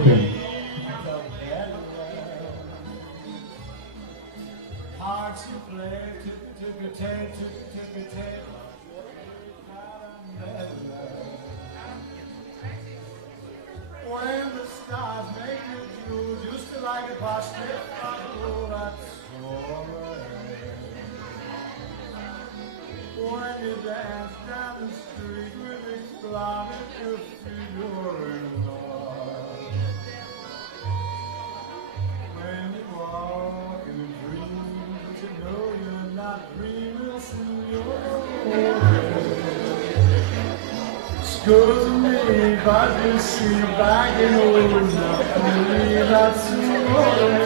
open. Hearts to play, to when the stars make you jewel, just like a basket of gold, that's alright. When you dance down the street with a cloud at your feet, you're in love. When you walk in a dream, but you know you're not dreaming, senor. Excuse me if I can see back in old Napoli, that's amore.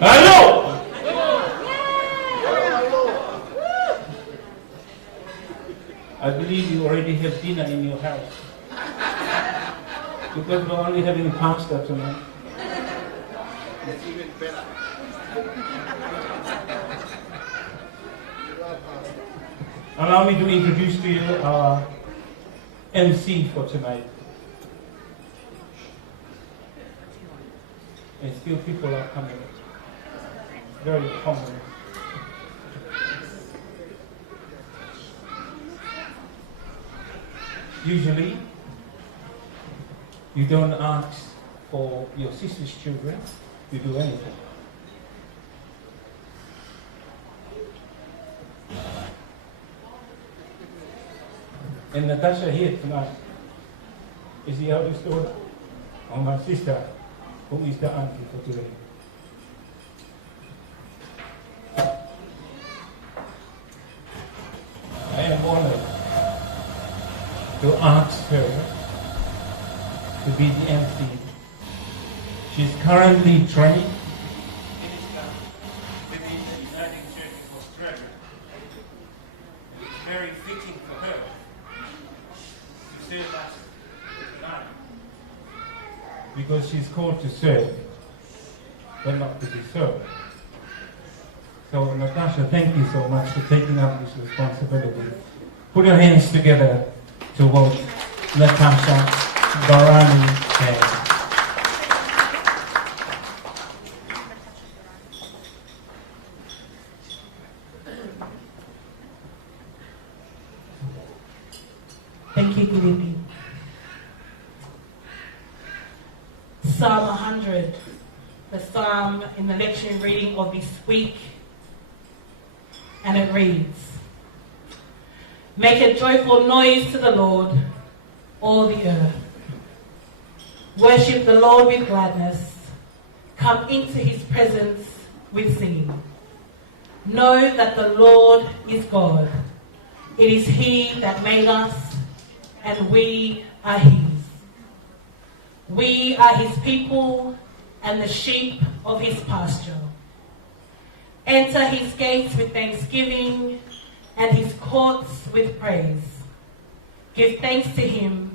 Hello! I believe you already have dinner in your house. Because we're only having pasta tonight. It's even better. Allow me to introduce to you our MC for tonight. And still people are coming. Very common. Usually, you don't ask for your sister's children to do anything. And Natasha here tonight is the eldest daughter of my sister, who is the auntie for today. I am honored to ask her to be the MC. She's currently trained within the Uniting Church of Australia. It's very fitting for her to serve us tonight, because she's called to serve, but not to be served. So Natasha, thank you so much for taking up this responsibility. Put your hands together to vote Natasha Barani and thank you, good evening. Psalm 100, the psalm in the lectionary reading of this week and it reads, "Make a joyful noise to the Lord, all the earth. Worship the Lord with gladness. Come into his presence with singing. Know that the Lord is God. It is he that made us, and we are his. We are his people and the sheep of his pasture. Enter his gates with thanksgiving and his courts with praise. Give thanks to him.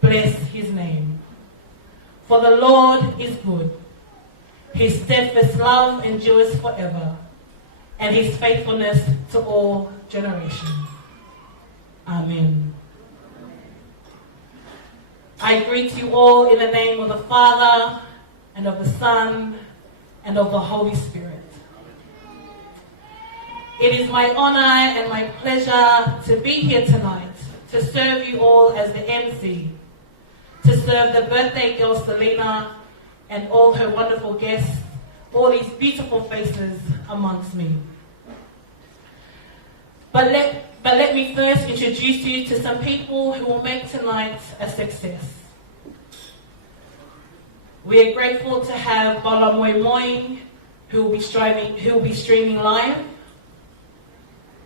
Bless his name. For the Lord is good. His steadfast love endures forever, and his faithfulness to all generations." Amen. I greet you all in the name of the Father, and of the Son, and of the Holy Spirit. It is my honor and my pleasure to be here tonight to serve you all as the MC, to serve the birthday girl Selena and all her wonderful guests, all these beautiful faces amongst me. But let me first introduce you to some people who will make tonight a success. We are grateful to have Bala Moi Moing, who will be streaming live.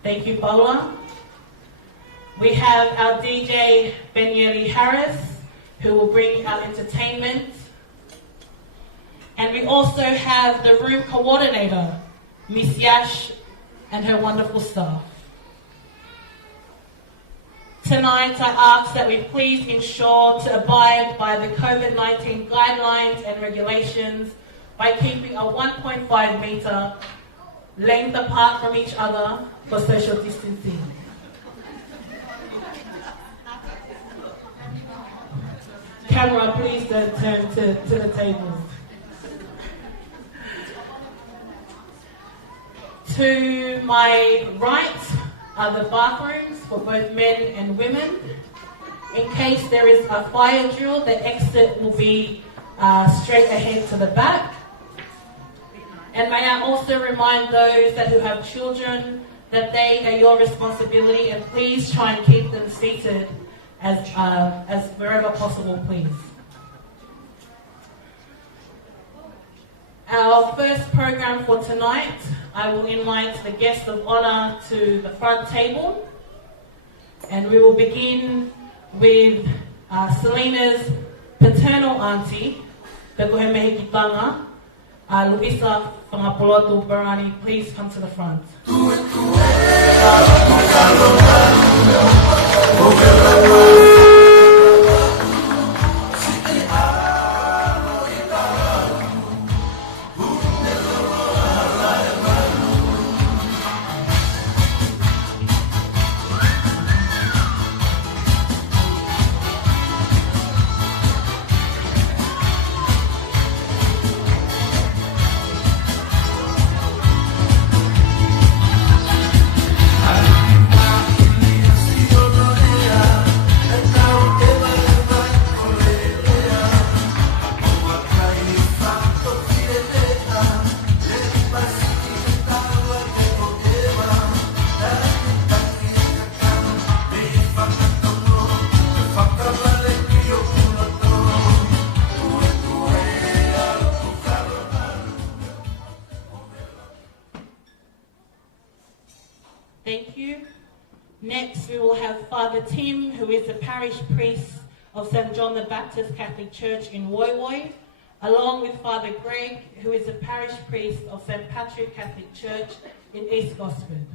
Thank you, Bala. We have our DJ Benyeli Harris, who will bring our entertainment. And we also have the room coordinator, Miss Yash, and her wonderful staff. Tonight, I ask that we please ensure to abide by the COVID-19 guidelines and regulations by keeping a 1.5 meter length apart from each other for social distancing. Camera, please don't turn to the tables. To my right are the bathrooms for both men and women. In case there is a fire drill, the exit will be straight ahead to the back. And may I also remind those who have children that they are your responsibility, and please try and keep them seated as wherever possible, please. Our first program for tonight, I will invite the guest of honor to the front table, and we will begin with Selena's paternal auntie, Pekohemehi Kitanga, Luisa Fangapolotu Barani. Please come to the front. Thank you. Next, we will have Father Tim, who is the parish priest of St. John the Baptist Catholic Church in Woy Woy, along with Father Greg, who is the parish priest of St. Patrick Catholic Church in East Gosford.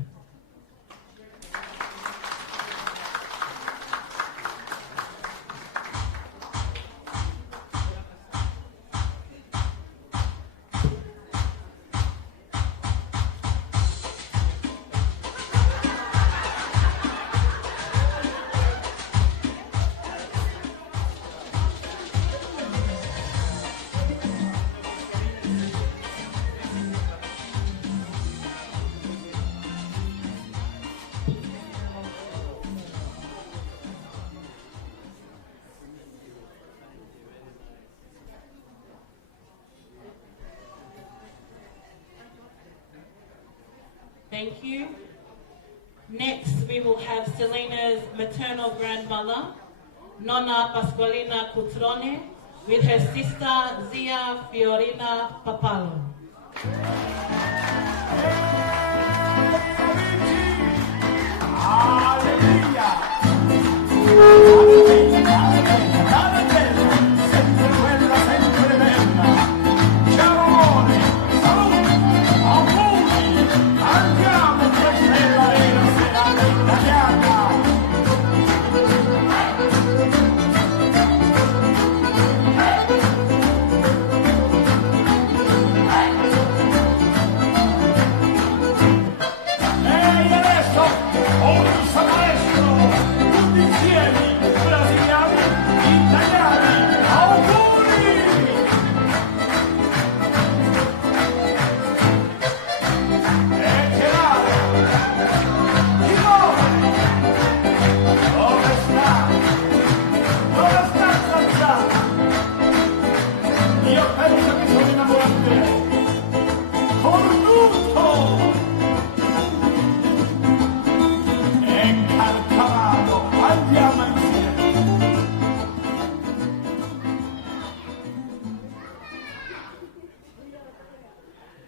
Thank you. Next, we will have Selena's maternal grandmother, Nonna Pasqualina Cutrone, with her sister Zia Fiorina Papalo.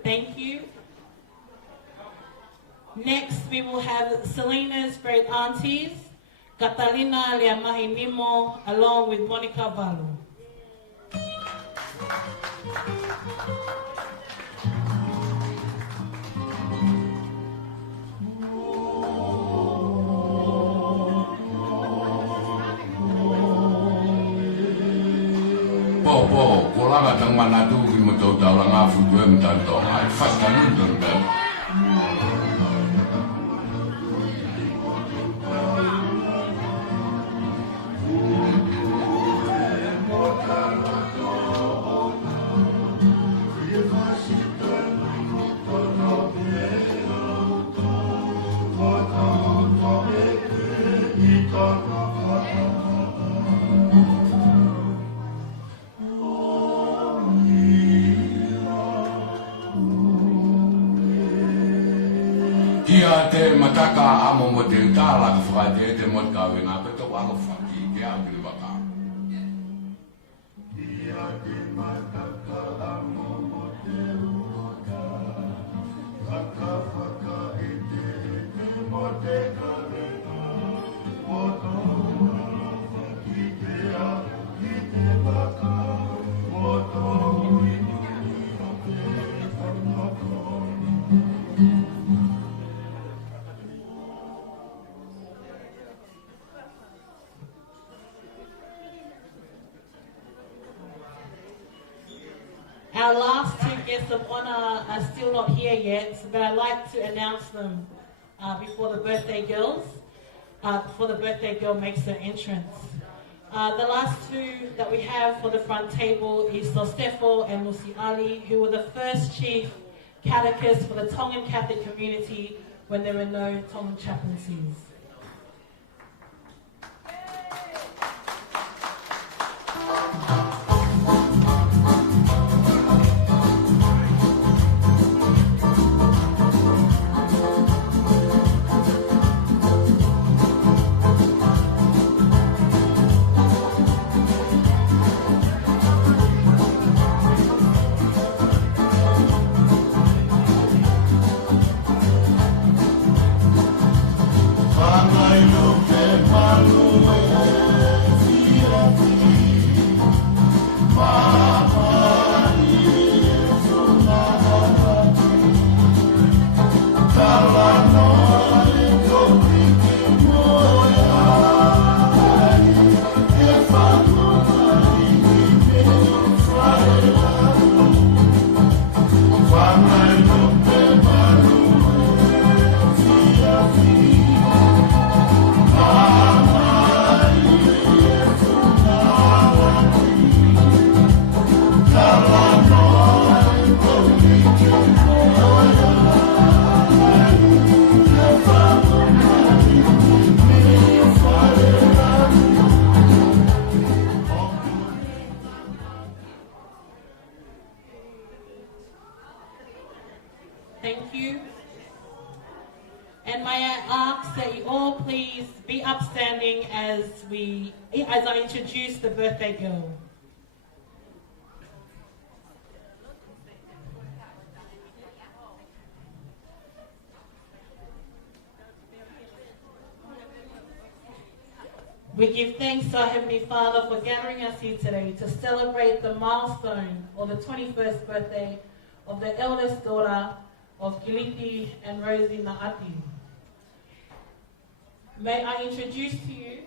Thank you. Next, we will have Selena's great aunties, Catalina Liamahinimo, along with Monica Valu. Po, kolanga tang manadu ki moto daulanga fudu mtanto ai fastanun dondel. Kia te mataka amo mo te tala ka whakate te mot ka wena peto amo whaki ke a kiri waka. Kia te mataka amo mo te uaka Waka whaka e te mo te ka wena Woto whaki te a ki te waka Woto i o te whanako. Our last two guests of honor are still not here yet, but I'd like to announce them before the birthday girl makes her entrance. The last two that we have for the front table is Sostefo and Musi Ali, who were the first chief catechists for the Tongan Catholic community when there were no Tongan chaplaincies. And may I ask that you all please be upstanding as I introduce the birthday girl. We give thanks to our Heavenly Father for gathering us here today to celebrate the milestone or the 21st birthday of the eldest daughter of Kiliti and Rosie Naati. May I introduce to you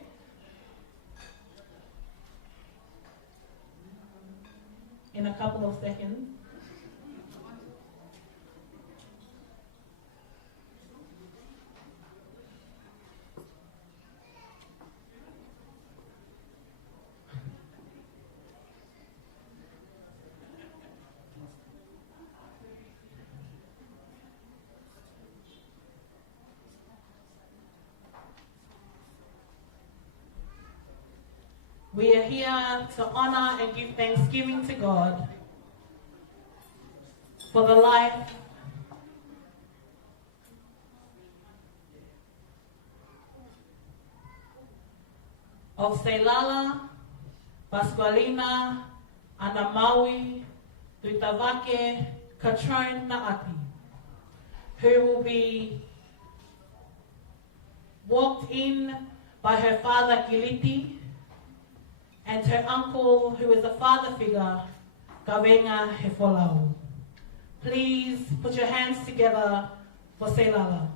in a couple of seconds we are here to honor and give thanksgiving to God for the life of Seilala, Pasqualina, Anamaui, Tuitavake, Katrone Naati, who will be walked in by her father Kiliti and her uncle, who is a father figure, Kawenga Hefolau. Please put your hands together for Seilala.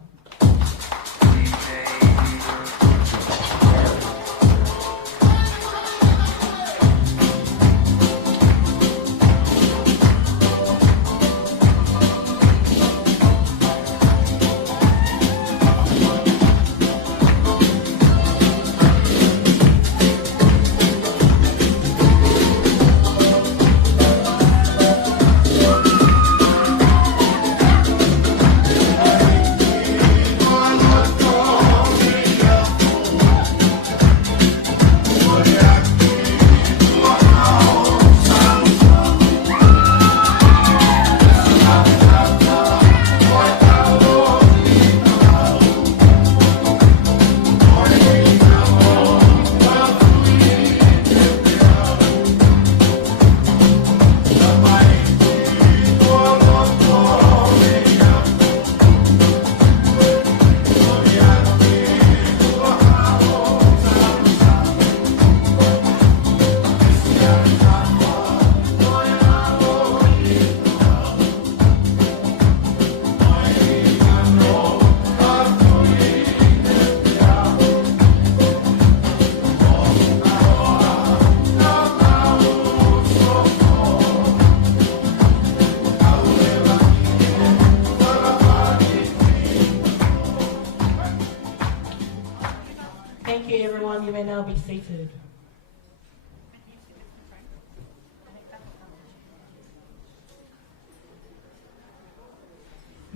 Thank you, everyone. You may now be seated.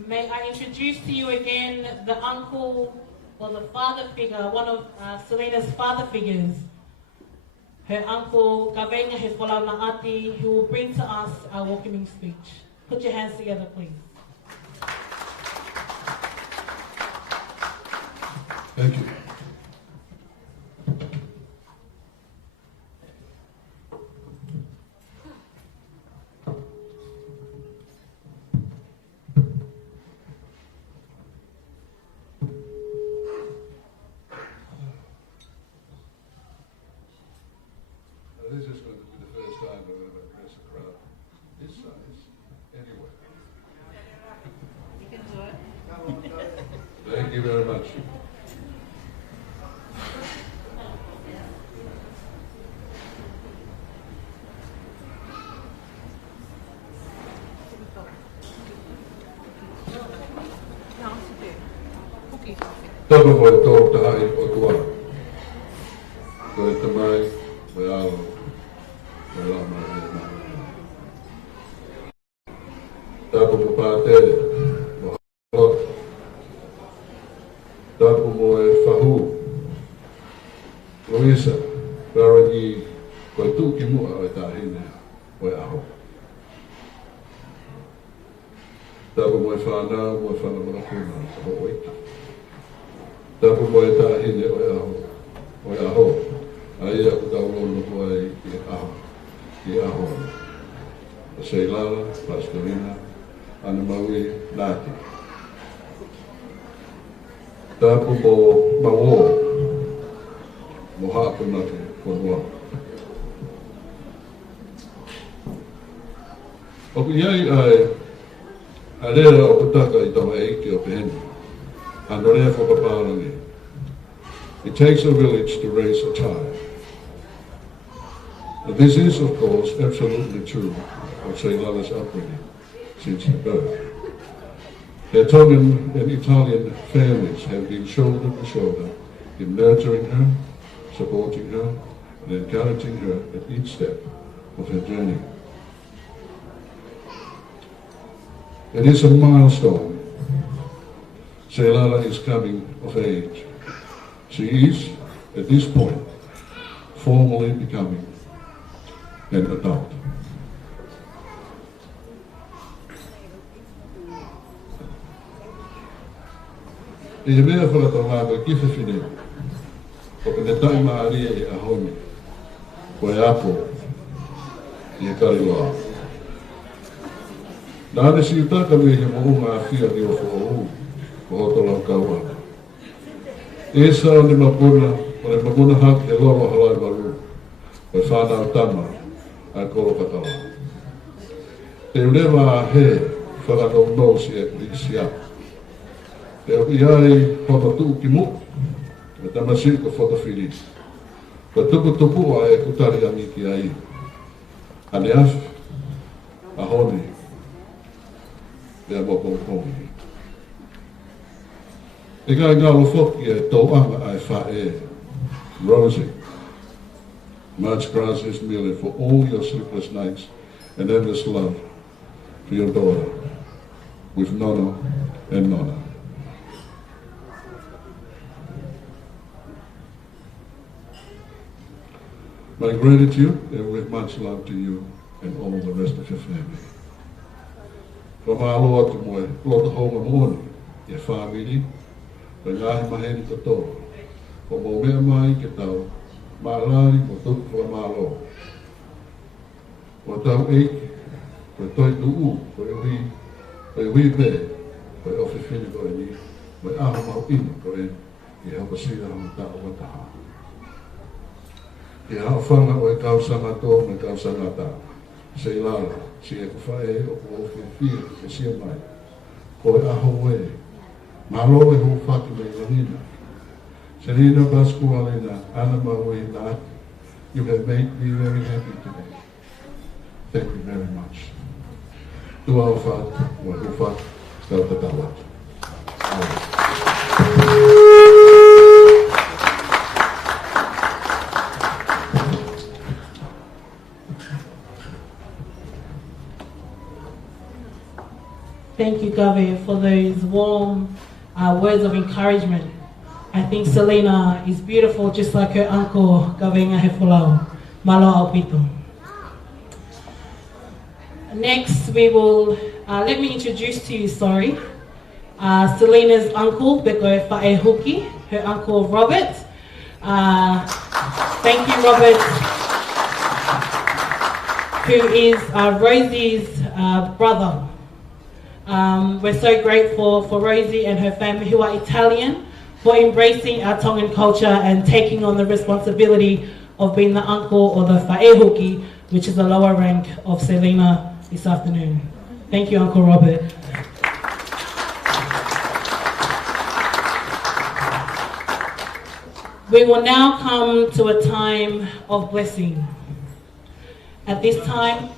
May I introduce to you again the uncle or the father figure, one of Selena's father figures, her uncle Kawenga Hefolau Naati, who will bring to us our welcoming speech. Put your hands together, please. Thank you. This is going to be the first time I've ever addressed a crowd this size. Anyway. You can do it. Thank you very much. Toivon voi toivottaa ipotua. Toivottavasti voi aloittaa. Tapo mo pate, mo halot. Tapo mo e fahu. Luisa, paragi ko tuki mo ay tahin o aho. Tapo mo e fana mo na kuna sa hoik. Tapu mo e tahine o e aho. Ai aku taulono ko ai i aho. Seilala, Pastorina, ana maui nati. Tapu mo mawo, mo hapu nake konua. Oku iai ai, a lera o putaka I tawa eiki o peheni. Ano rea whakapārangi. It takes a village to raise a child. And this is, of course, absolutely true of Seilala's upbringing since her birth. Her Tongan and Italian families have been shoulder to shoulder in nurturing her, supporting her, and encouraging her at each step of her journey. It is a milestone. Seilala is coming of age. She is, at this point, formally becoming an adult. E mea whakatawanga kiwhewhine, o kene tai maaria I ahoni, ko e apo, I e kariwaa. Nāne si utaka me he mounga a whia ni o whoo, ko hotolau kaua. E sa o ne mapuna hak e loro halai maru, o e whanau tama, a koro katawa. Te ulewa a he, whakanau no si e krisia. Te o iai hono tuu ki mu, e tamasi ko whakawhiri. Ka tupu a e kutari angi ki ai. Ane afi, a honi, e a mokongi. E kai ngalo whoki e tō anga ai wha e, Rosie. Much gracias, Millie, for all your sleepless nights and endless love for your daughter, with Nono and Nona. My gratitude and with much love to you and all the rest of your family. From our Lord to my Lord Home Morning, your family, the ngahi maheni katoa, for mo mea mai ke tau, maalari mo tuku for malo. Mo tau eiki, ko toi tuu, ko e hui pe, ko e ofi whini ko e ni, mo e aha mau ino ko e, I hapa sira hama tau wataha. I hao whanga o e kausanga tō me kausanga tā. Seilala, si e kuwhae o ko ofi whia ke sia mai. Ko e aho e, malo e ho whaki me lanina. Selina Pascualina, Anna Maui Nat, you have made me very happy today. Thank you very much. Tua what, wa hufat, tautatawat. Thank you, Gavi, for those warm words of encouragement. I think Selina is beautiful, just like her uncle, Gavenga Hefulau, Malo Alpito. Next, we will, let me introduce to you, Selina's uncle, Beko Fa'ehuki, her uncle Robert. Thank you, Robert, who is Rosie's brother. We're so grateful for Rosie and her family, who are Italian, for embracing our Tongan culture and taking on the responsibility of being the uncle or the whaehuki, which is the lower rank of Selina this afternoon. Thank you, Uncle Robert. We will now come to a time of blessing. At this time,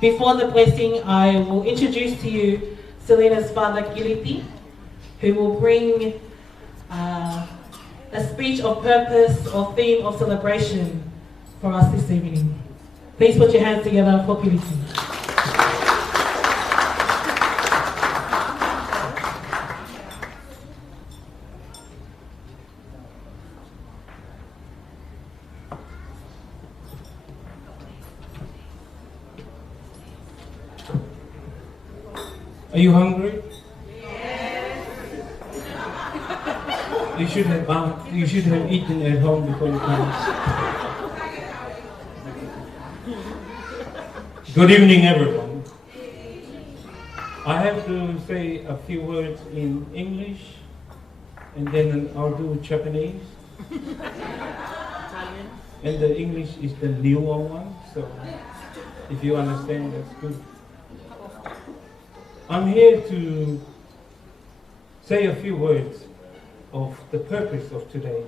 before the blessing, I will introduce to you Selina's father, Kiliti, who will bring a speech of purpose or theme of celebration for us this evening. Please put your hands together for Kiliti. Are you hungry? You should have eaten at home before you come. Good evening, everyone. I have to say a few words in English, and then I'll do Japanese. And the English is the newer one, so if you understand, that's good. I'm here to say a few words of the purpose of today.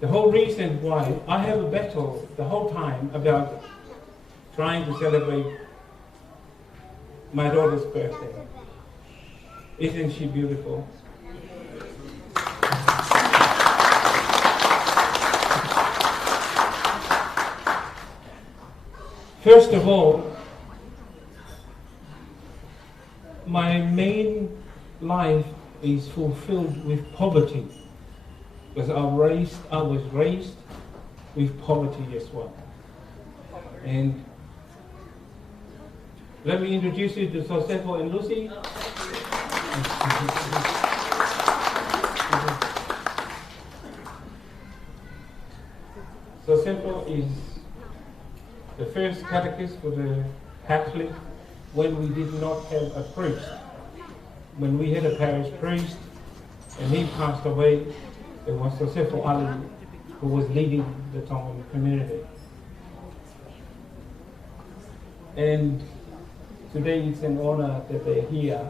The whole reason why I have a battle the whole time about trying to celebrate my daughter's birthday. Isn't she beautiful? First of all, my main life is fulfilled with poverty, because I was raised with poverty as well. And let me introduce you to Josefo and Lucy. Josefo is the first catechist for the Catholic when we did not have a priest. When we had a parish priest and he passed away, it was Josefo Ali who was leading the Tongan community. And today it's an honor that they're here.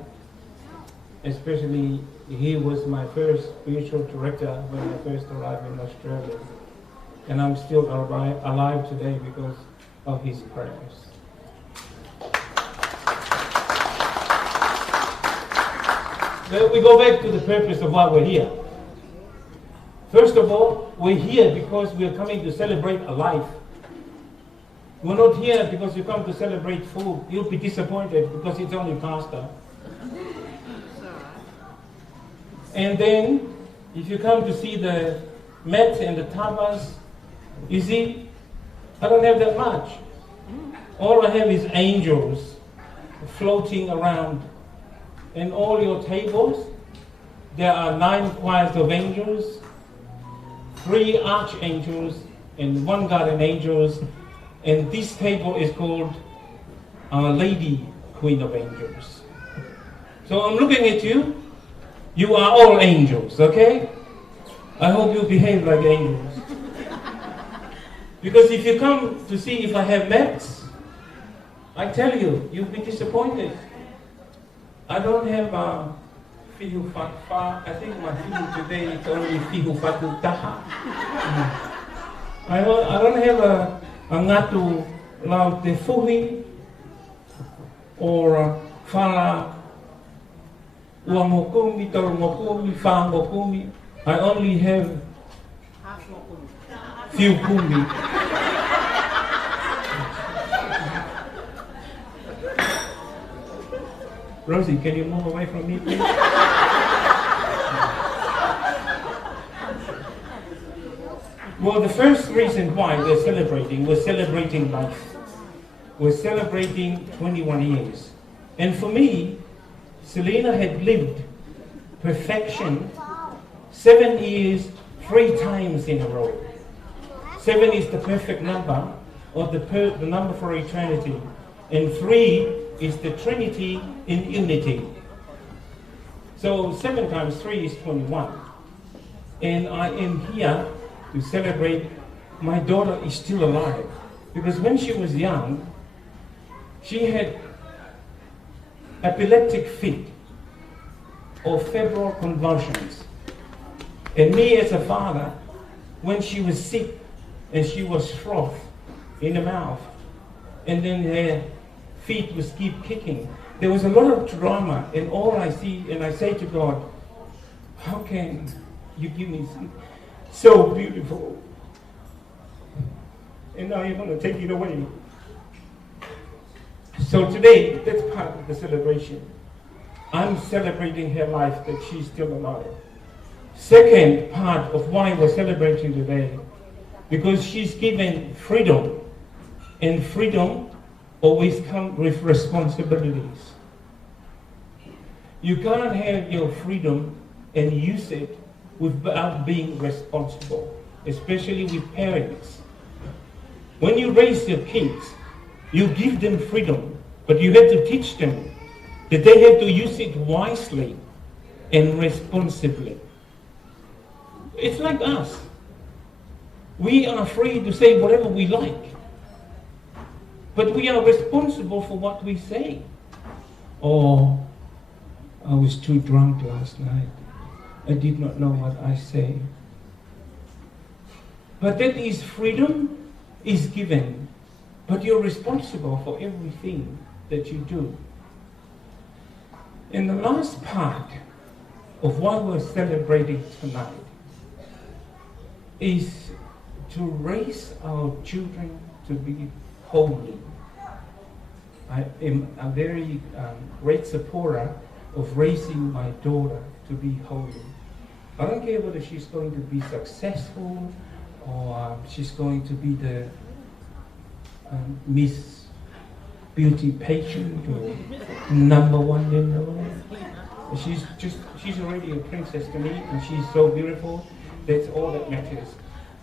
Especially he was my first spiritual director when I first arrived in Australia. And I'm still alive today because of his prayers. Then we go back to the purpose of why we're here. First of all, we're here because we're coming to celebrate a life. We're not here because you come to celebrate food. You'll be disappointed because it's only pasta. And then, if you come to see the mats and the tapas, you see, I don't have that much. All I have is angels floating around. And all your tables, there are 9 choirs of angels, 3 archangels, and 1 guardian angels. And this table is called Our Lady, Queen of Angels. So I'm looking at you. You are all angels, okay? I hope you behave like angels. Because if you come to see if I have mats, I tell you, you'll be disappointed. I don't have a fihu fatfa. I think my fihu today is only fihu fatu taha. I don't have a ngatu lau te fuhi or fala ua ngokumi, tau ngokumi, fa ngokumi. I only have few kumi. Rosie, can you move away from me, please? Well, the first reason why we're celebrating life. We're celebrating 21 years. And for me, Selena had lived perfection 7 years, 3 times in a row. 7 is the perfect number, or the number for eternity. And 3 is the Trinity in unity. So 7 times 3 is 21. And I am here to celebrate my daughter is still alive. Because when she was young, she had epileptic fit or febrile convulsions. And me as a father, when she was sick and she was froth in the mouth, and then her feet was keep kicking, there was a lot of drama. And all I see, and I say to God, how can you give me something so beautiful, and now you're going to take it away? So today, that's part of the celebration. I'm celebrating her life, that she's still alive. Second part of why we're celebrating today, because she's given freedom, and freedom always comes with responsibilities. You can't have your freedom and use it without being responsible, especially with parents. When you raise your kids, you give them freedom, but you have to teach them that they have to use it wisely and responsibly. It's like us. We are free to say whatever we like, but we are responsible for what we say. Or, I was too drunk last night. I did not know what I say. But that is freedom is given, but you're responsible for everything that you do. And the last part of what we're celebrating tonight is to raise our children to be holy. I am a very great supporter of raising my daughter to be holy. I don't care whether she's going to be successful or she's going to be the Miss Beauty pageant or #1 in the world. She's already a princess to me, and she's so beautiful. That's all that matters.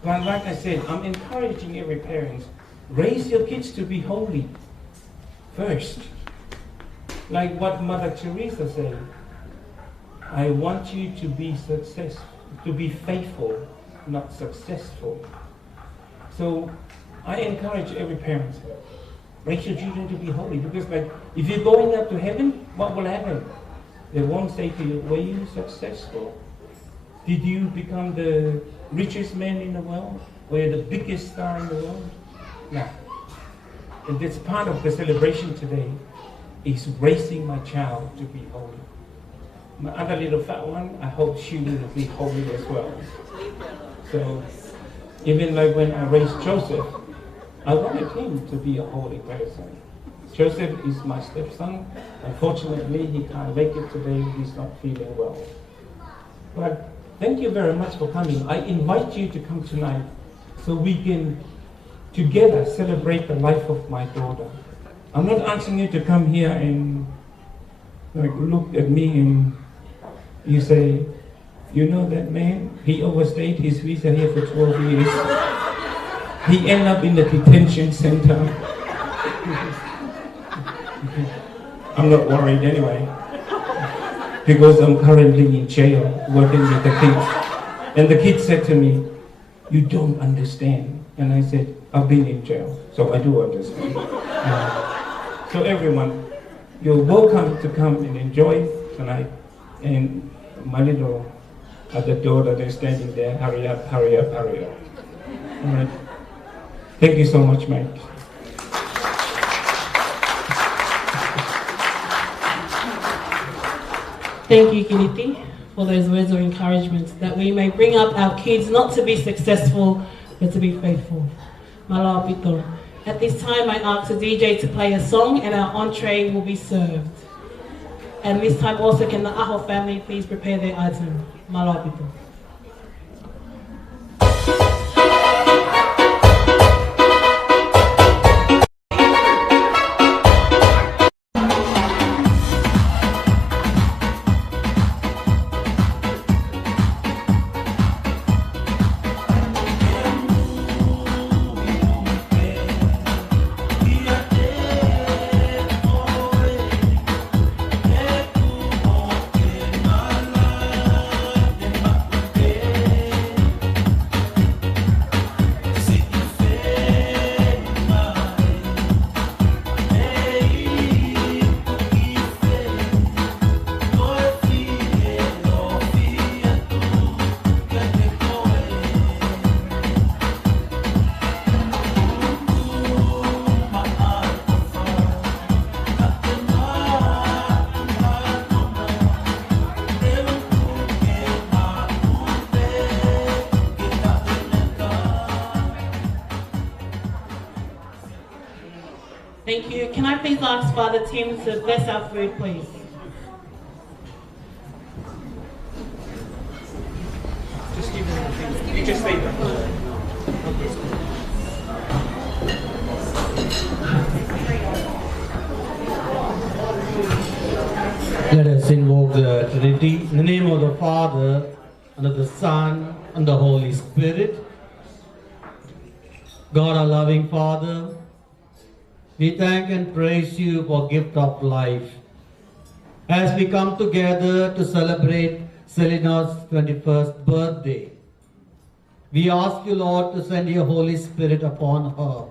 But like I said, I'm encouraging every parent, raise your kids to be holy first. Like what Mother Teresa said, I want you to be successful, to be faithful, not successful. So I encourage every parent, raise your children to be holy, because like if you're going up to heaven, what will happen? They won't say to you, were you successful? Did you become the richest man in the world? Were you the biggest star in the world? No. And that's part of the celebration today, is raising my child to be holy. My other little fat one, I hope she will be holy as well. So even like when I raised Joseph, I wanted him to be a holy person. Joseph is my stepson. Unfortunately, he can't make it today. He's not feeling well. But thank you very much for coming. I invite you to come tonight so we can together celebrate the life of my daughter. I'm not asking you to come here and like look at me and you say, you know that man, he overstayed his visa here for 12 years. He ended up in the detention center. I'm not worried anyway, because I'm currently in jail working with the kids. And the kids said to me, you don't understand. And I said, I've been in jail, so I do understand. So everyone, you're welcome to come and enjoy tonight. And my little other daughter, they're standing there, hurry up, hurry up, hurry up. All right. Thank you so much, Mike. Thank you, Kiniti, for those words of encouragement, that we may bring up our kids not to be successful, but to be faithful. Malawa Pito. At this time, I ask the DJ to play a song and our entree will be served. And this time also, can the Aho family please prepare their item? Malawa Pito. Thank you. Can I please ask Father Tim to bless our food, please? Just give them, you just say that. Let us invoke the Trinity in the name of the Father, and of the Son, and the Holy Spirit. God, our loving Father, we thank and praise you for gift of life. As we come together to celebrate Selina's 21st birthday, we ask you, Lord, to send your Holy Spirit upon her.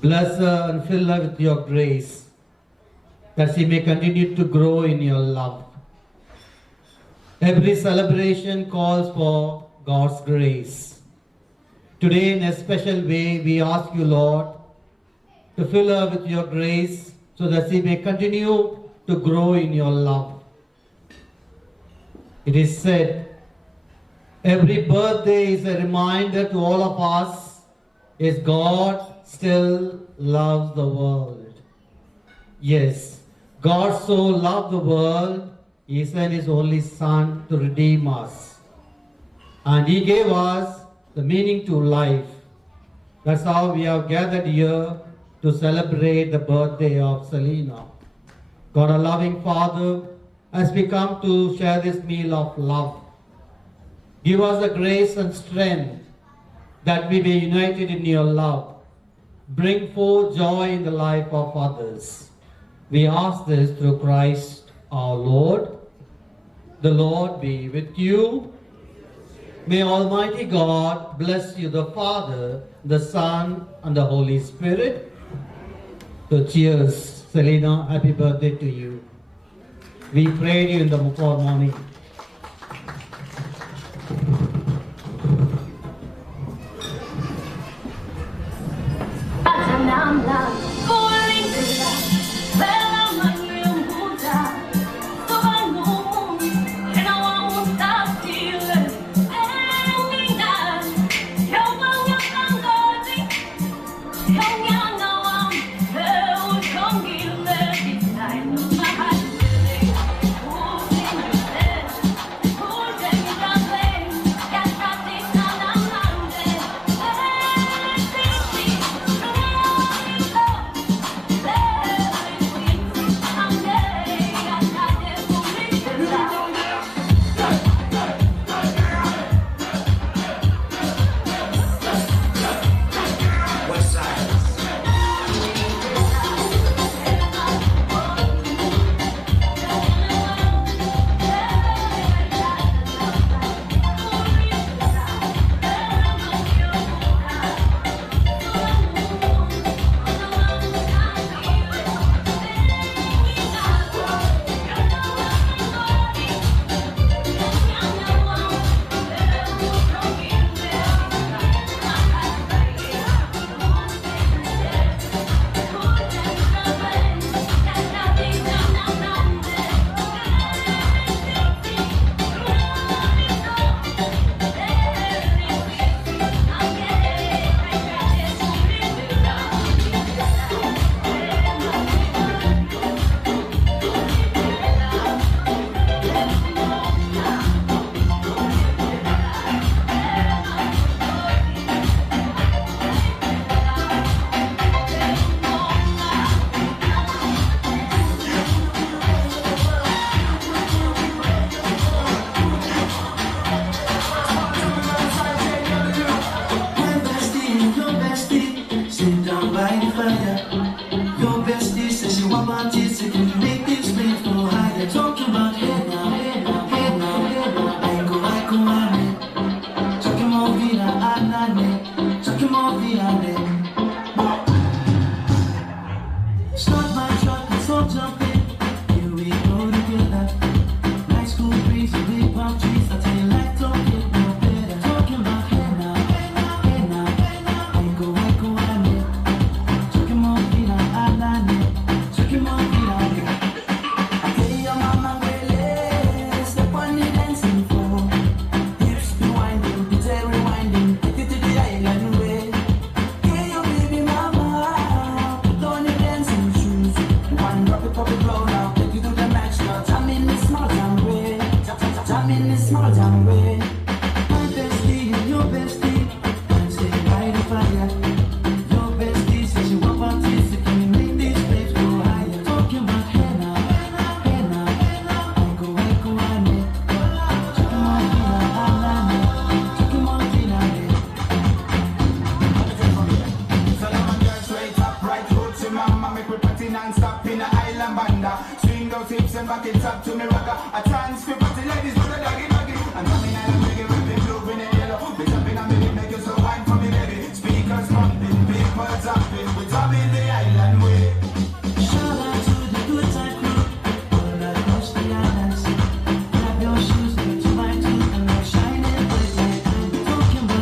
Bless her and fill her with your grace, that she may continue to grow in your love. Every celebration calls for God's grace. Today, in a special way, we ask you, Lord, to fill her with your grace so that she may continue to grow in your love. It is said, every birthday is a reminder to all of us, is God still loves the world. Yes, God so loved the world, He sent His only Son to redeem us. And He gave us the meaning to life. That's how we have gathered here to celebrate the birthday of Selina. God, our loving Father, as we come to share this meal of love, give us the grace and strength that we be united in your love. Bring forth joy in the life of others. We ask this through Christ our Lord. The Lord be with you. May Almighty God bless you, the Father, the Son, and the Holy Spirit. So cheers, Selina, happy birthday to you. We prayed you in the morning. Drop it, and banda. Swing those hips and back it up to me rocker. A chance for party ladies with a doggy doggy. I'm coming out and making ripping blue, green and yellow. We jumping on me, make you so wine for me, baby. Speakers pumping, people jumping. We jumping the island way. Shout out to the good time crew all across the island sea. Grab your shoes and to my tune and I'm shining bright like I'm talking about.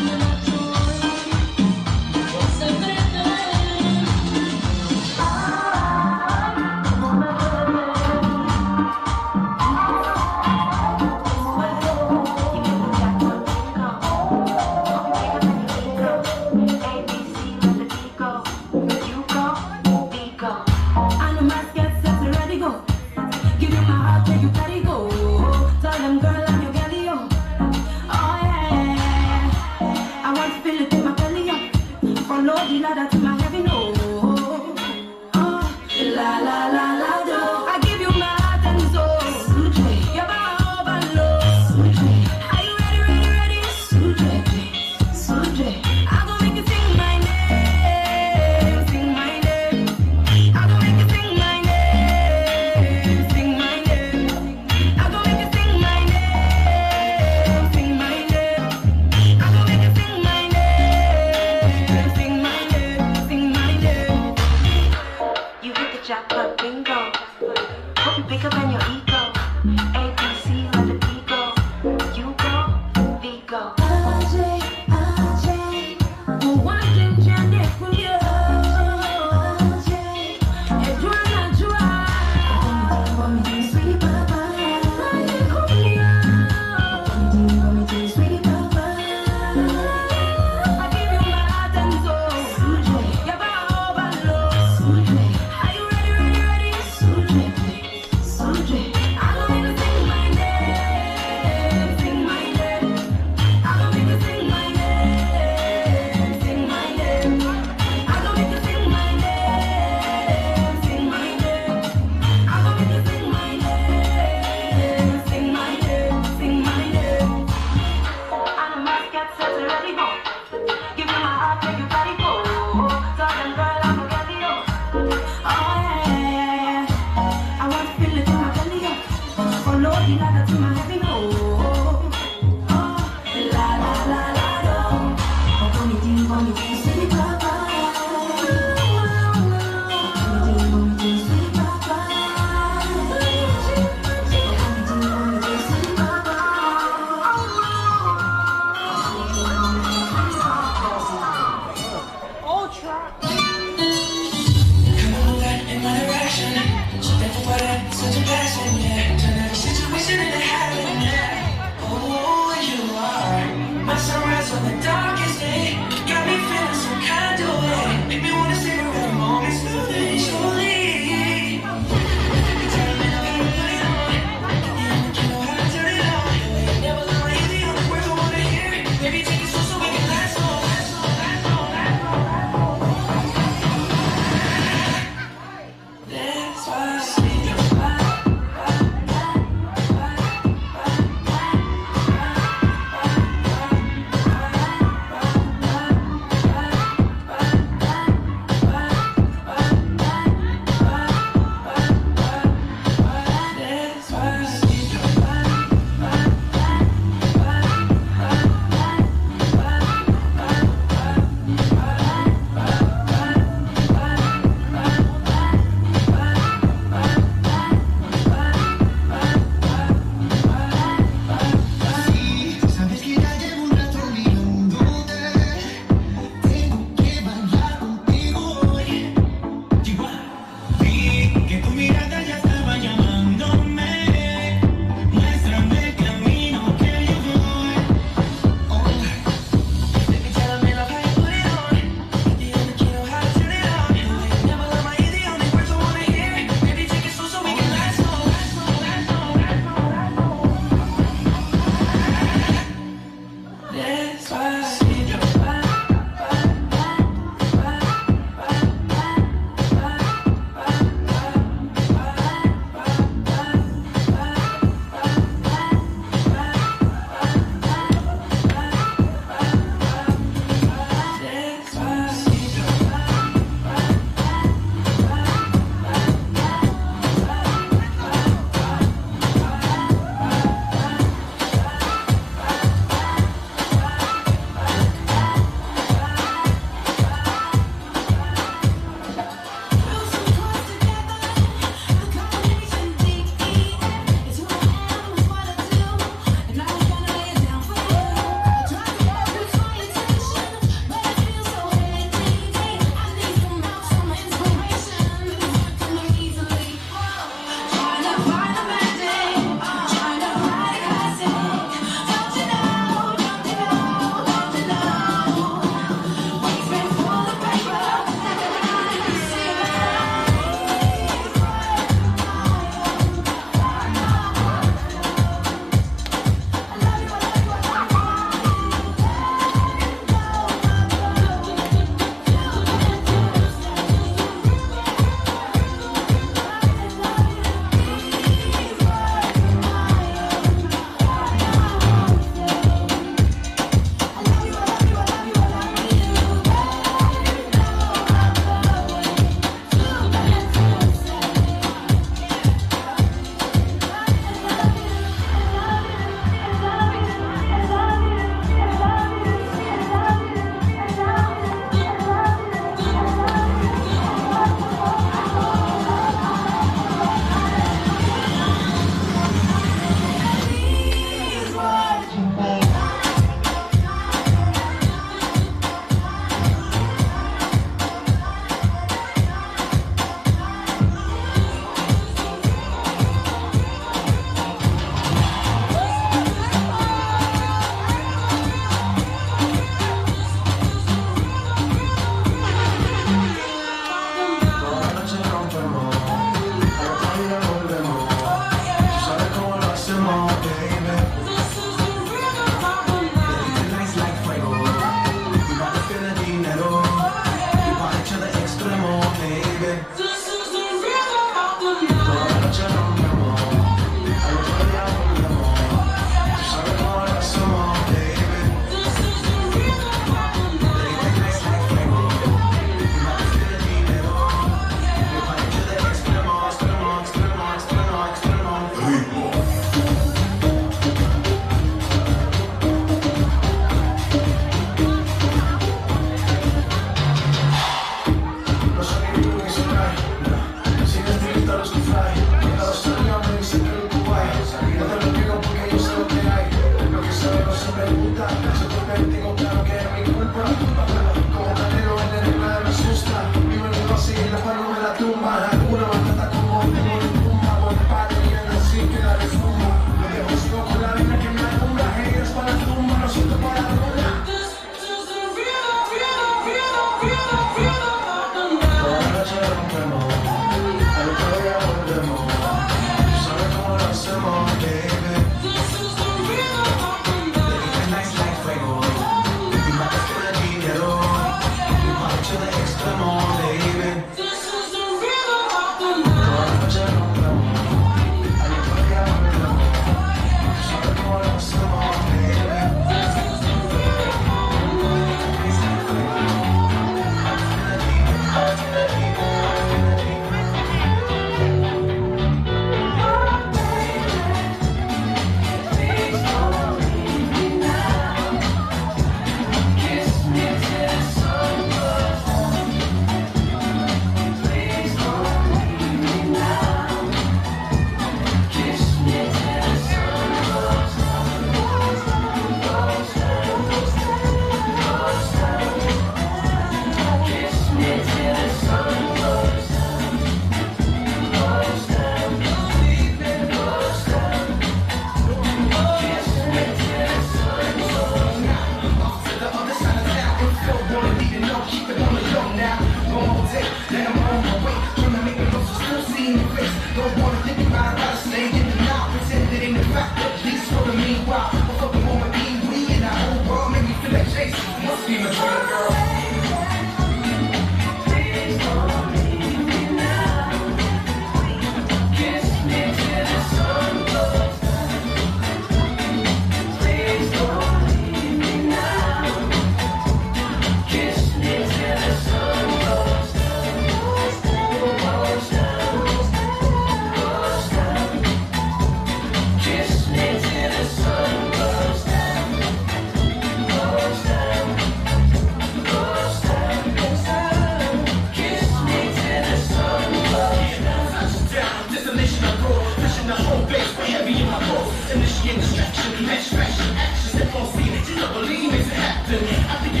Thank you.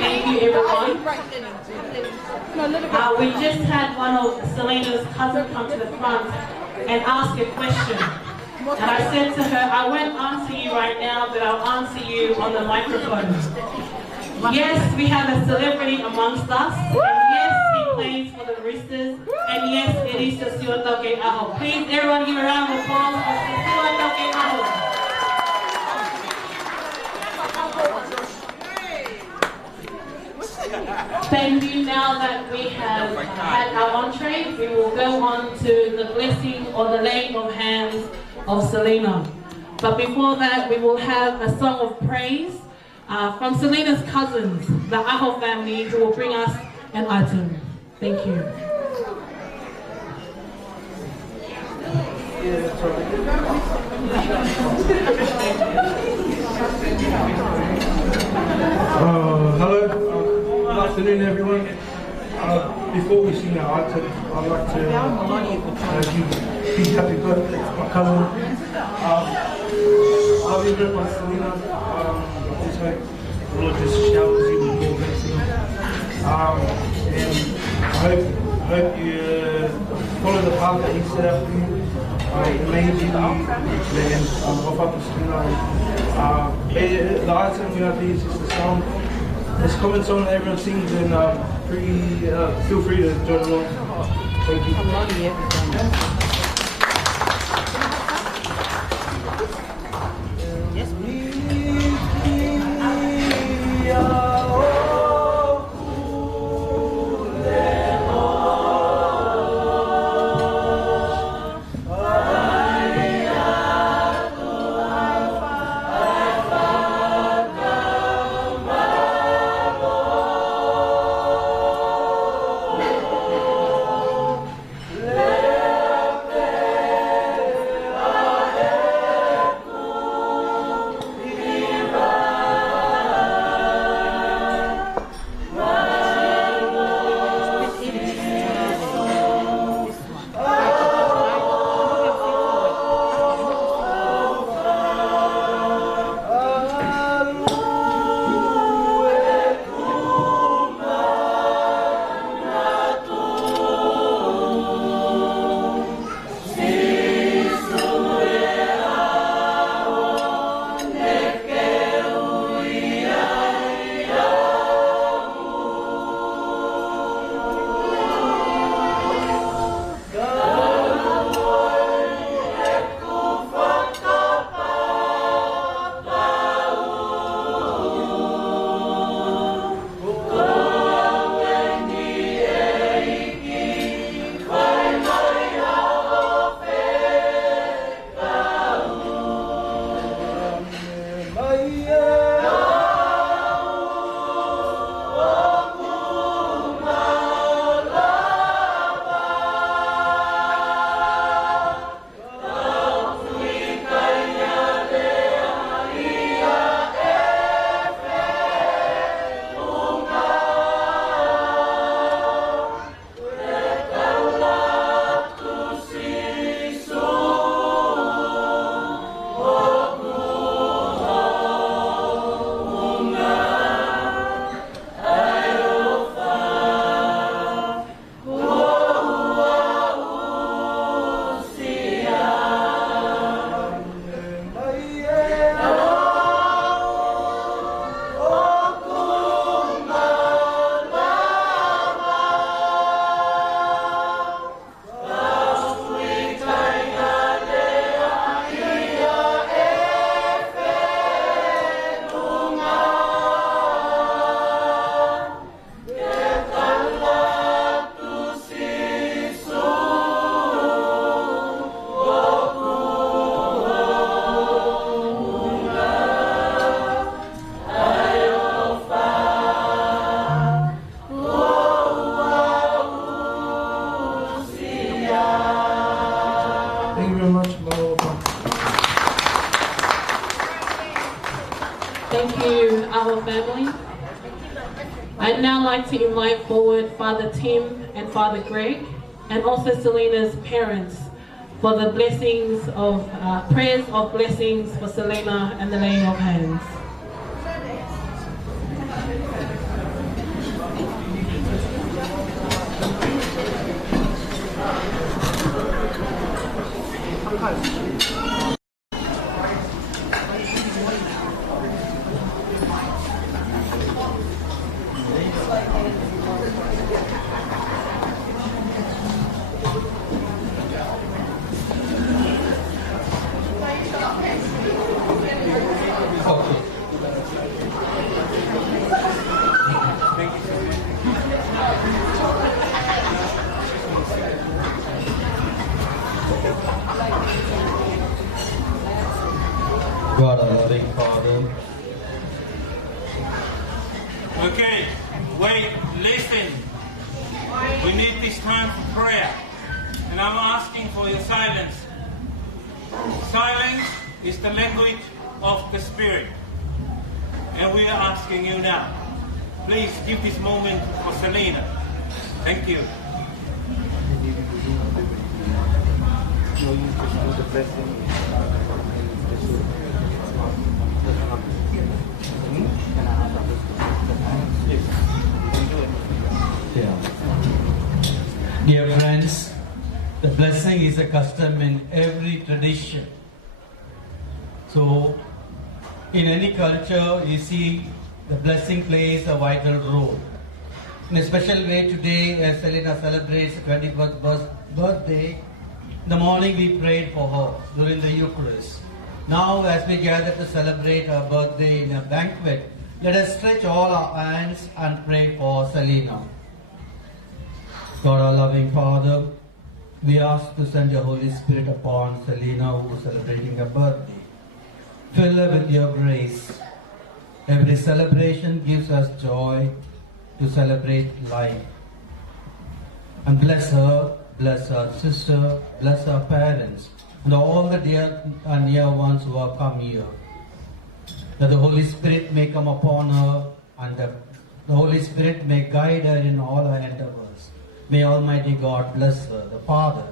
Thank you, everyone. We just had one of Selena's cousins come to the front and ask a question. And I said to her, I won't answer you right now, but I'll answer you on the microphone. Yes, we have a celebrity amongst us. And yes, he plays for the Roosters. And yes, it is Sesua Toke Aho. Please, everyone give a round of applause for Sesua Toke Aho. Thank you. Now that we have had our entree, we will go on to the blessing or the laying of hands of Selena. But before that, we will have a song of praise from Selena's cousins, the Aho family, who will bring us an item. Thank you. Hello, good afternoon everyone. Before we sing our item, I'd like to give happy birthday to my cousin. I'll be with my Selena. Just hope the Lord just showers you with more blessings. And I hope you follow the path that He set out for you. Maybe the end of up to Selena. The item we have is just a song. It's a common song that everyone sings, and feel free to join along. Thank you. I'd now like to invite forward Father Tim and Father Greg, and also Selena's parents, for the blessings of prayers of blessings for Selena and the laying of hands. Wait, listen. We need this time for prayer. And I'm asking for your silence. Silence is the language of the Spirit. And we are asking you now. Please give this moment for Selena. Thank you. Dear friends, the blessing is a custom in every tradition. So, in any culture, you see the blessing plays a vital role. In a special way today, as Selena celebrates her 21st birthday, in the morning we prayed for her during the Eucharist. Now, as we gather to celebrate her birthday in a banquet, let us stretch all our hands and pray for Selena. God, our loving Father, we ask to send your Holy Spirit upon Selena, who is celebrating her birthday. Fill her with your grace. Every celebration gives us joy to celebrate life. And bless her sister, bless her parents, and all the dear and near ones who have come here. That the Holy Spirit may come upon her, and the Holy Spirit may guide her in all her endeavors. May Almighty God bless her, the Father,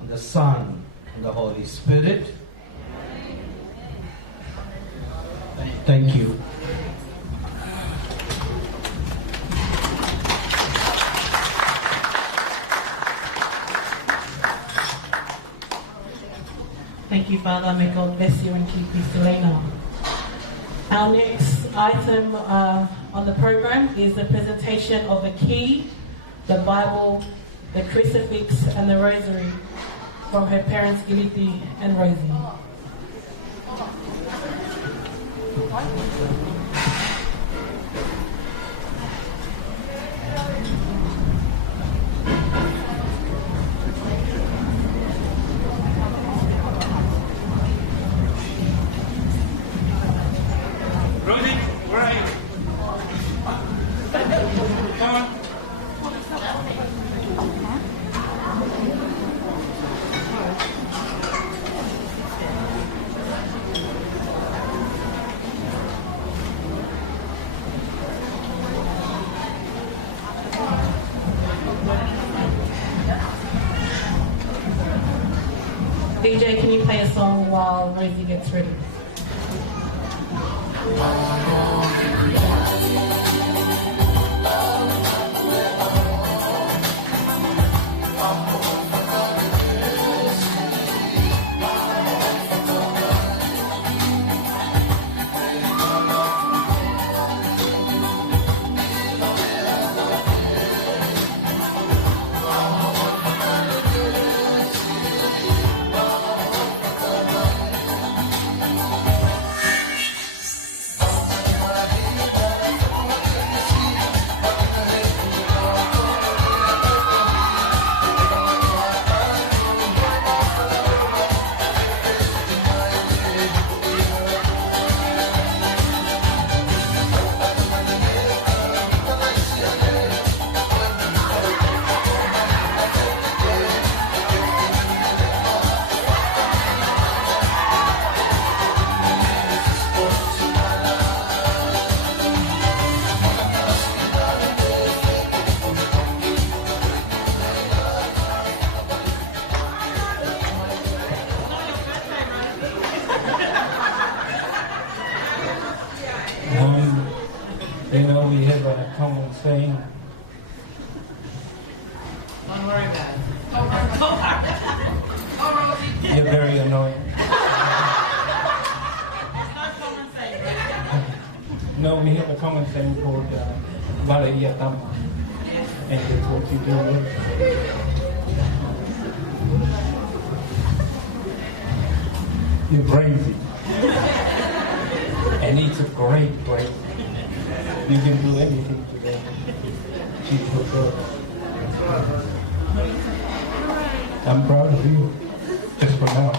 and the Son, and the Holy Spirit. Thank you. Thank you, Father. May God bless you and keep you, Selena. Our next item on the program is the presentation of a key, the Bible, the crucifix, and the rosary from her parents, Giliti and Rosie. Rosie, where are you? Come on. DJ, can you play a song while Rosie gets ready? You know, we have a common saying. Don't worry about it. You're very annoying. No, we have a common saying called Valaya Tama. And that's what you do. You're crazy. And it's a great. You can do anything today. She's so good. I'm proud of you. Just for now.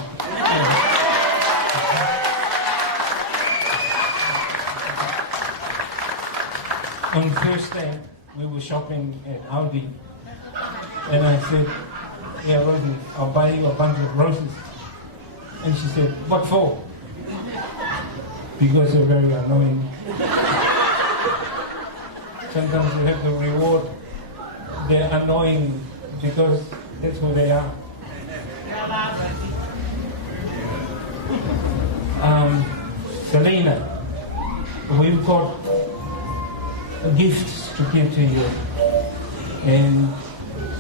On Thursday, understand. We were shopping at Aldi. And I said, yeah, Rosie, I'll buy you a bunch of roses. And she said, what for? Because they're very annoying. Sometimes you have to reward their annoying because that's who they are. Selena, we've got gifts to give to you. And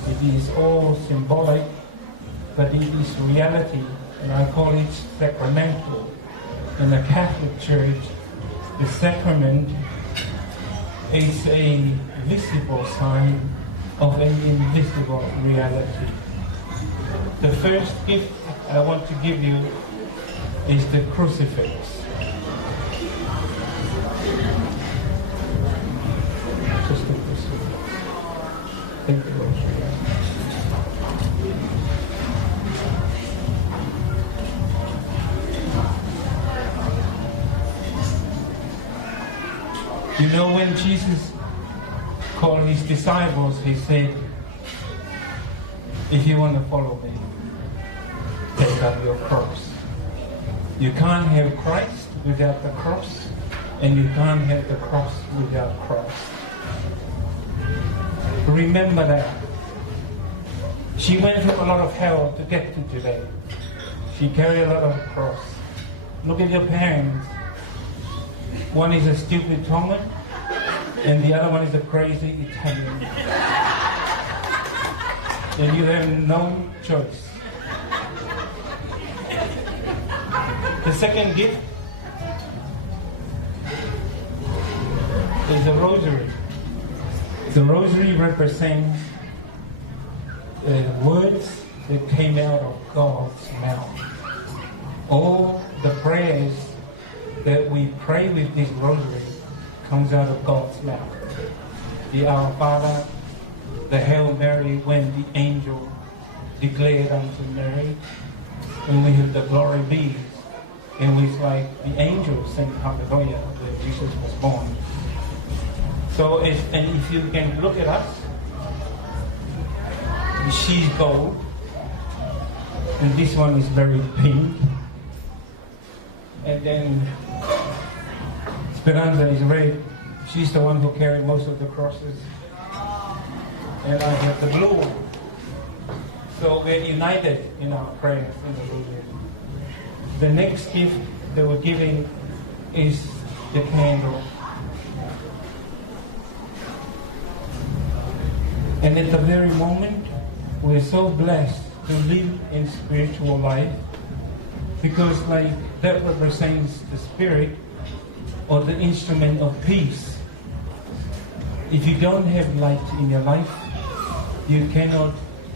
it is all symbolic, but it is reality. And I call it sacramental. In the Catholic Church, the sacrament is a visible sign of an invisible reality. The first gift I want to give you is the crucifix. Just the crucifix. Thank you, Lord. You know, when Jesus called his disciples, he said, if you want to follow me, take up your cross. You can't have Christ without the cross, and you can't have the cross without Christ. Remember that. She went through a lot of hell to get to today. She carried a lot of cross. Look at your parents. One is a stupid Tongan, and the other one is a crazy Italian. And you have no choice. The second gift is a rosary. The rosary represents words that came out of God's mouth. All the prayers that we pray with this rosary comes out of God's mouth. The Our Father, the Hail Mary, when the angel declared unto Mary, and we have the Glory Be, and it's like the angel sang Hallelujah when Jesus was born. So if you can look at us, she's gold, and this one is very pink, and then Speranza is red. She's the one who carried most of the crosses. And I have the blue one. So we're united in our prayers in the rosary. The next gift that we're giving is the candle. And at the very moment, we're so blessed to live in spiritual life, because like that represents the spirit or the instrument of peace. If you don't have light in your life, you cannot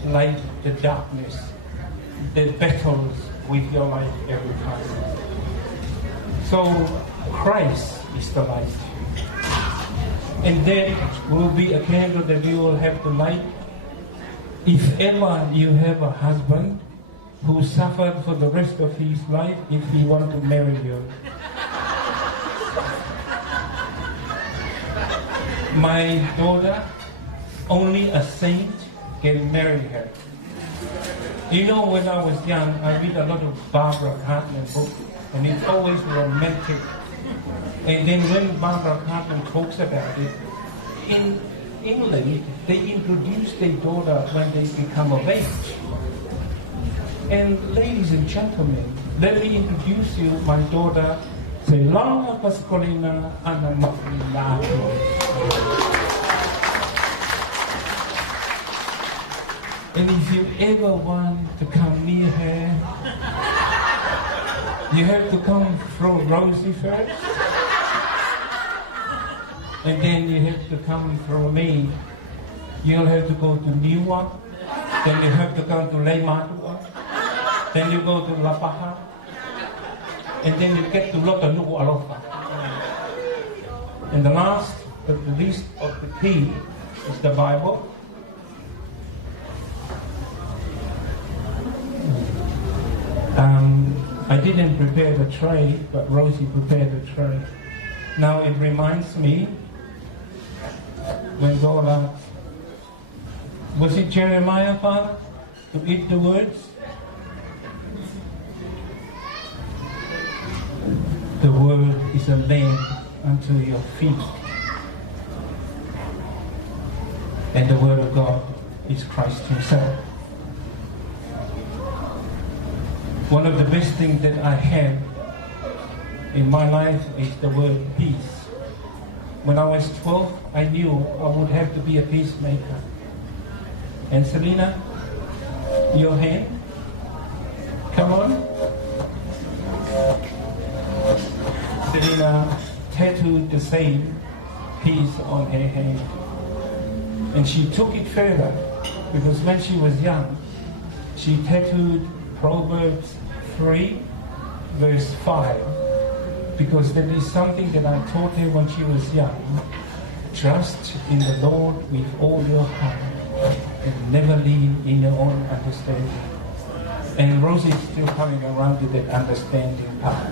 light the darkness that battles with your life every time. So Christ is the light. And that will be a candle that you will have to light. If ever you have a husband who suffered for the rest of his life if he wants to marry you. My daughter, only a saint can marry her. You know, when I was young, I read a lot of Barbara Hartman books, and it's always romantic. And then when Barbara Hartman talks about it, in England, they introduce their daughter when they become of age. And ladies and gentlemen, let me introduce you my daughter, Selana Pascolina Anna Macrinato. And if you ever want to come near her, you have to come through Rosie first. And then you have to come through me. You'll have to go to Niwa. Then you have to come to Leimatua. Then you go to Lapaha. And then you get to Lotanuku Alofa. And the last but the least of the key is the Bible. I didn't prepare the tray, but Rosie prepared the tray. Now it reminds me when God asked, was it Jeremiah, Father, to eat the words? The word is a lamp unto your feet. And the word of God is Christ himself. One of the best things that I had in my life is the word peace. When I was 12, I knew I would have to be a peacemaker. And Selena, your hand, come on. Selena tattooed the same piece on her hand. And she took it further, because when she was young, she tattooed Proverbs 3, verse 5, because that is something that I taught her when she was young. Trust in the Lord with all your heart and never lean in your own understanding. And Rosie is still coming around to that understanding part.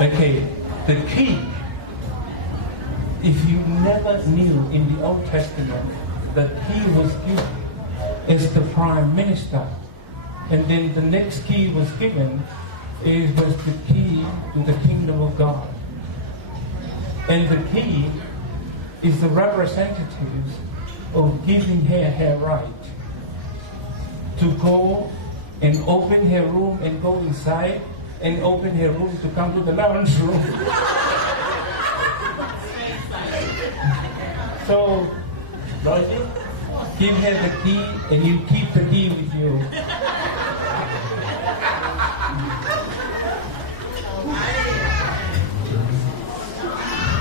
Okay, the key, if you never knew in the Old Testament that he was given as the prime minister, and then the next key was given, was the key to the kingdom of God. And the key is the representatives of giving her right to go and open her room and go inside and open her room to come to the lounge room. So, Roger, give her the key and you keep the key with you.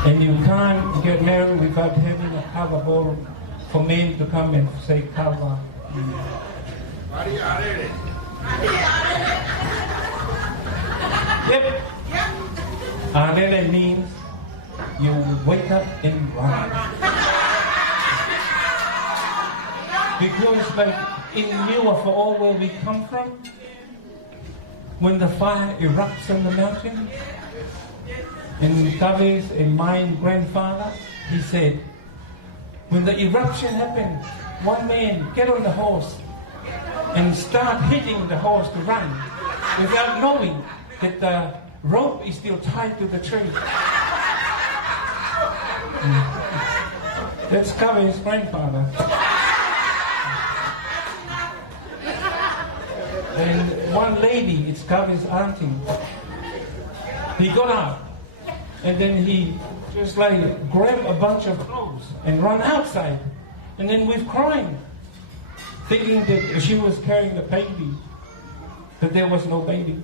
And you can't get married without having a cover ball for men to come and say cover. Yep. Arele means you wake up and run. Because like in Niwa, for all where we come from, when the fire erupts on the mountain, and Kavis and my grandfather, he said, when the eruption happened, one man get on the horse and start hitting the horse to run without knowing that the rope is still tied to the tree. That's Kavis' grandfather. And one lady, it's Kavis' auntie, he got up and then he just like grabbed a bunch of clothes and run outside. And then we're crying, thinking that she was carrying the baby, but there was no baby.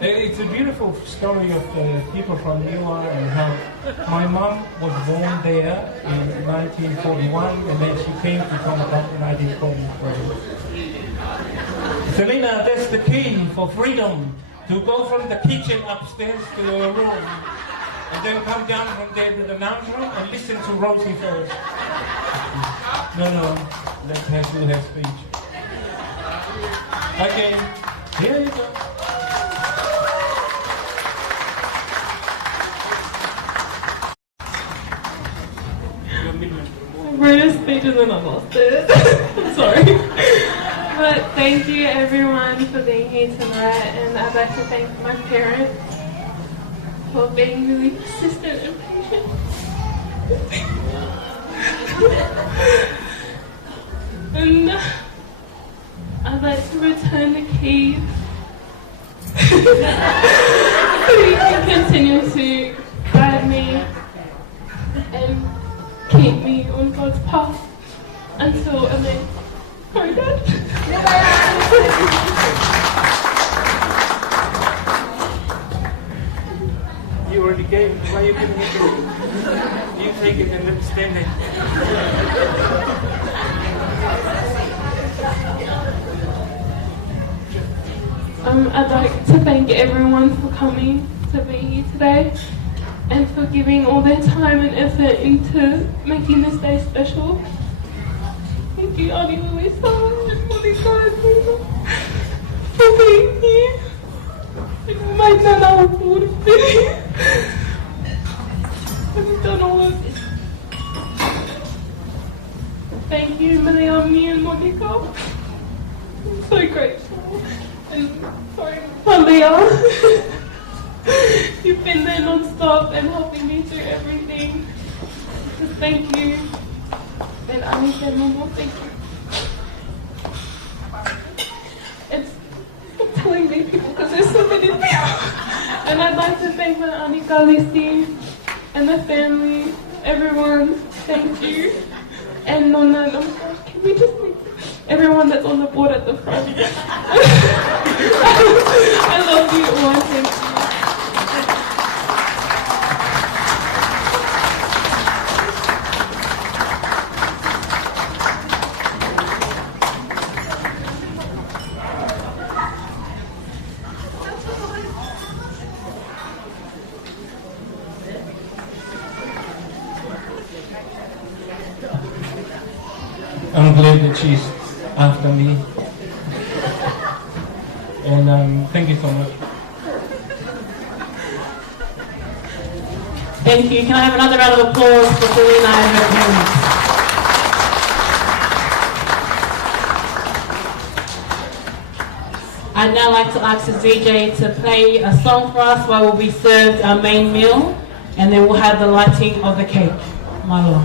It's a beautiful story of the people from Niwa and how my mom was born there in 1941 and then she came to Tonga in 1943. Selena, that's the key for freedom, to go from the kitchen upstairs to your room and then come down from there to the lounge room and listen to Rosie first. No, let her do her speech. Okay, here you go. Greatest speeches and I lost it. I'm sorry. But thank you everyone for being here tonight, and I'd like to thank my parents for being really persistent and patient. And I'd like to return the keys so you can continue to guide me and keep me on God's path until I meet my dad. You already gave it. Why are you giving it to me? You take it and let me stand there. I'd like to thank everyone for coming to be here today and for giving all their time and effort into making this day special. Thank you, Auntie Melissa and Molly guys for being here. I've done all of this. Thank you, Mariami and Monica. I'm so grateful. And sorry, Malia. You've been there non-stop and helping me through everything. So thank you. And Anika and Mama, thank you. It's I'm telling these people because there's so many people. And I'd like to thank my Anika, Lissy, and the family, everyone. Thank you. And Nona, can we just thank everyone that's on the board at the front? I love you all. Thank you. I'm glad that she's after me. And thank you so much. Thank you. Can I have another round of applause for Selena and her parents? I'd now like to ask the DJ to play a song for us while we serve our main meal, and then we'll have the lighting of the cake. Malo.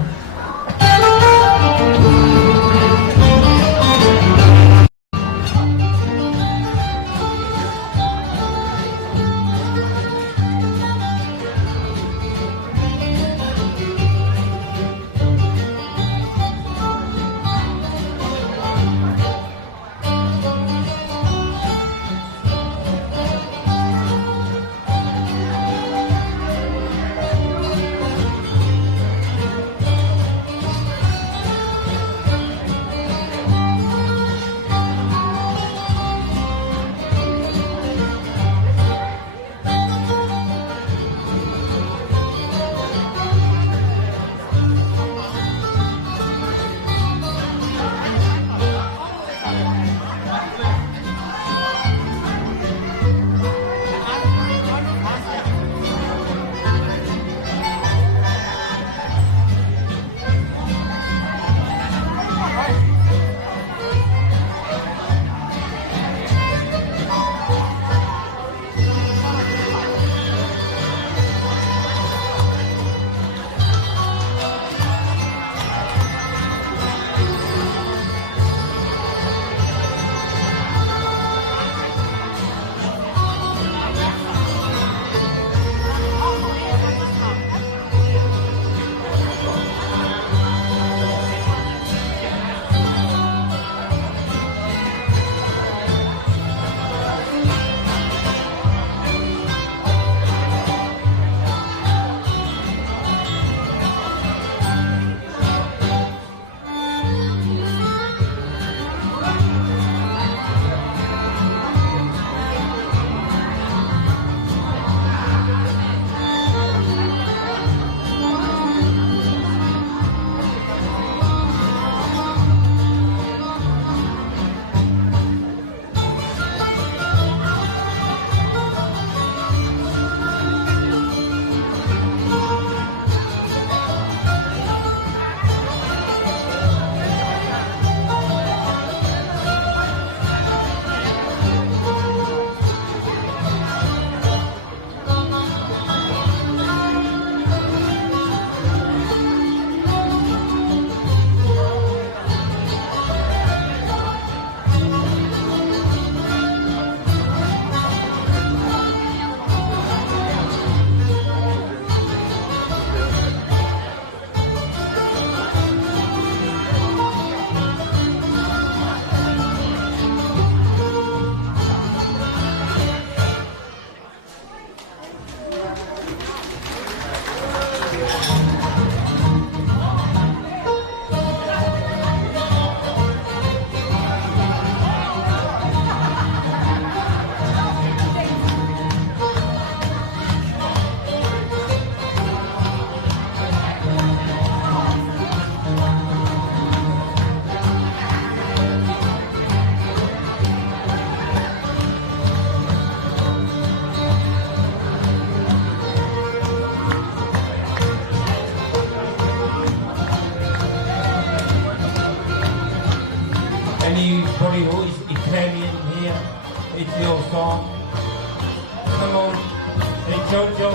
Jojo,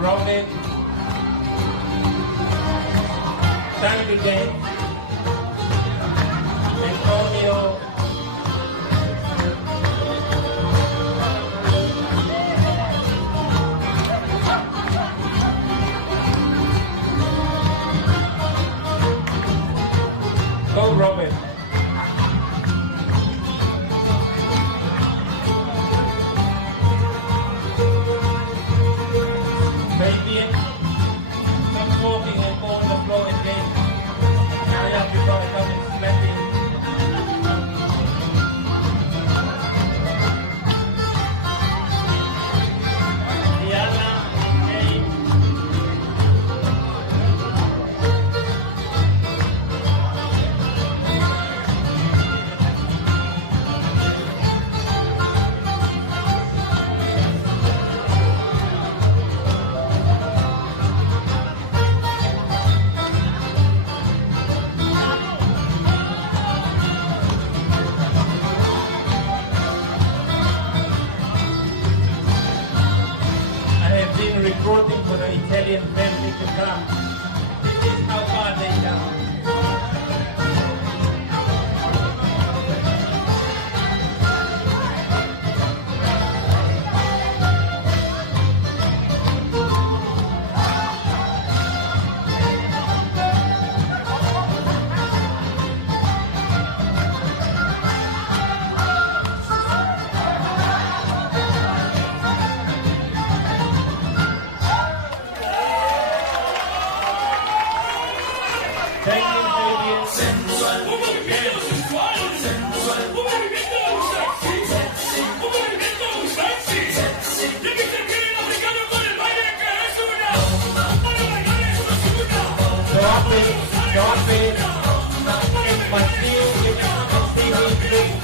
Robin, Sandy Gang, Antonio, go Robin. Fabian, stop walking and go on the floor again. Now you have to go and come and slapping. Diana, James. I have been recruiting for the Italian family to come. This is how far they come. Thank you, Fabian. Drop it, drop it. It's my feel, it's my TV.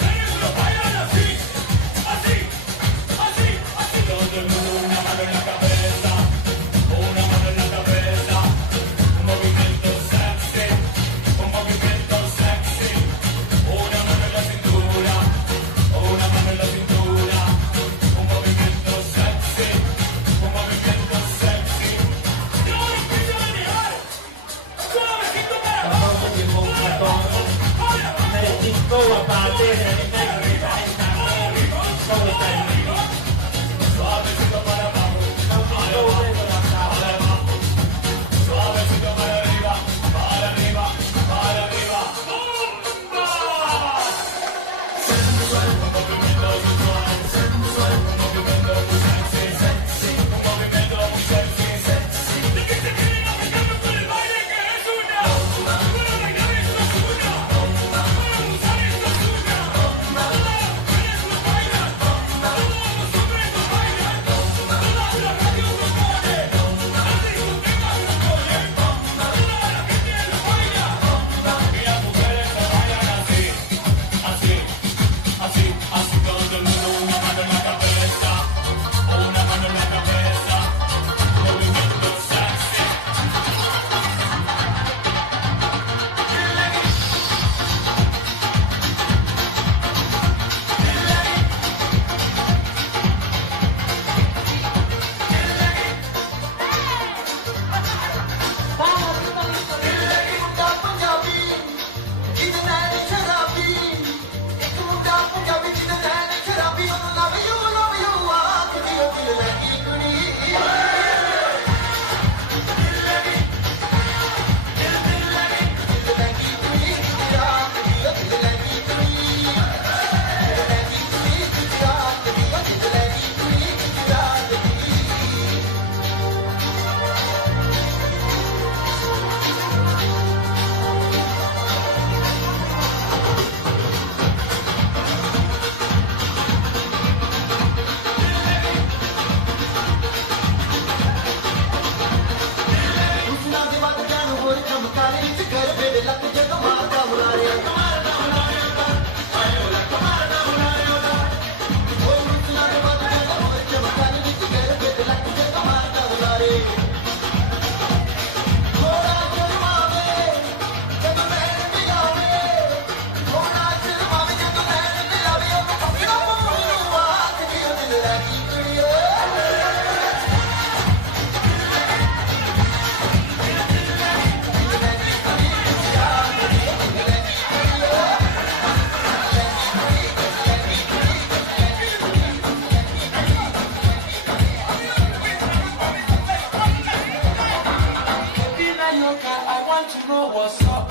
know what's up.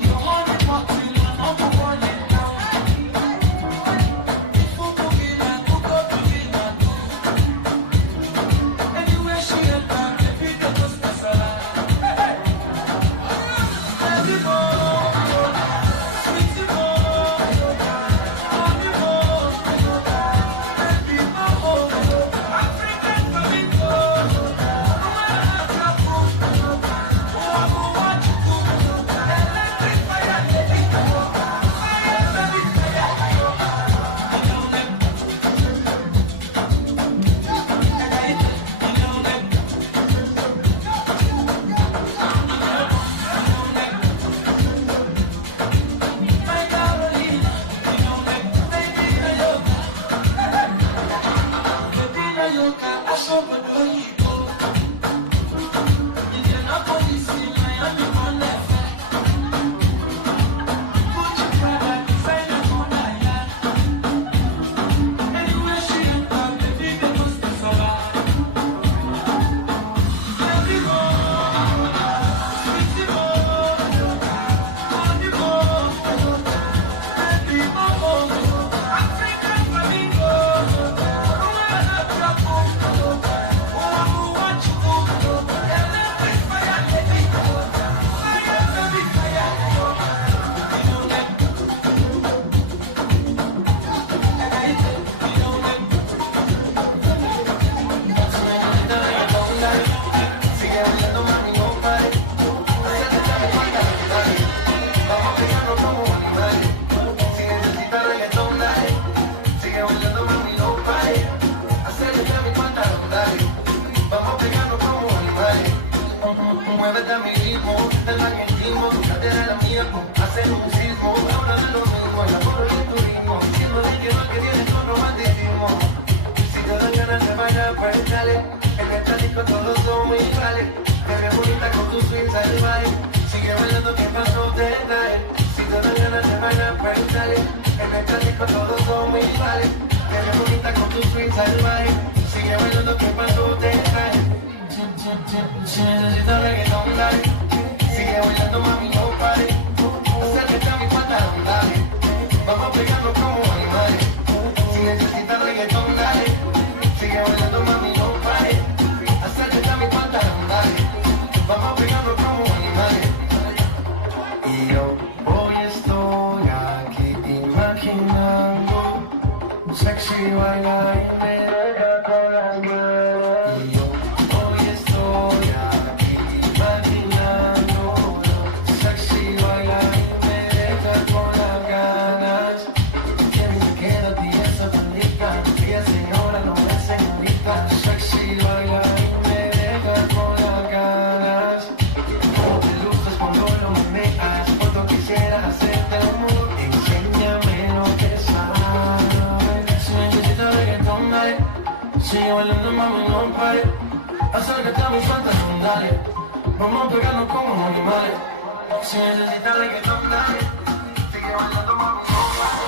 You're on the party, I'm on the one it down. If you go in and you go to in and do. Anywhere she enter, baby, the most special. Baby boy, sweetie boy, honey boy, baby boy, African flamingo. Muévete a mi ritmo, el magnetismo, tu cadera la mía, hacer un sismo, ahora de lo mismo, el amor y el turismo, diciendo de que lo que tienes con romanticismo. Si te dan ganas de bailar, pues dale, en esta disco todos somos iguales, te ves bonita con tu swing salvaje, sigue bailando que pasó te trae. Si te dan ganas de bailar, pues dale, en esta disco todos somos iguales, te ves bonita con tu swing salvaje, sigue bailando que pasó te trae. Si necesitas reggaetón, dale. Sigue bailando, mami, no pare. Acércate a mi pantalón, dale. Vamos a pegarnos como animales. Si necesitas reggaetón, dale. Sigue bailando, mami, no pare. Acércate a mi pantalón, dale. Vamos a pegarnos como animales. Y yo hoy estoy aquí imaginando un sexy bailar y me deja con las manos. Y yo hoy estoy aquí imaginando sexy bailar y me deja con las ganas. ¿Quién se queda a ti esa pandita? Ella señora, no es señorita. Sexy bailar y me deja con las ganas. Cómo te luces cuando lo meneas, cuánto quisiera hacerte amor. Enséñame lo que sabes. Si necesitas reggaetón, dale. Sigue bailando, mami, no pare. Acércate a mi pantalón, dale. Vamos a pegarnos como animales. Si necesitas reggaetón, dale. Sigue bailando, mami, no pare.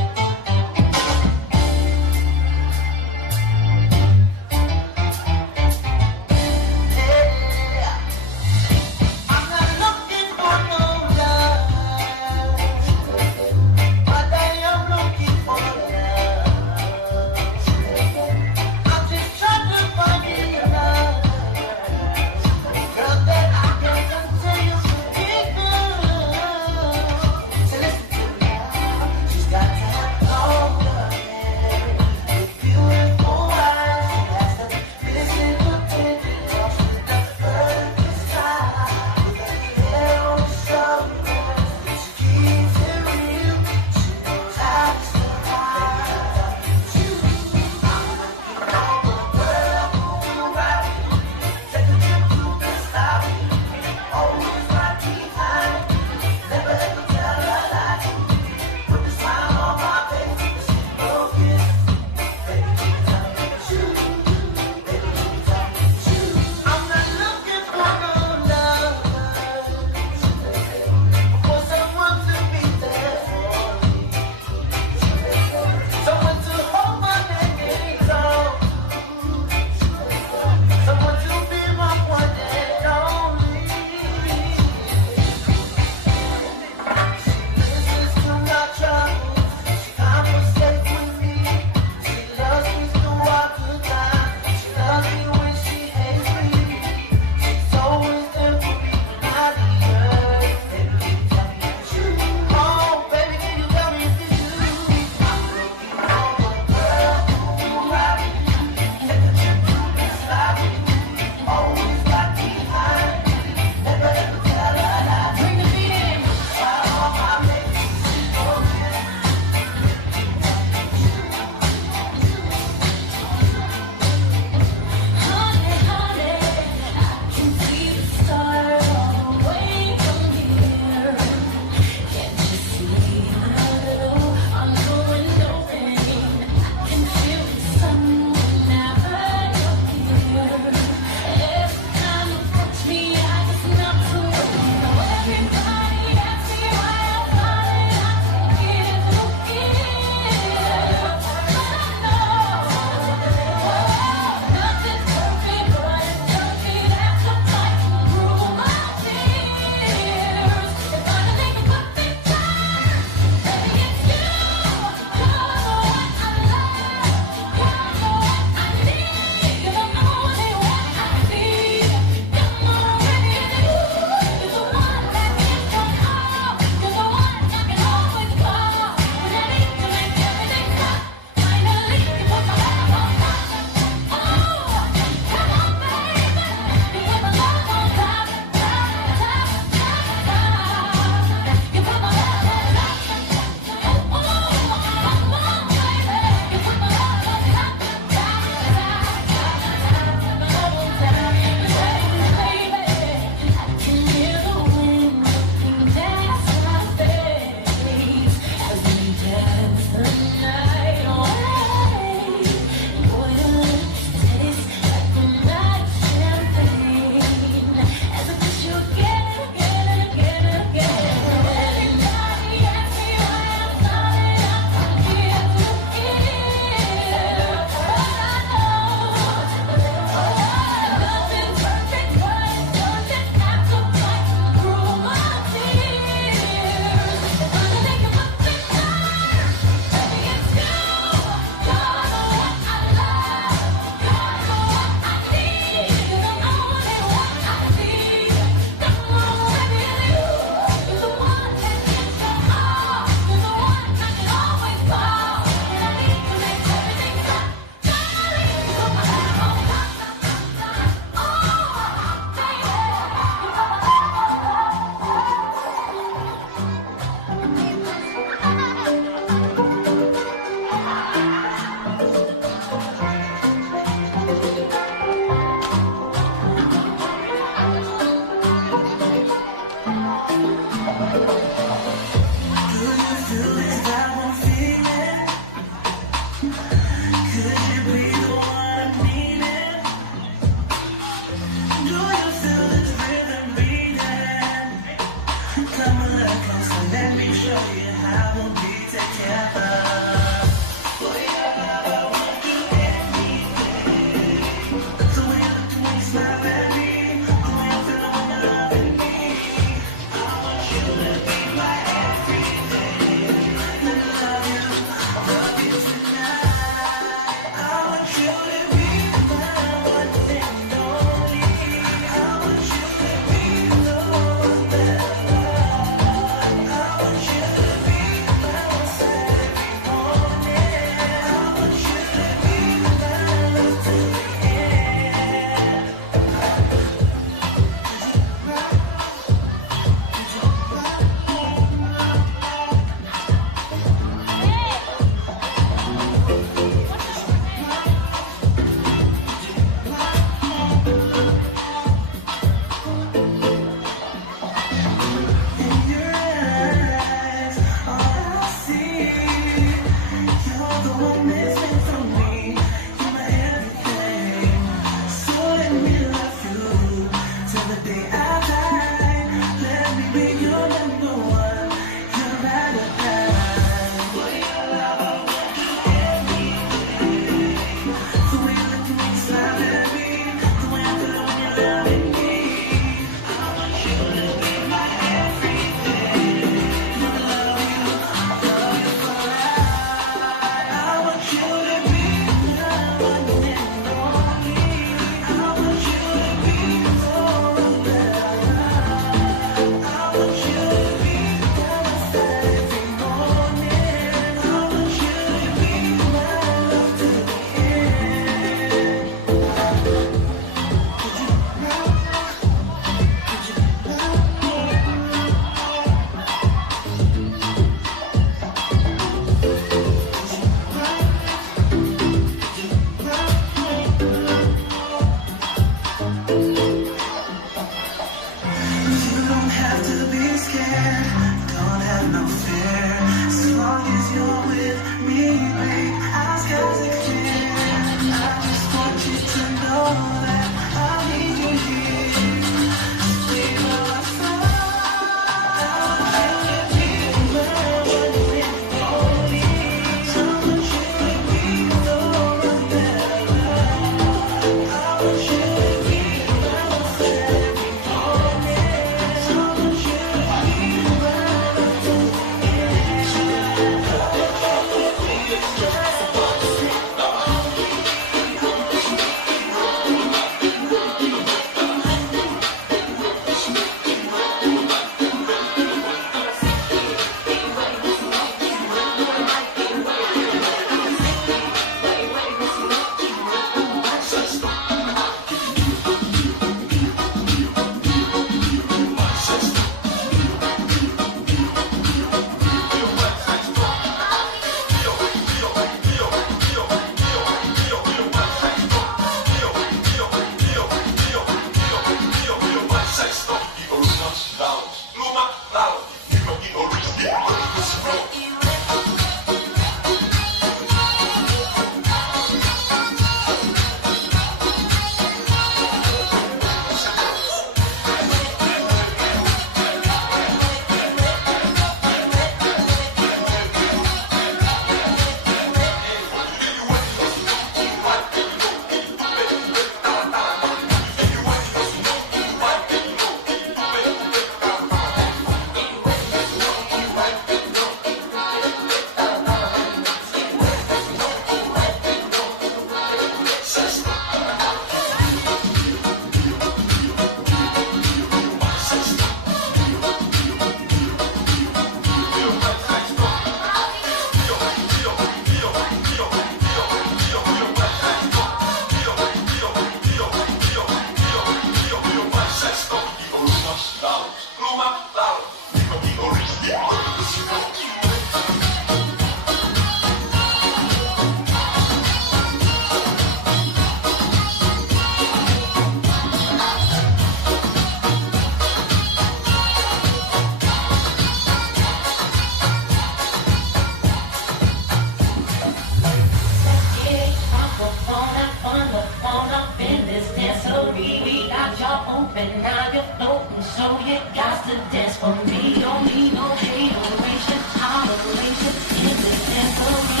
fun, the fun up in this dancery. We got y'all open, now you're floating, so you got to dance for me. Don't need no hateration, holleration in this dancery.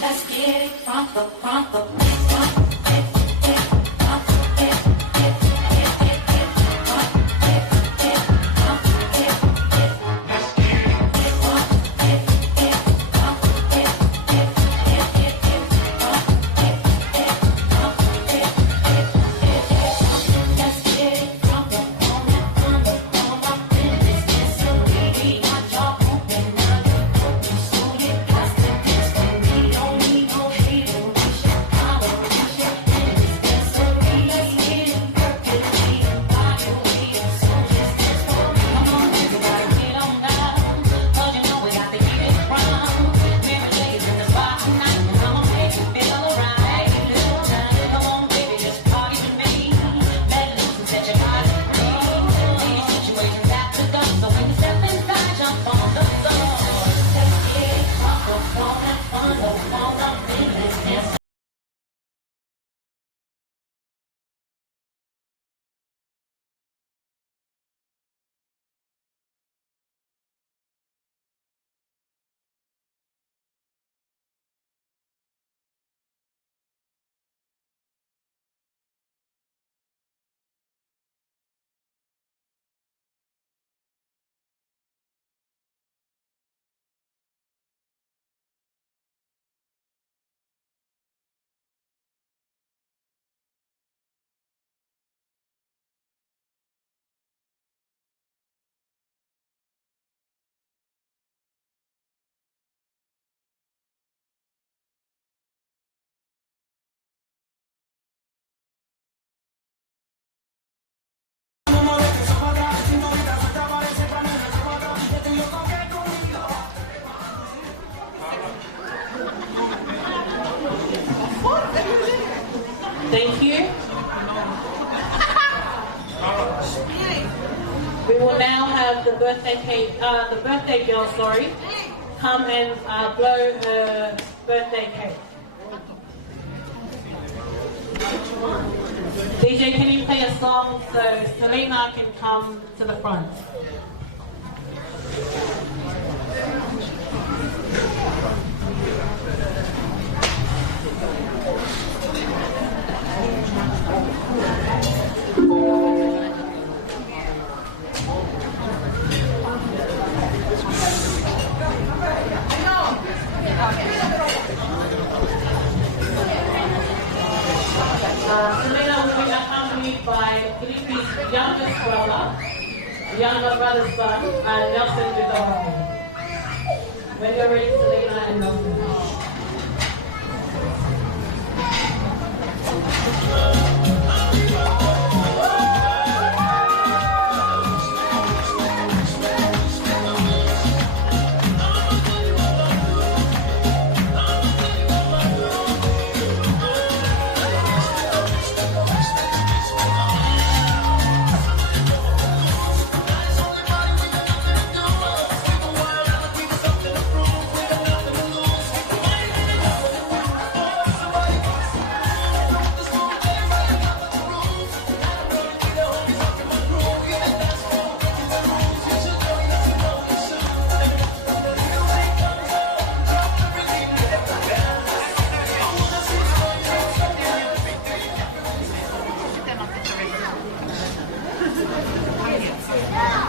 Let's get it from the Thank you. We will now have the birthday girl, come and blow her birthday cake. DJ, can you play a song so Selena can come to the front? Selena will be accompanied by Felipe's youngest brother, younger brother's son, and Nelson Vidal. When you're ready, Selena and Nelson.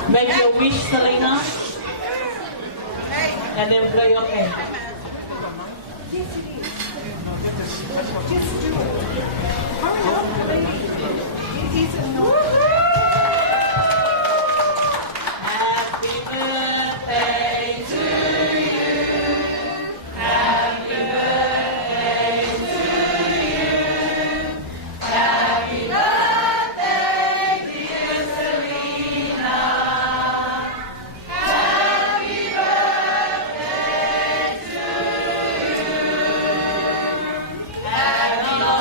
Make your wish, Selena, and then blow your cake. Happy birthday to you. Happy birthday to you. Happy birthday, dear Selena. Happy birthday to you. Happy birthday.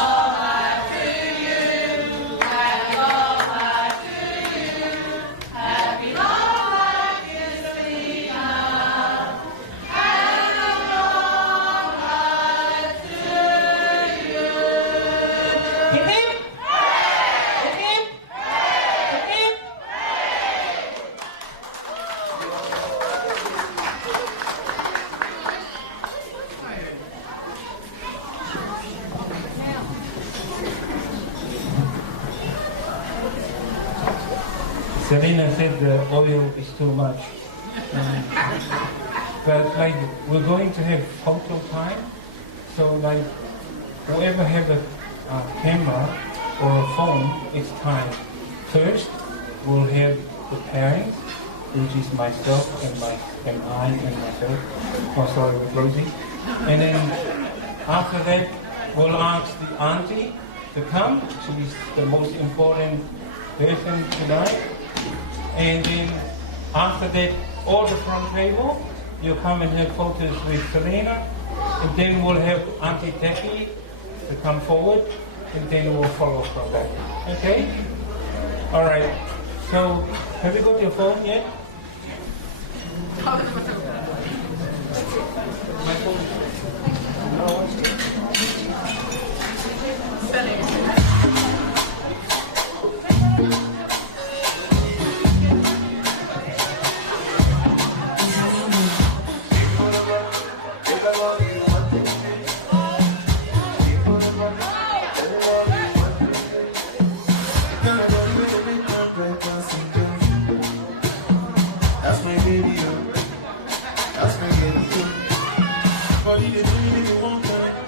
Selena said the oil is too much. But like we're going to have photo time, so like whoever have a camera or a phone, it's time. First, we'll have the parents, which is myself and I and myself. Oh, sorry, Rosie. And then after that, we'll ask the auntie to come. She's the most important person tonight. And then after that, all the front table, you'll come and have photos with Selena. And then we'll have Auntie Taki to come forward. And then we'll follow from that. Okay? All right. So, have you got your phone yet? My phone. That's my video. That's my video. For you to do me if you want to.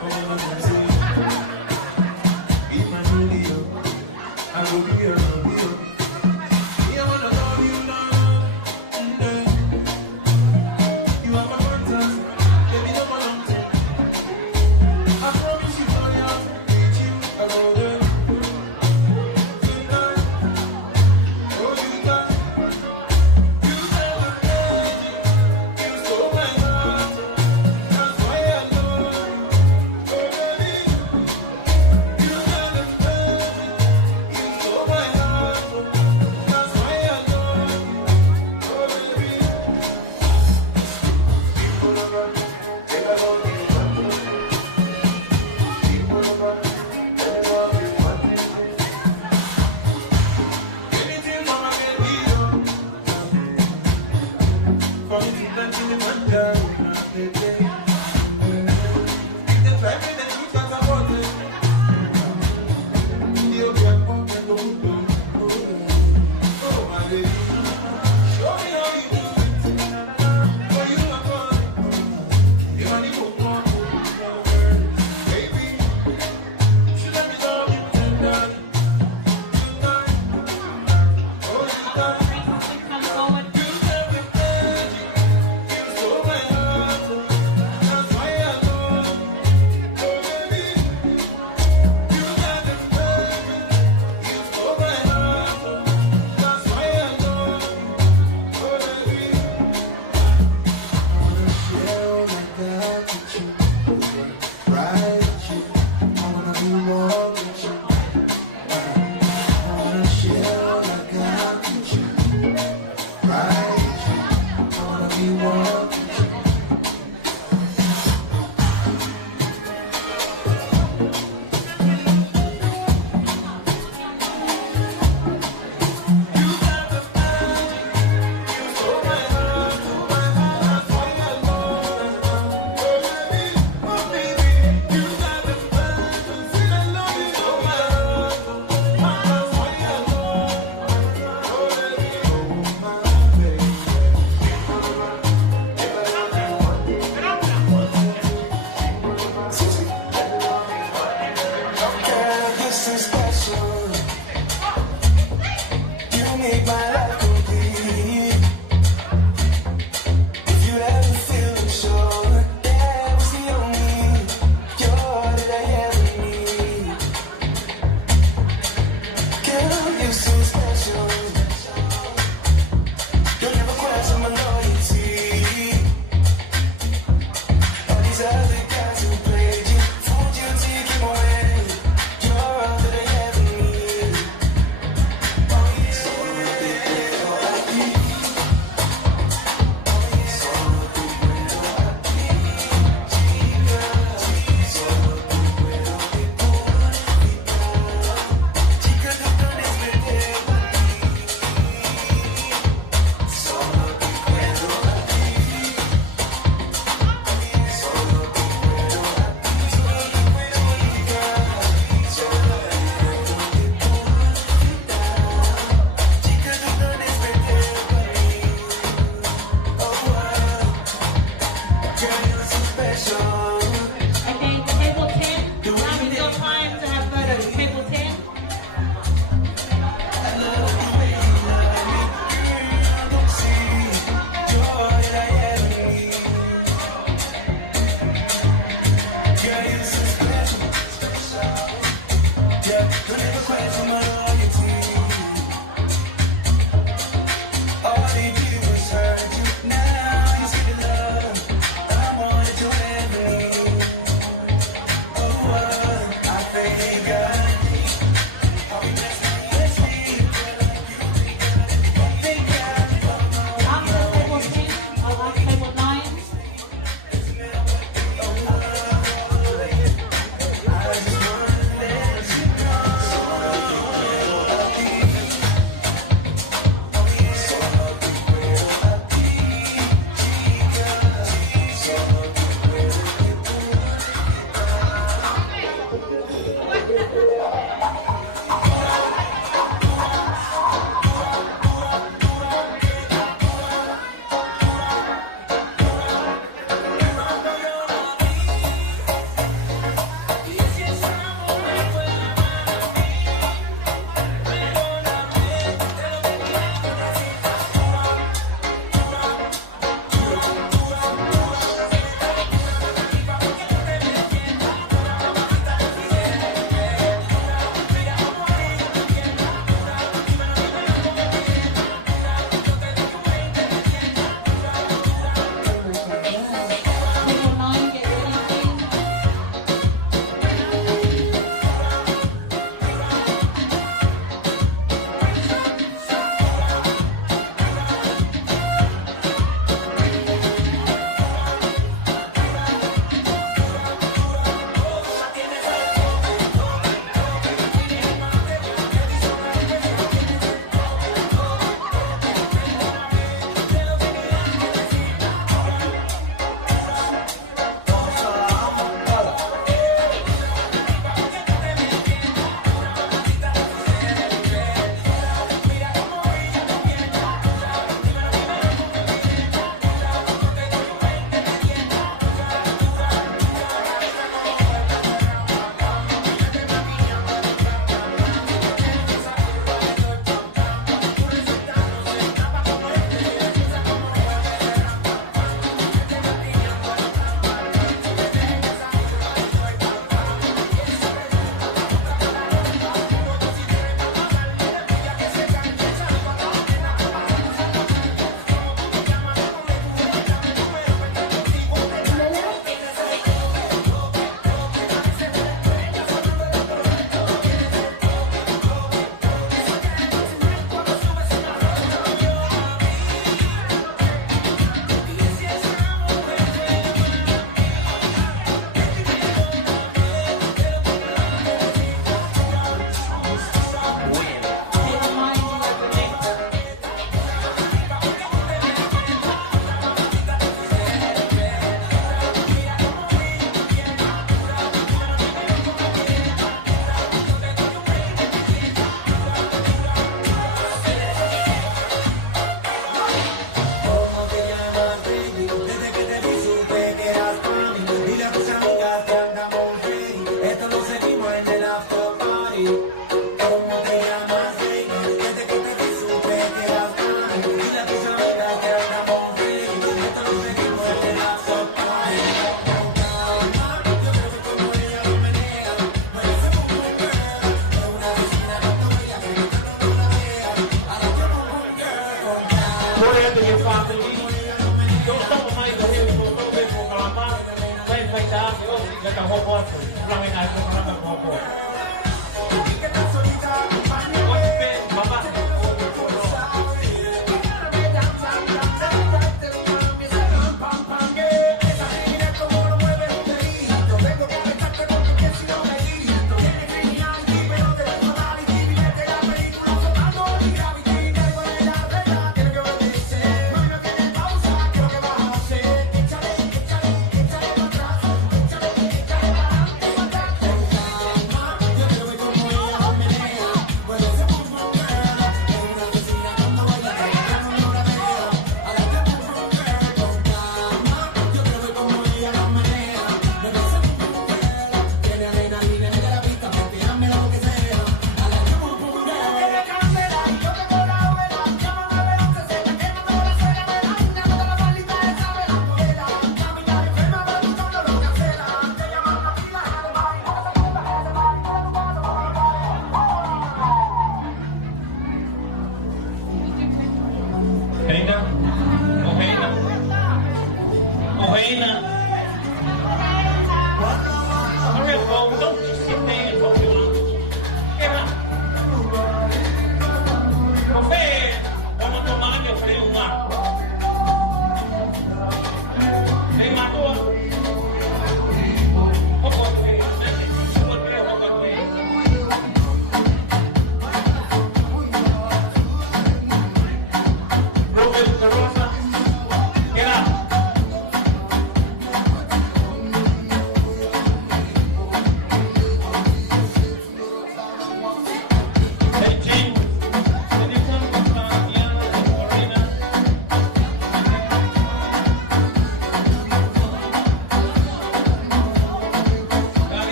hopoatu, langin ay ko lang ang hopo.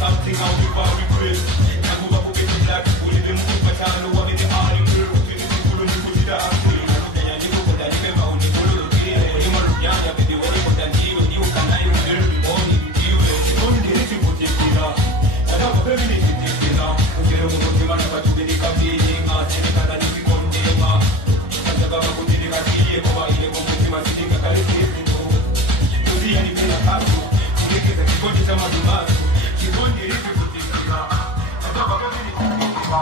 something out of our regret. Nakuba kuketi black, ulive mkut matano, wamete ari mkuru, kini sikulu nikutida akuli. Kaya niko kota nipema unikulu, kiri ni marunyanya, bidi wani kota ndiwe, ni ukanai umiru, bimoni, ndiwe. Sikuni dirisi kutikina, wana mabemi ni kitikina. Ukere mkutima na batubini kabini, ngasini kata nisikondema. Kata kama kutini katiye, kwa ile mkutima sitinga kalifisi. Kuzia ni pina kasu, kulikeza kikondi cha madumasu. Kikondi rifi kutikina, wana mabemi ni kitikina.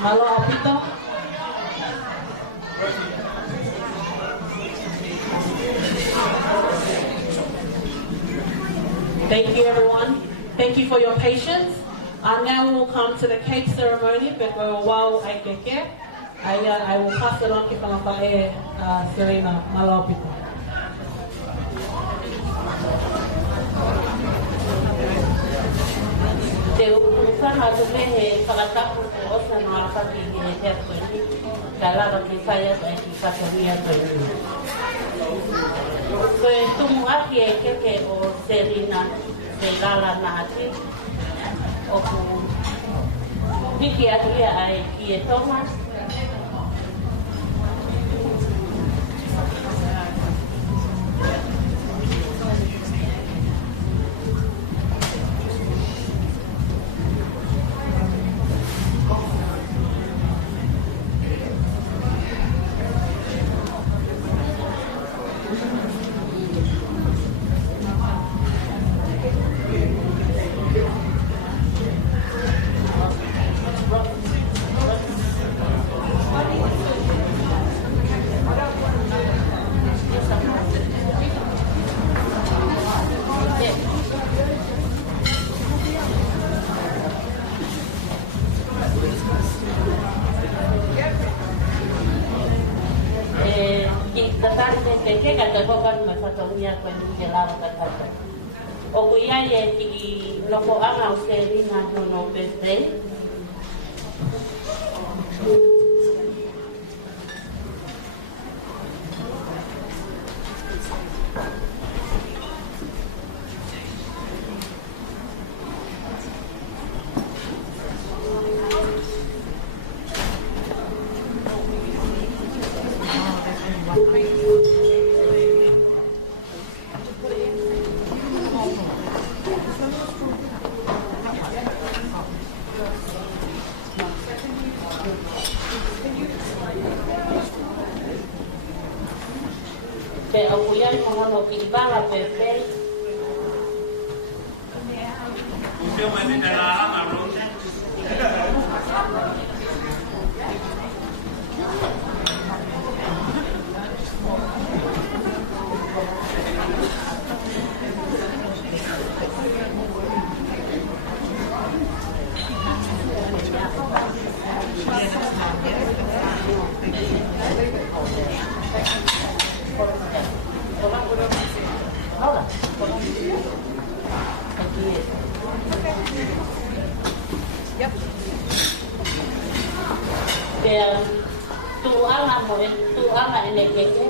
Malo Apito. Thank you, everyone. Thank you for your patience. Now we'll come to the cake ceremony, but while I get here, I will pass it on to Kalampae Serena Malo Apito. Te ukufana tumehe kalatapu kuosa na wakati ya kwenye kalala kifaya kwa kifatoria kwenye kwe tumu aki keke o Serena Selala nati oku hiki ati ya kie Thomas Tatari te kata kokan masatonia kwa nje lao kata. O kuia ye ki loko anga uselina no birthday. Te apoyar como no pilbala perfect. Usted me dice la marrón. Ahora. Kaya tuanga mo rin, tuanga elektrike.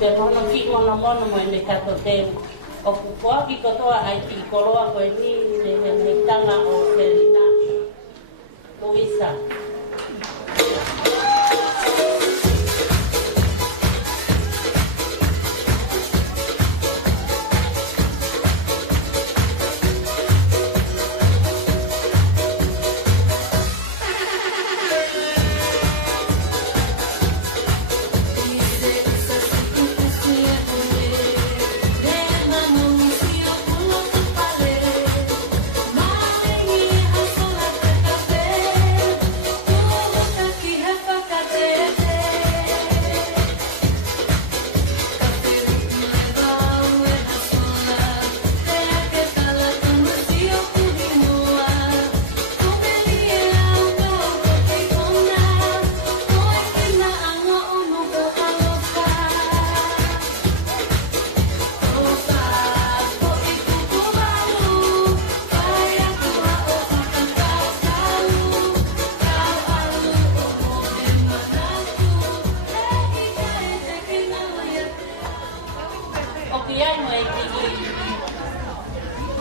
Te mono ki mono mono mo ne kato te o kukua ki kotoa ai ki koroa koe ni ne tanga o Selina Luisa.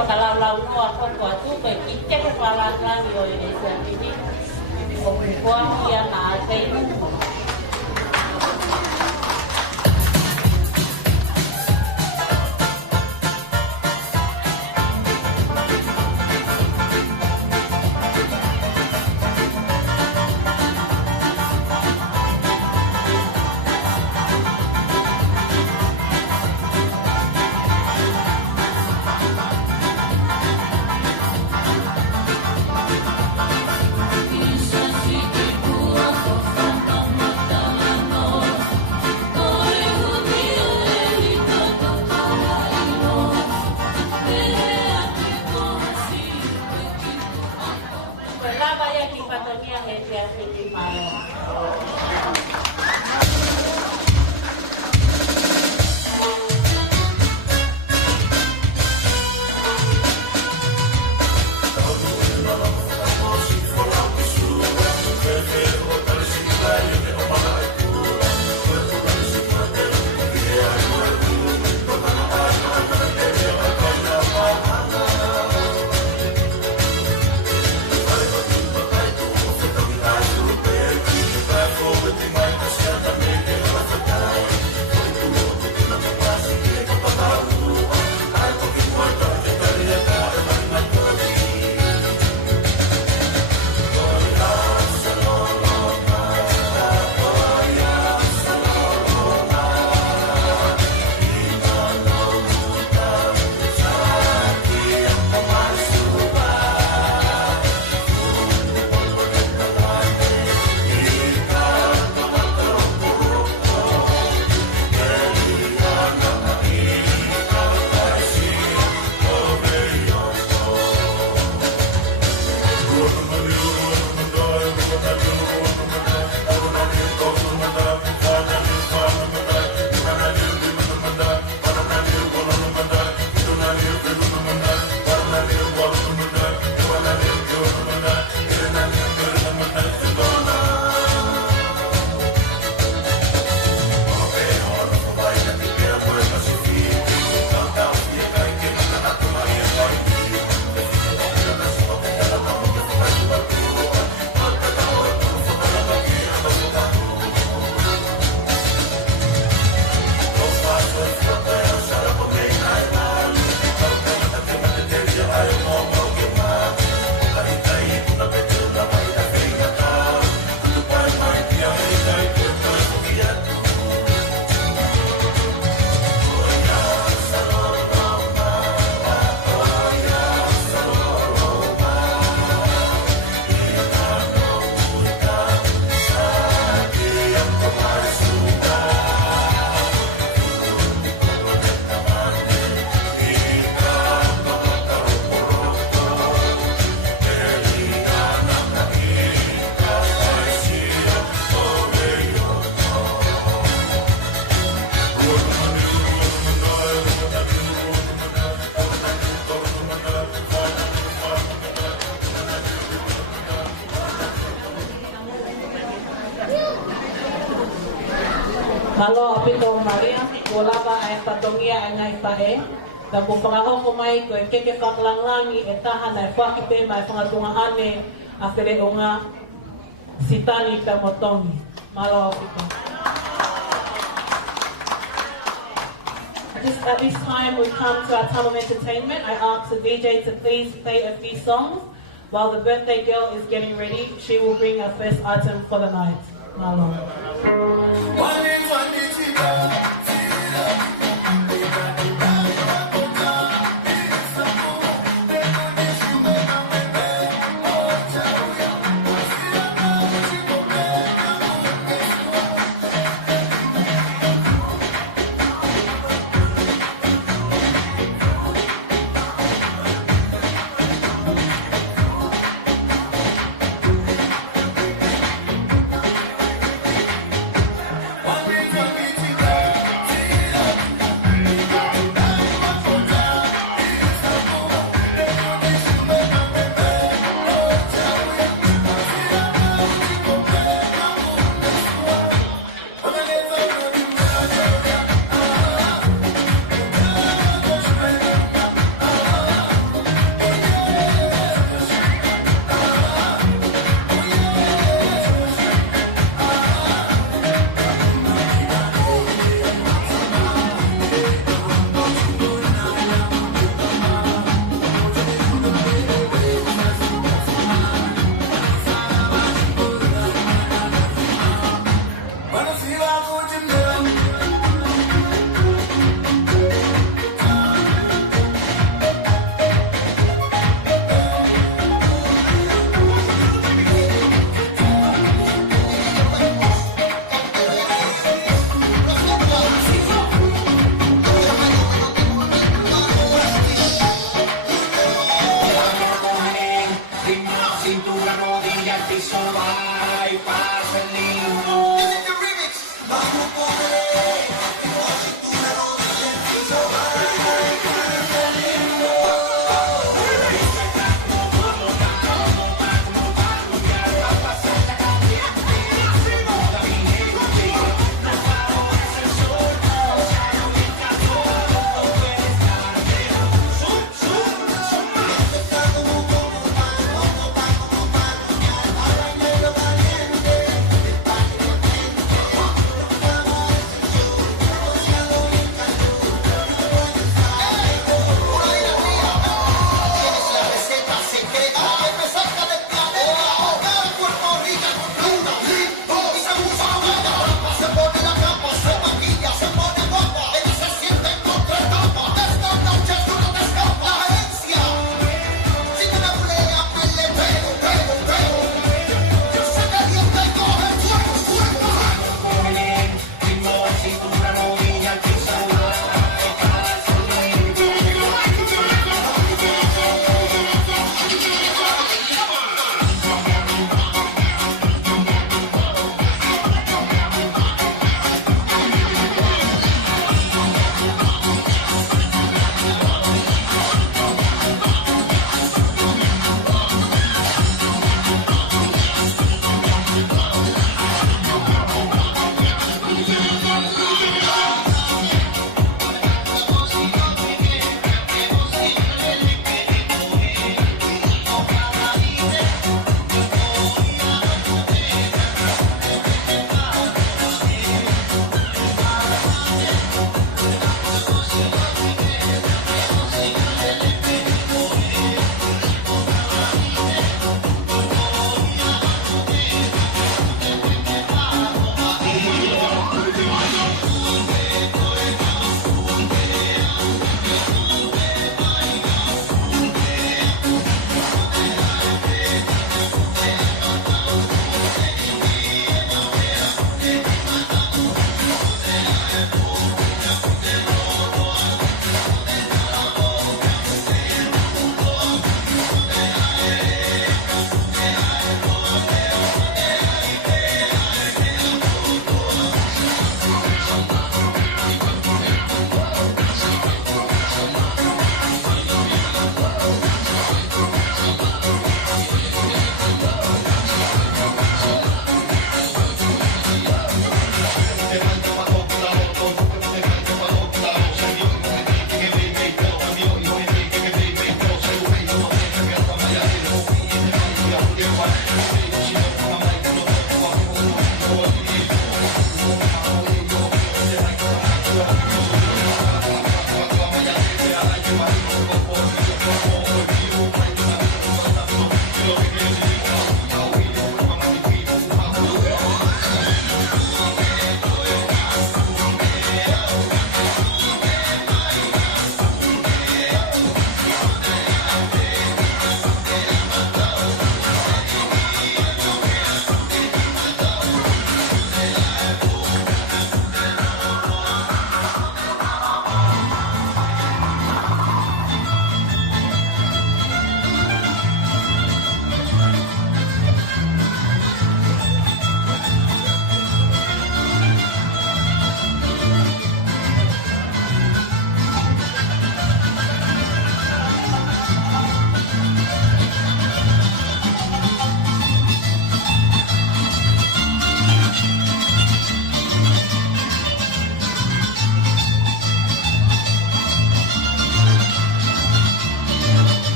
Pagkalaw-law no ako ko ato kay kita ko pala lang yo sa ini o ko ya na kay With the Malo apito Maria, wala ba ay patongia ay ngay pae? Na kung pangaho ko may ko keke kaklanglangi etahan ay pakipe may pangatungahane afere nga sitani kamotongi. Malo apito. At this time we come to our time of entertainment. I ask the DJ to please play a few songs while the birthday girl is getting ready. She will bring our first item for the night. Malo.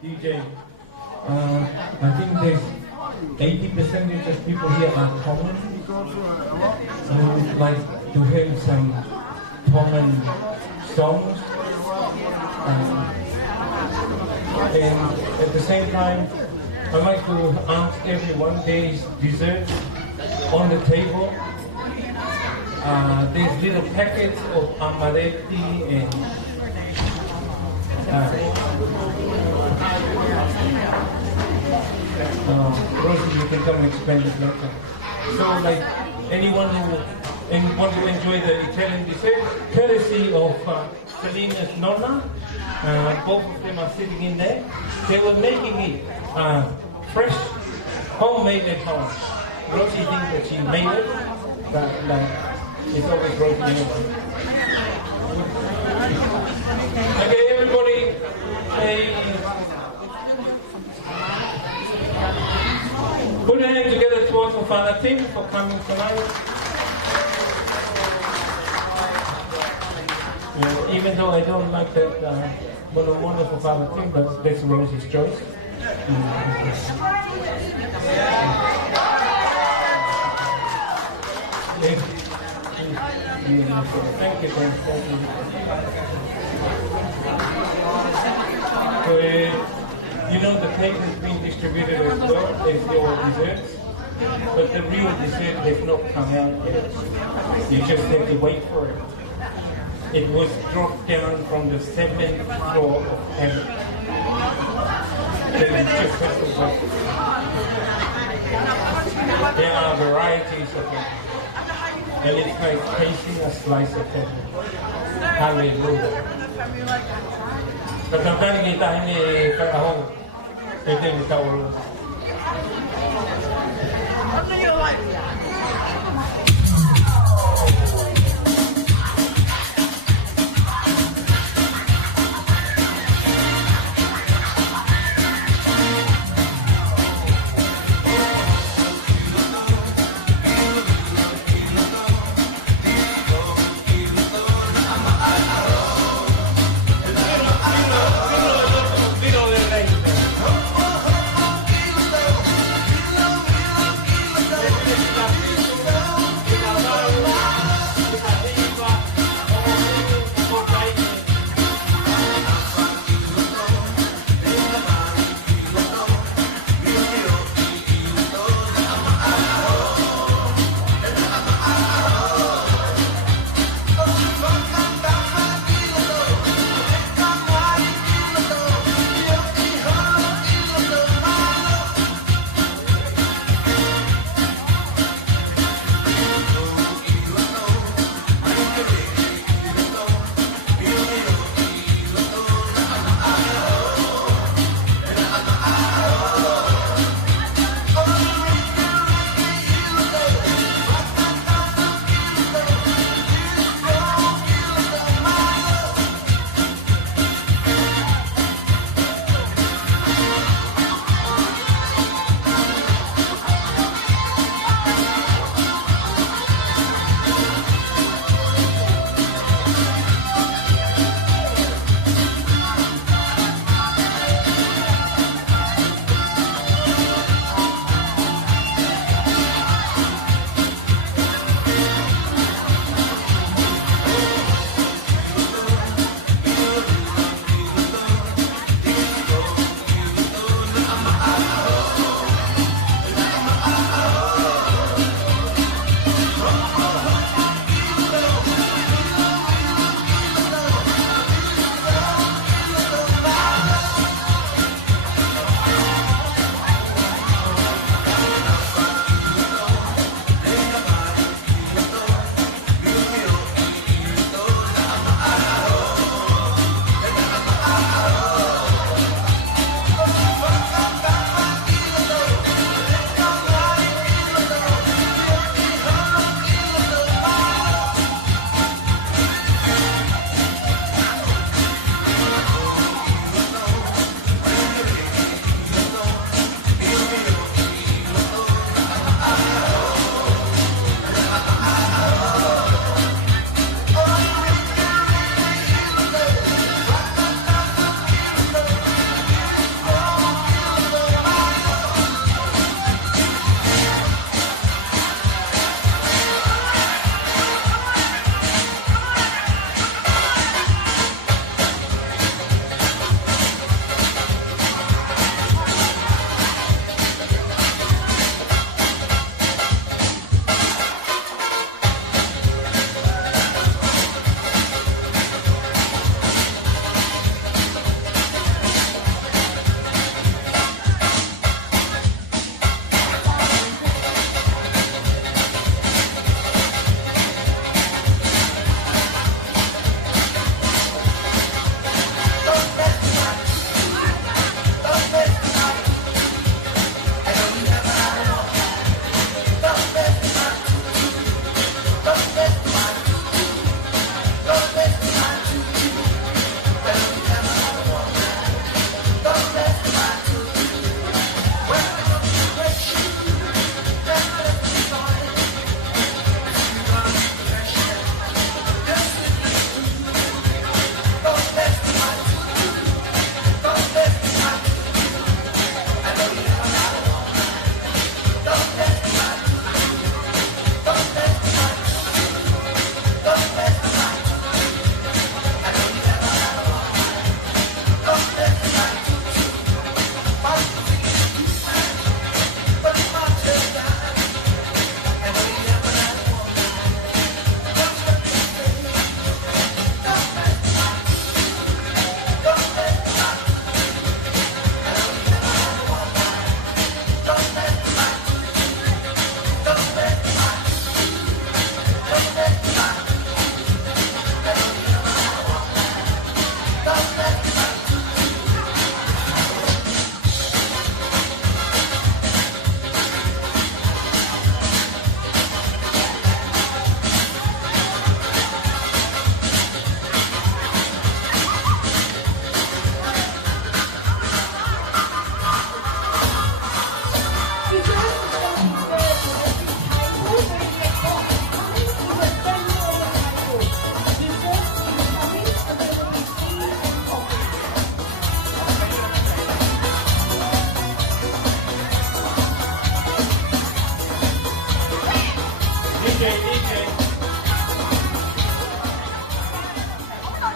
DJ, I think there's 80% of people here are Tongan. So I would like to hear some Tongan songs. And at the same time, I'd like to ask everyone, there is dessert on the table. There's little packets of amaretti and Rosie, you can come and explain it later. So, like, anyone who want to enjoy the Italian dessert, courtesy of Selina's Nonna, both of them are sitting in there. They were making it fresh, homemade at home. Rosie thinks that she made it, but it's always Rosie anyway. Okay, everybody, put your hands together towards Father Tim for coming tonight. Yeah, even though I don't like that wonderful Father Tim, but that's Rosie's choice. Thank you, friends. Thank you. So, you know, the cake has been distributed as well as your desserts, but the real dessert has not come out yet. You just have to wait for it. It was dropped down from the 7th floor of heaven. Then you just have to wait. There are varieties of it. And it's like tasting a slice of heaven. Hallelujah. Kadang-kadang kita ini kahong, ito yung tawag. Ano yung life?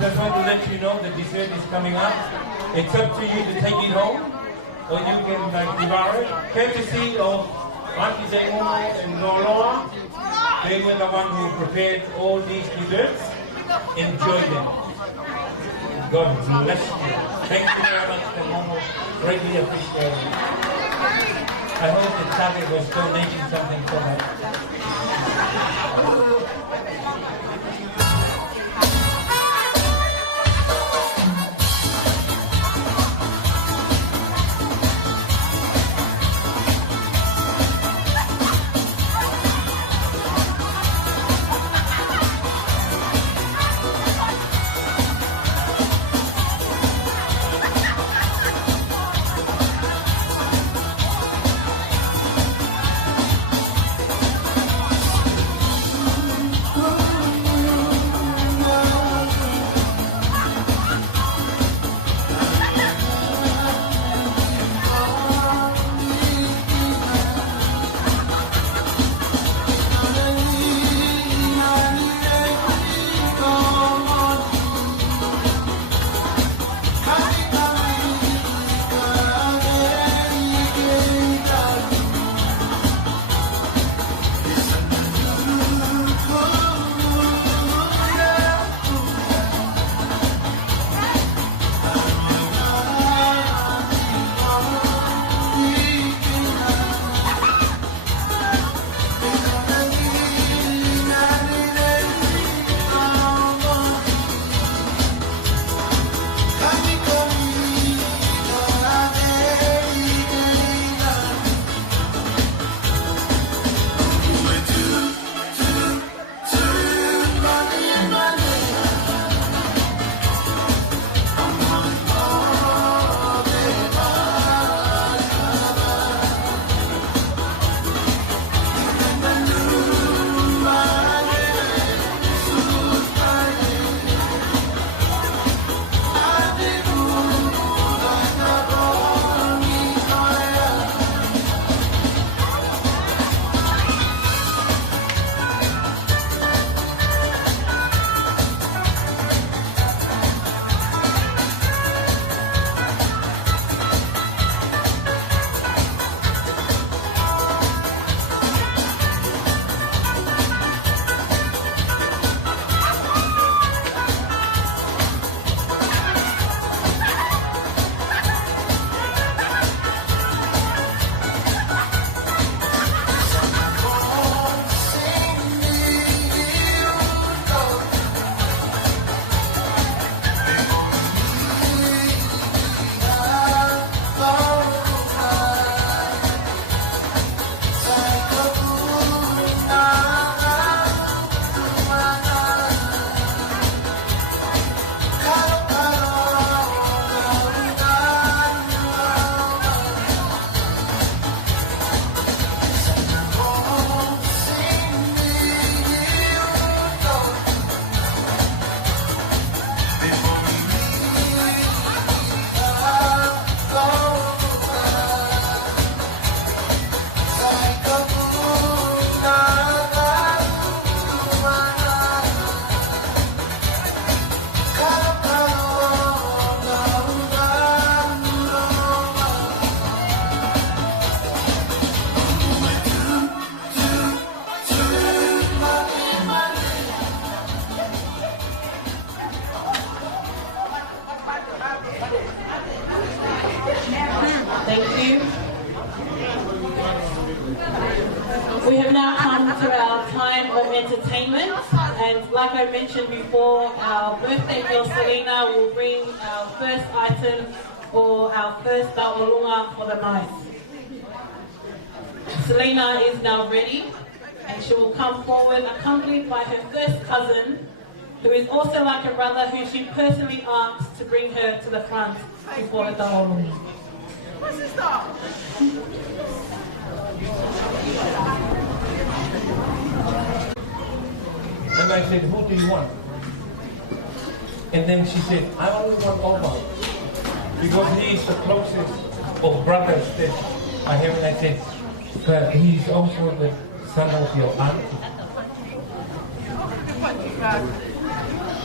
just want to let you know the dessert is coming up. It's up to you to take it home, or you can devour it. Courtesy of Auntie Daymomo and Loloa. They were the one who prepared all these desserts. Enjoy them. God bless you. Thank you very much, Daymomo. Greatly appreciate it. I hope the Charlie was donating something for that. Thank you. We have now come to our time of entertainment, and like I mentioned before, our birthday girl Selena will bring our first item or our first ta'olunga for the night. Selena is now ready, and she will come forward accompanied by her first cousin, who is also like a brother, who she personally asked to bring her to the front before the ta'olunga. What's this dog? And I said, who do you want? And then she said, I only want Opa, because he is the closest of brothers that I have. And I said, but he is also the son of your aunt.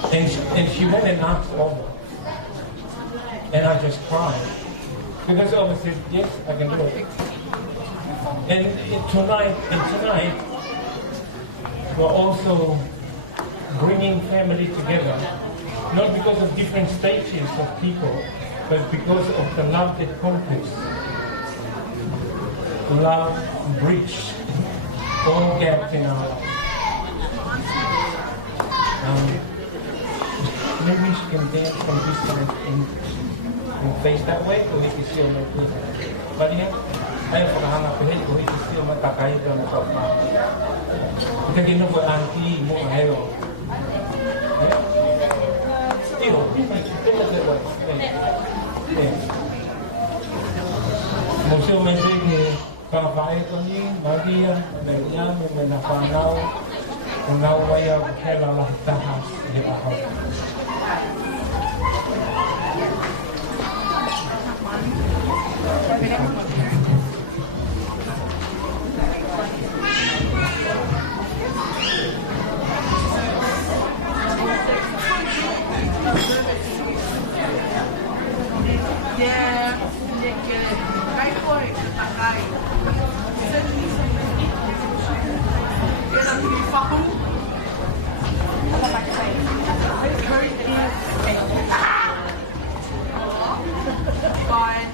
And she went and knocked over. And I just cried. Because I always said, yes, I can do it. And tonight, we're also bringing family together. Not because of different stages of people, but because of the love that conquers. Love bridges all gaps in our lives. Maybe she can dance from this side and face that way, or he can still make it. But yeah, ayaw pagkahanap ko hit, or he can still matakay ito na kapma. Ika ginubo auntie mo ayaw. Still, still that way. Yeah. Mostly may sige, kakapay ko ni Maria, may napanaw. And now I have Kela Lahtahas di ako. Yeah, kay ko eh, takay. Fire.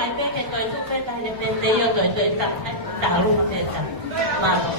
mai pe ke toi su pe ta ye pe te yo toi toi ta lu pe ta ma lo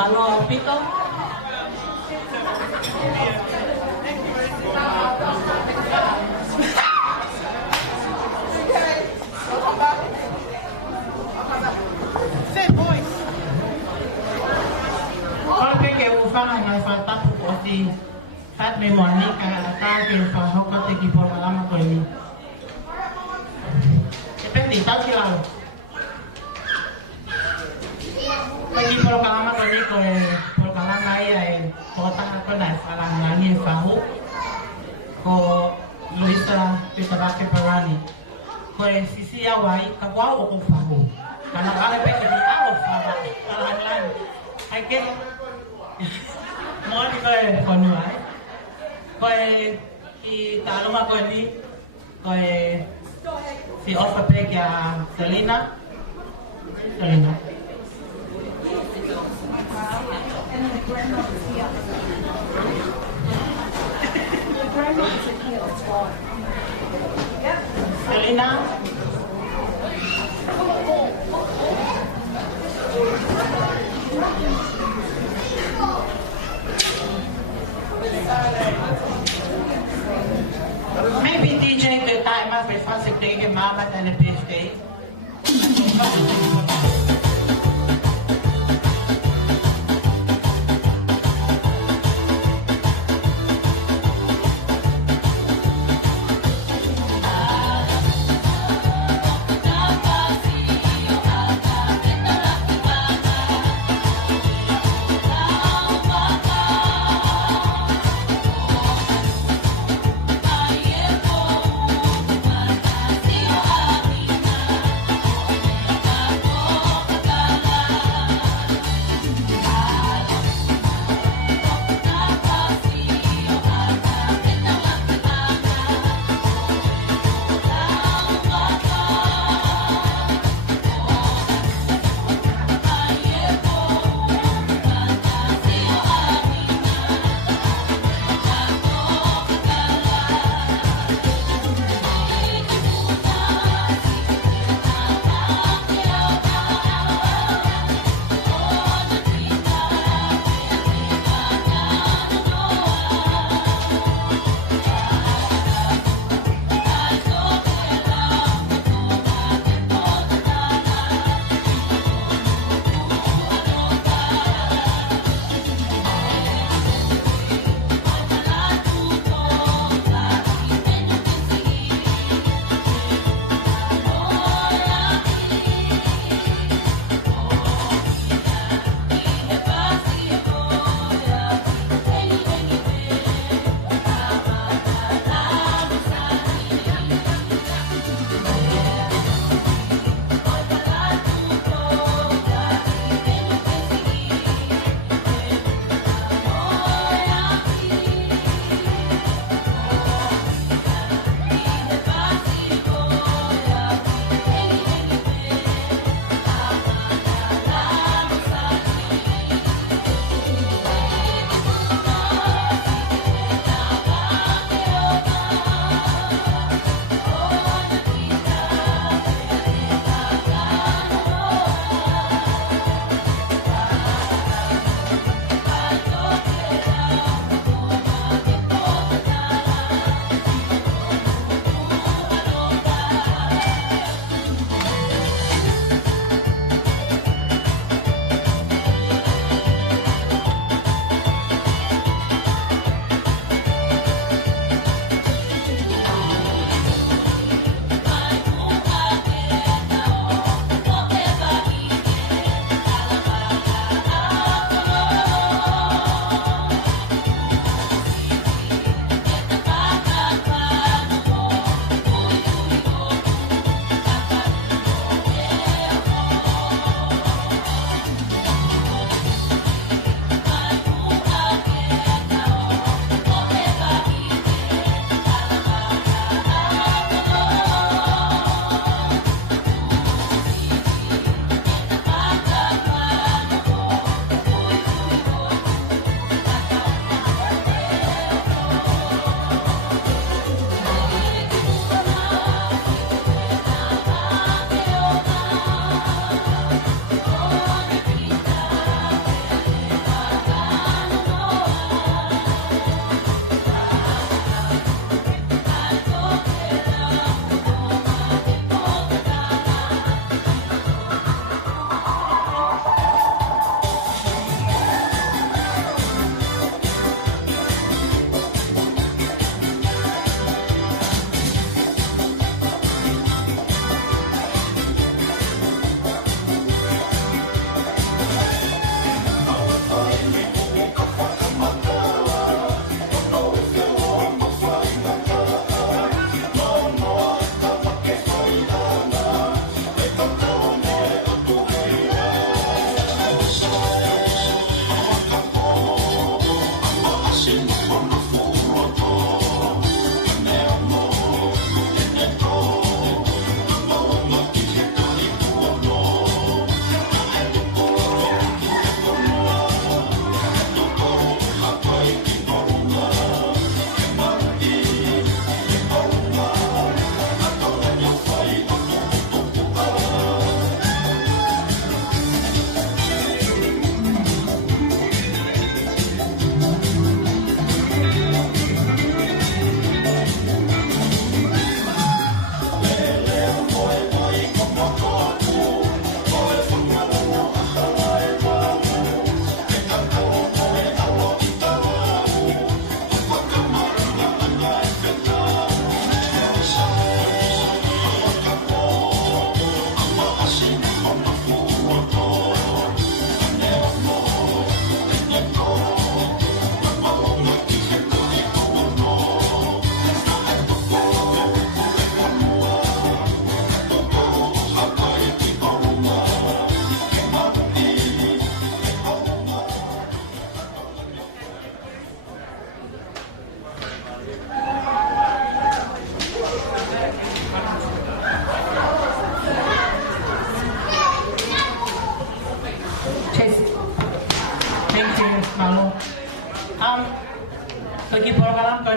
Malo Pito. Porque que usan en el falta pukosi, tat memori kata que fajo que te por la mano con él. Depende tal que hago. Aquí por la mano con él por la mano ahí kota con la sala ngani fajo ko Luisa Pitarake Parani. Koe sisi awai ka wau o kufahu. Kana ale pe ki ao fara alang. Ai ke. Mo ni koe konu ai. Koe ki taluma koe ni koe si ofa pe ya Selena. Selena. Selena. Maybe DJ could time up with us if they get mama and a big day. Oh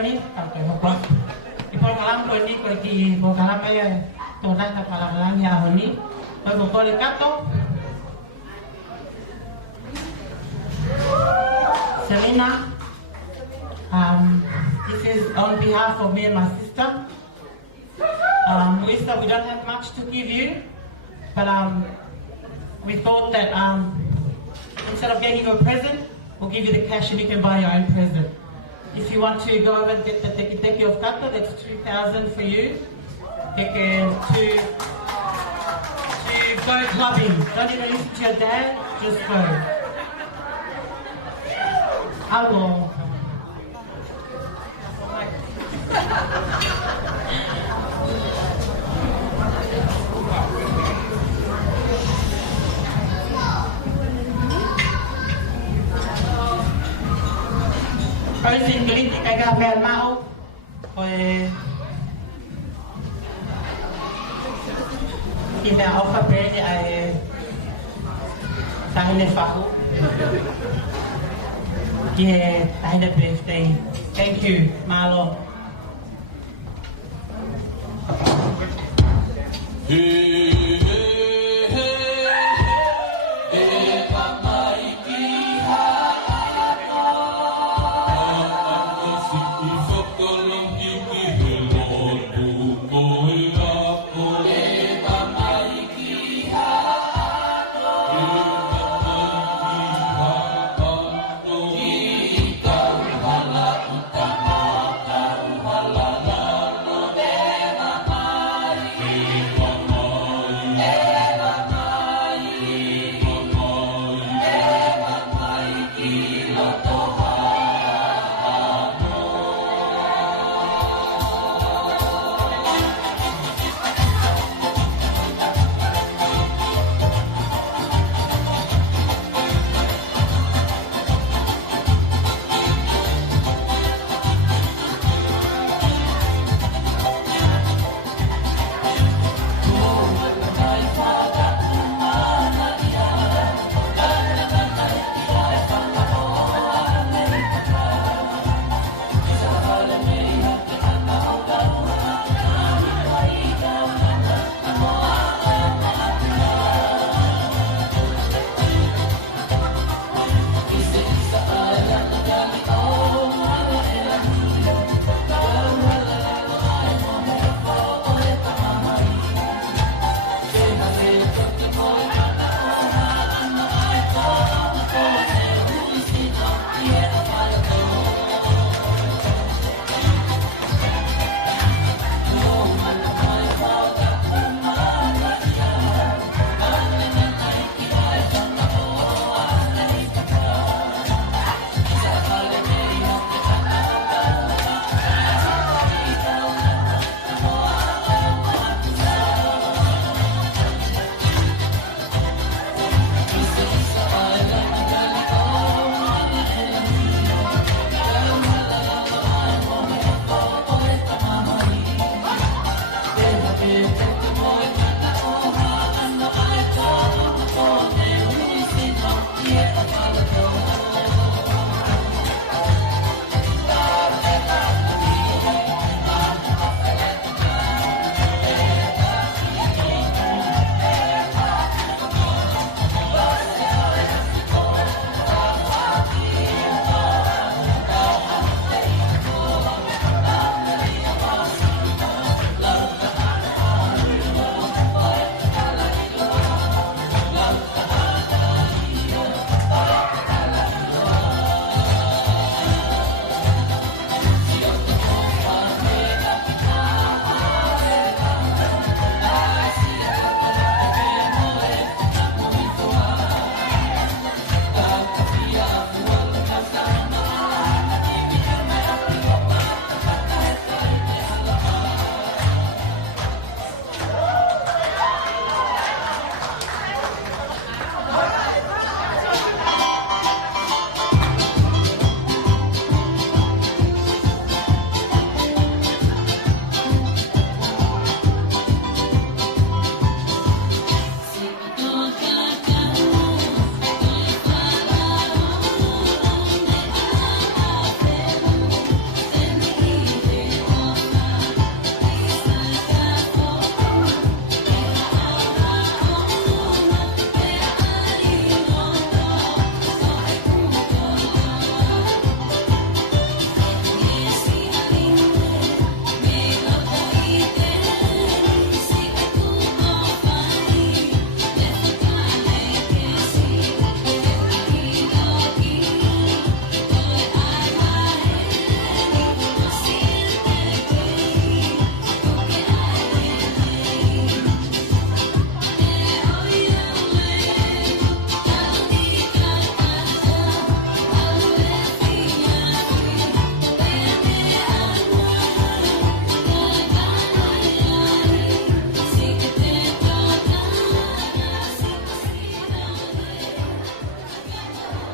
ni tak apa. Ipol kalam ko ni ko ki bo kalam ay to na ta kalam lang ya honi. Ko ko le kato. Selena, this is on behalf of me and my sister. We don't have much to give you, but we thought that instead of getting you a present, we'll give you the cash and you can buy your own present. If you want to go over and get the teki of kata, that's 2,000 for you. To go clubbing. Don't even listen to your dad, just go. I will. Tôi xin click cái cà phê máu rồi in the offer pay I tangin fa ko yeah tangin birthday thank you Malo Mama.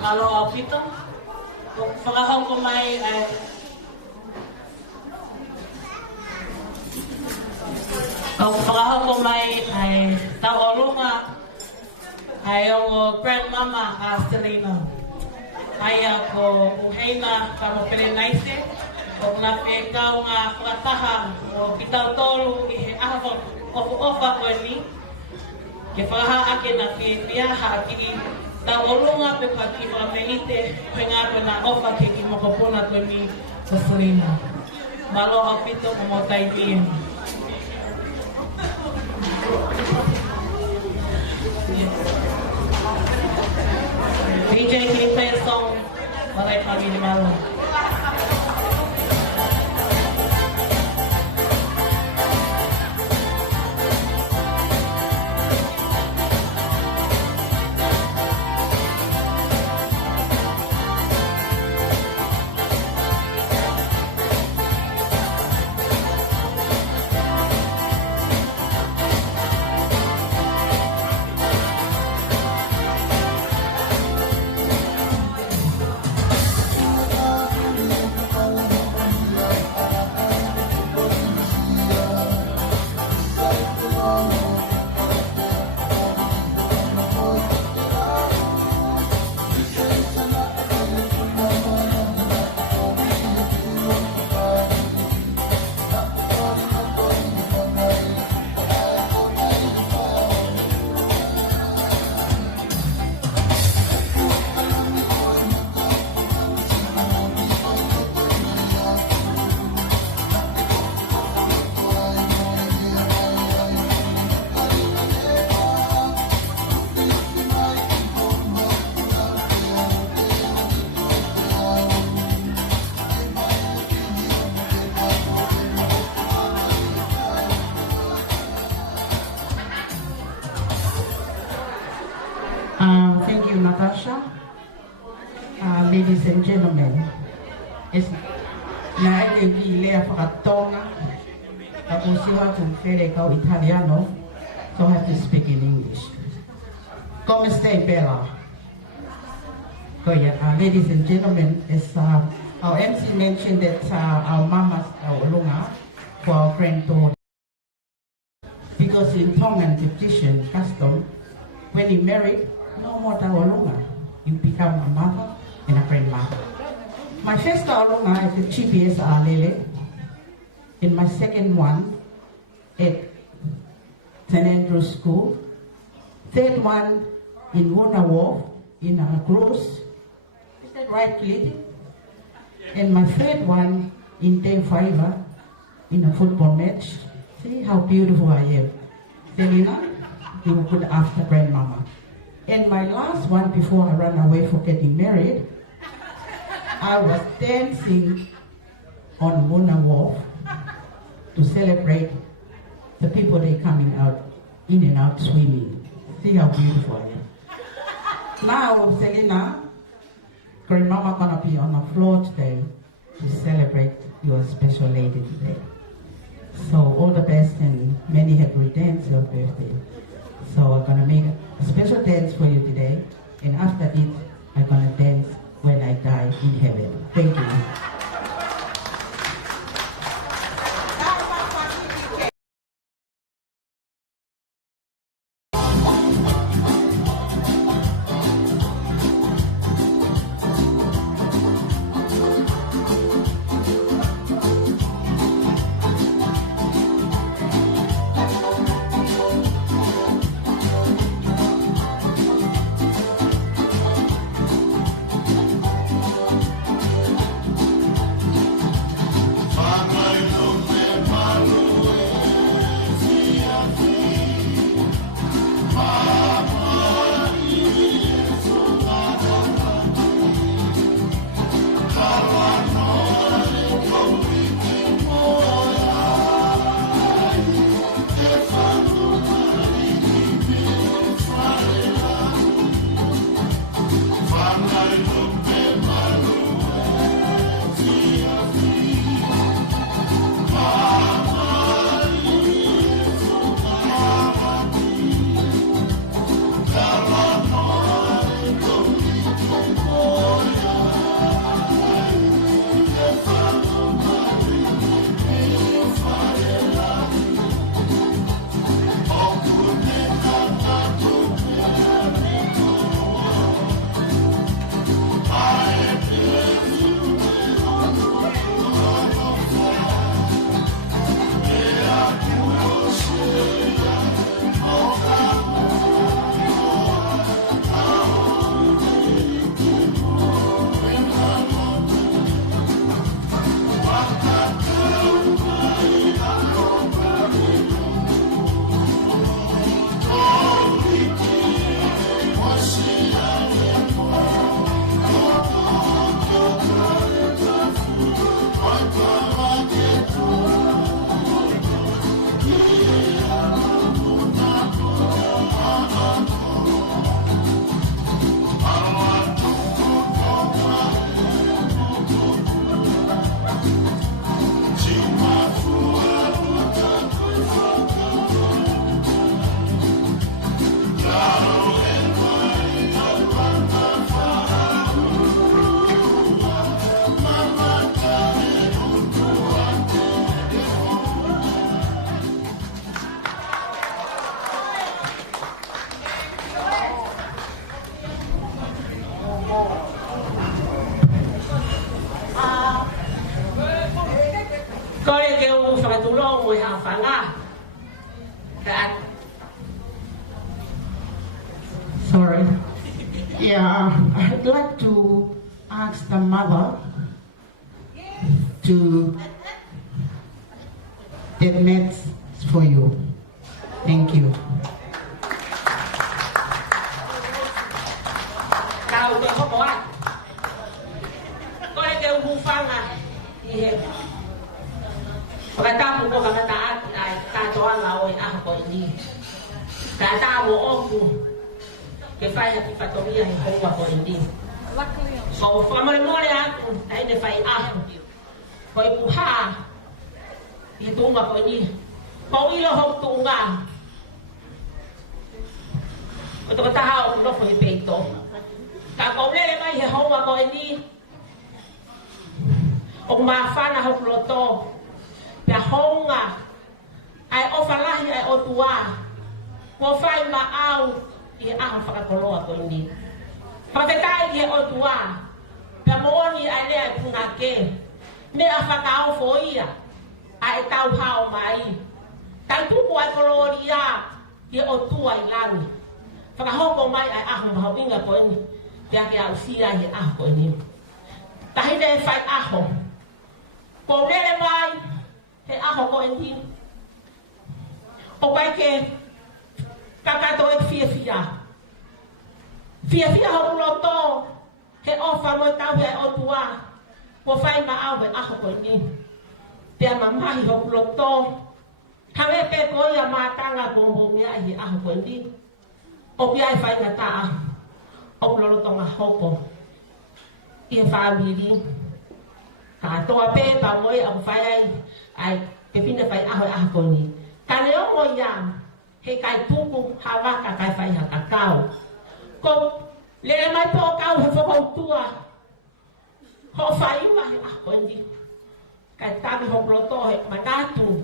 malo au pito. Whakahau ko mai whakahau ko mai tau olunga ai o grandmama Selena. Ai ko uheina ka mo pele naise o na pe kau nga whakataha o pitau tolu i he aho ofa koe ni. Ke whakaha ake na ke piaha ki tau olunga pe ka ki wa meite pe ngā pe na ofa ke ki mokopuna koe ni sa Selena. Malo au pito mo tai ni. DJ, can you play a song while I come in the melon? Thank you, Natasha. Ladies and gentlemen, it's na lea whakatonga, ako siwa kung fere kau Italiano, so I have to speak in English. Come stai, Bella? Ladies and gentlemen, as our MC mentioned that our mamas, our lunga, for our granddaughter. Because in Tongan tradition, custom, when you married, no more taolunga. You become a mother and a grandmother. My first taolunga at the GPS Alele, and my second one at St. Andrew's School, third one in Wona Wharf, in a close. Is that right, Lady? And my third one in Day Fiver, in a football match. See how beautiful I am. Selena, you were good after grandmama. And my last one before I ran away for getting married, I was dancing on Wona Wharf to celebrate the people they coming out, in and out swimming. See how beautiful I am. Now, Selena, grandmama gonna be on the floor today to celebrate your special lady today. So all the best and many happy dance your birthday. So I'm gonna make a special dance for you today, and after it, I'm gonna dance when I die in heaven. Thank you. whakatulong mo ha whanga. Sorry. Yeah, I'd like to ask the mother to get meds for you. Thank you. Kau tu kau buat. Kau ada hufang ah. Iya. Kata aku kau kata tak tuan lawan aku ini. Kata aku que faz a tifatoria em rua por ali. Só o família molha, aí ele faz foi empurrar e tunga por ali. Kau ilo hok tunga. Untuk kata hau no foi peito. Kau lele mai he hoa por ali. O mafana hok loto. Pe honga. Ai ofalahi ai otua. Ko fai maau i aha whakakoloa ko ini. Whaketai ki o tua, pia mooni ai lea i punga ke, me a whakao fo ia, a e tau hao mai. Tai tuku ai koloria ki o tua i langi. Whakahoko mai ai aha mahau inga ko ini, pia ki au sia i aha ko ini. Tahi ne whai aho. Ko lele mai, he aho ko ini. O kai ke, kakato e fia. Fia ho loto he ofa mo tau he o tua. Ko fai ma au e aho ko ni. Te mamahi ho loto. Kame pe ko ia matanga ko mo mea i aho ko ni. O pia e fai ngata. O loto nga hoko. I family. Ka toa pe pa mo ai fai ai pe pina fai aho ko ni. Ka leo mo ia he kai tuku hawa ka kai fai ha kakao. Ko le mai po kau he fo tua. Ho fai ma he a ko ndi. Kai tabi ho ploto he manatu.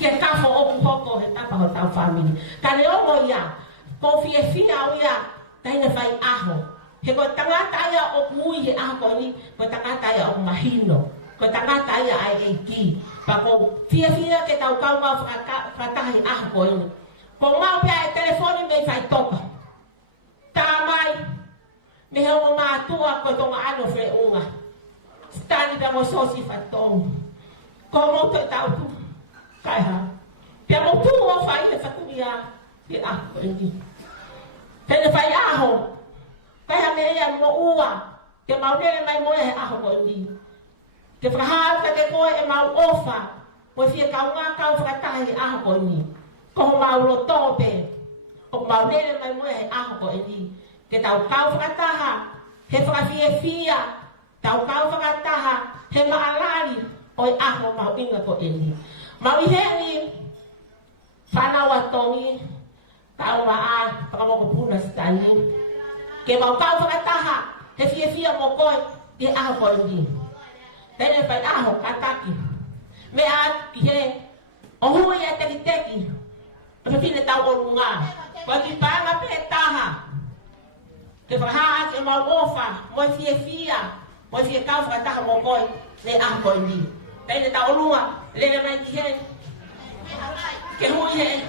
Ke ka fo o ko he tapa ho tau family. Ka le o ia ko fia o ia tai na fai aho. He ko tangata ia o mui he a ko ni, ko tangata ia o mahino. Ko tangata ia ai e ki. Pa ko fia ke tau kau ma fratahi aho ko ni. Ko mau pia e telefone me fai toka. Tā mai, me heo mātua ko tonga ano whe unga. Stani da mo sosi whatong. Ko mo te tau tu, kai ha. Pia mo tu o whai he whaturia, he ako ingi. Tene whai aho, kai ha me ea mo ua, ke mau nere mai moe he aho ko ingi. Ke whakahaa ka te koe e mau ofa, mo fia kaunga kau whakatahi he aho ko ingi. Ko mau lo tope. O mau nere mai moe he aho ko ini. Ke tau kau whakataha, he whakawhia, tau kau whakataha, he maalari, oi aho mau inga ko ini. Mau i hengi, whanau atongi, tau maa, whakamoko puna stani. Ke mau kau whakataha, he whia mo koe, he aho ko ini. Tene whai aho kataki. Me a ki he, o hui e teki teki, o te tau o runga. Wa ki panga pe taha. Ke whahaa ke mau ofa, mo fia, mo fia kau whakataha mo koi, le aho ko ini. Tene tau runga, le mai ki he. Ke hui he.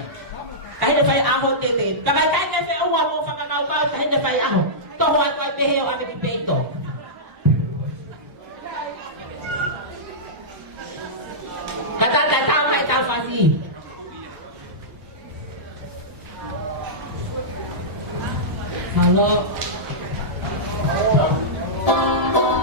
Ka hene whai aho te te. Ka mai kai ke whe ua mo whakakau kau, ka hene whai aho. Toho ai koe pe heo ame ki peito. Ka tata tau mai tau whasi. Hello. Oh,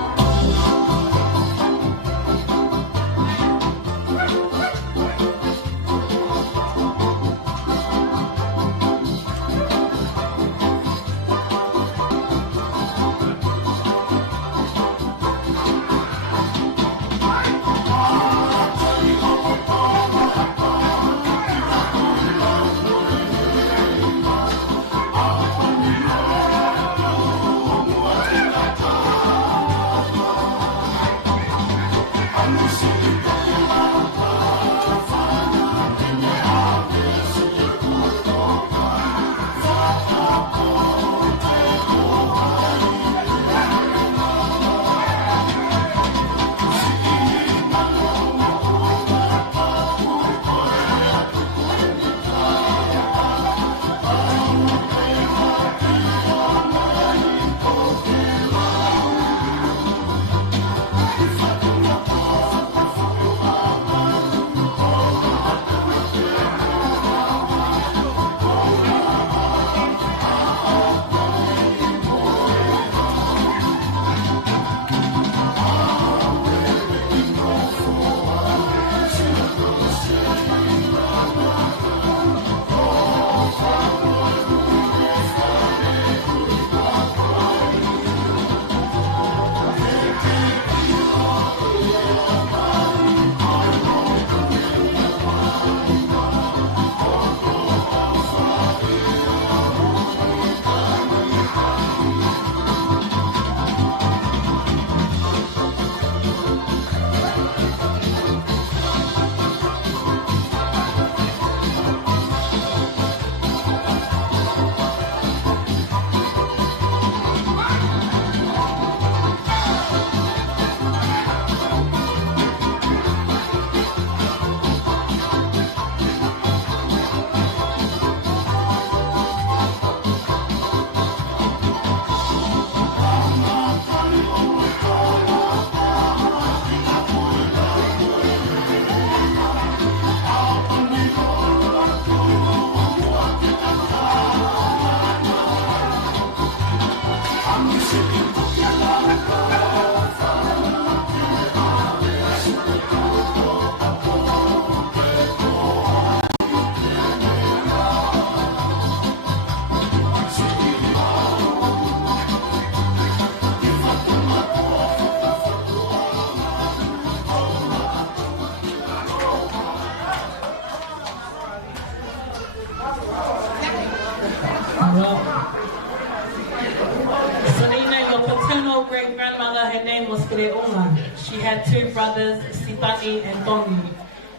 had two brothers, Sipati and Tony.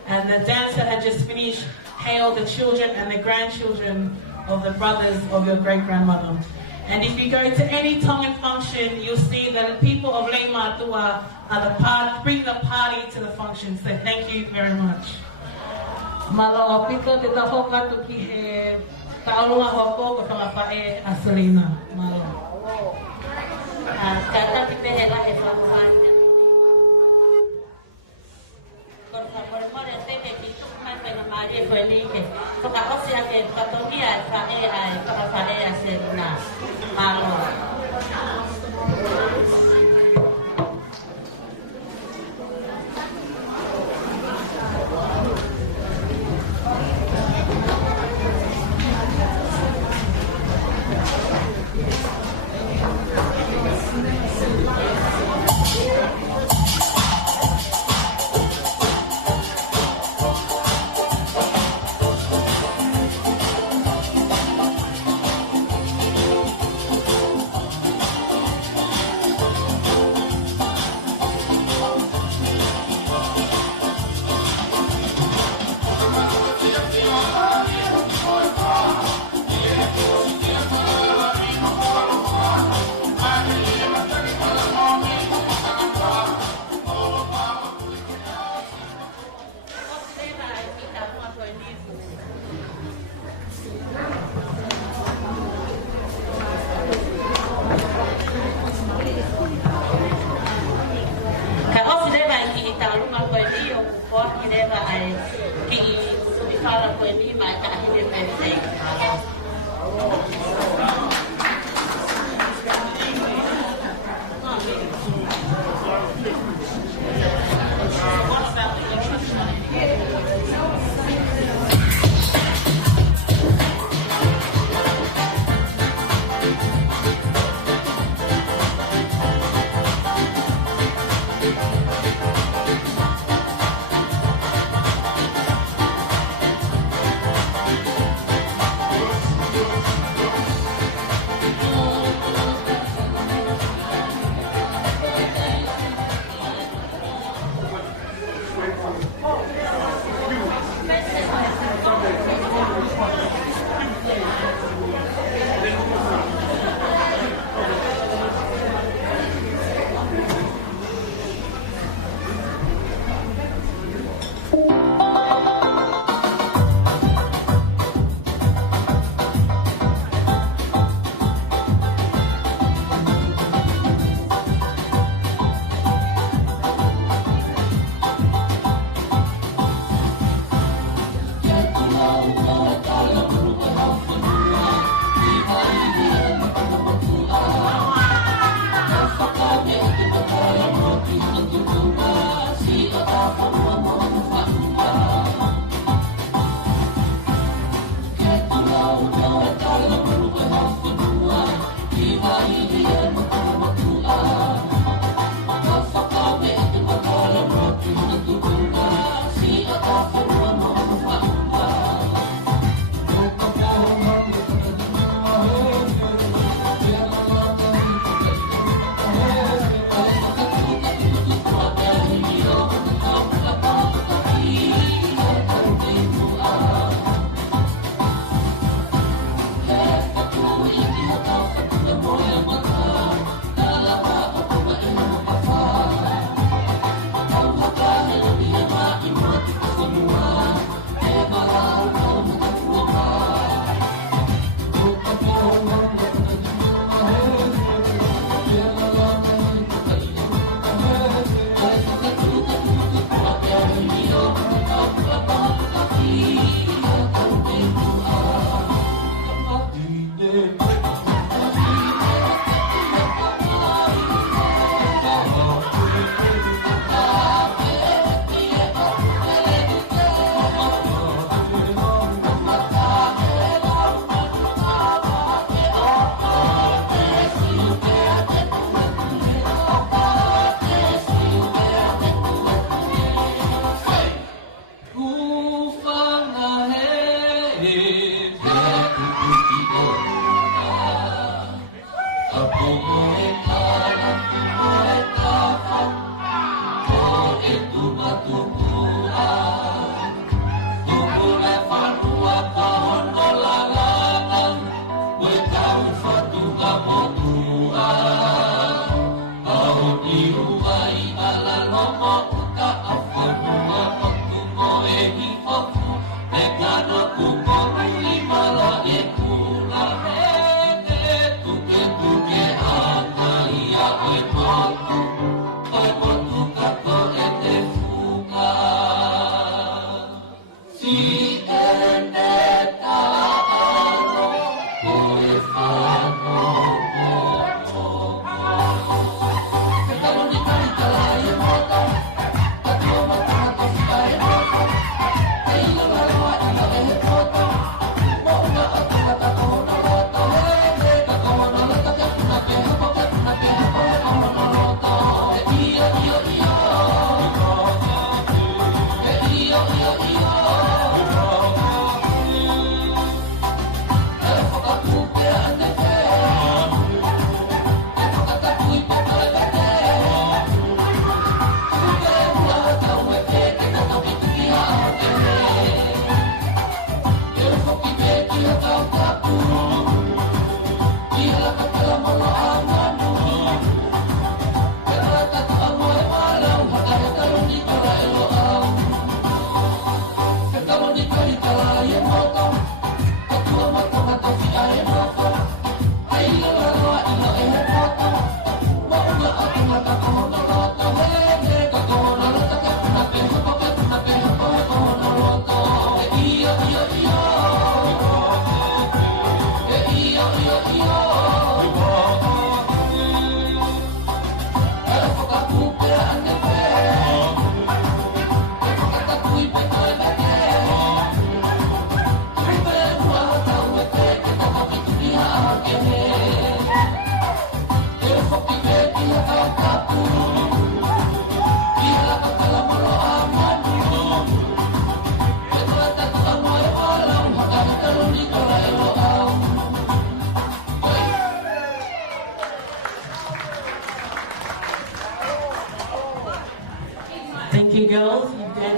And the dancer had just finished, hail the children and the grandchildren of the brothers of your great-grandmother. And if you go to any Tongan function, you'll see that the people of Lei Matua bring the party to the function. So thank you very much. Malo pito te tahoka to ki he taulunga hoko ko whakapae a Selena. Malo. Kata kita hela e whakuhanya. Kor whakoremore teme pitu mai pena marie whenike. Whakaosi ake katonia e whae ai whakapae a Selena. Malo.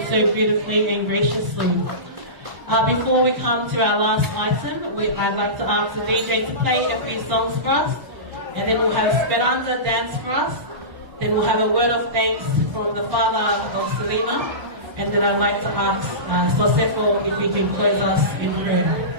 so beautifully and graciously. Before we come to our last item, I'd like to ask the DJ to play a few songs for us, and then we'll have Speranza dance for us. Then we'll have a word of thanks from the father of Selima, and then I'd like to ask Sosefo if he can close us in prayer.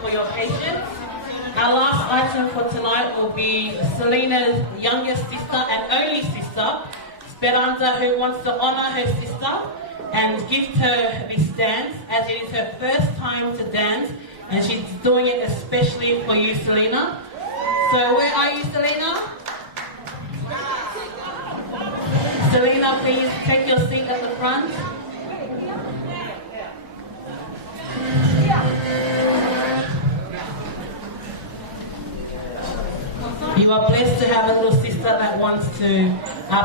for your patience. Our last item for tonight will be Selena's youngest sister and only sister, Speranza, who wants to honor her sister and gift her this dance, as it is her first time to dance, and she's doing it especially for you, Selena. So where are you, Selena? Selena, please take your seat at the front. You are blessed to have a little sister that wants to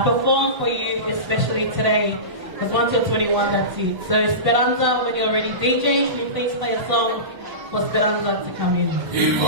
perform for you, especially today. Because 1 till 21, that's it. So Speranza, when you're ready, DJ, can you please play a song for Speranza to come in? Take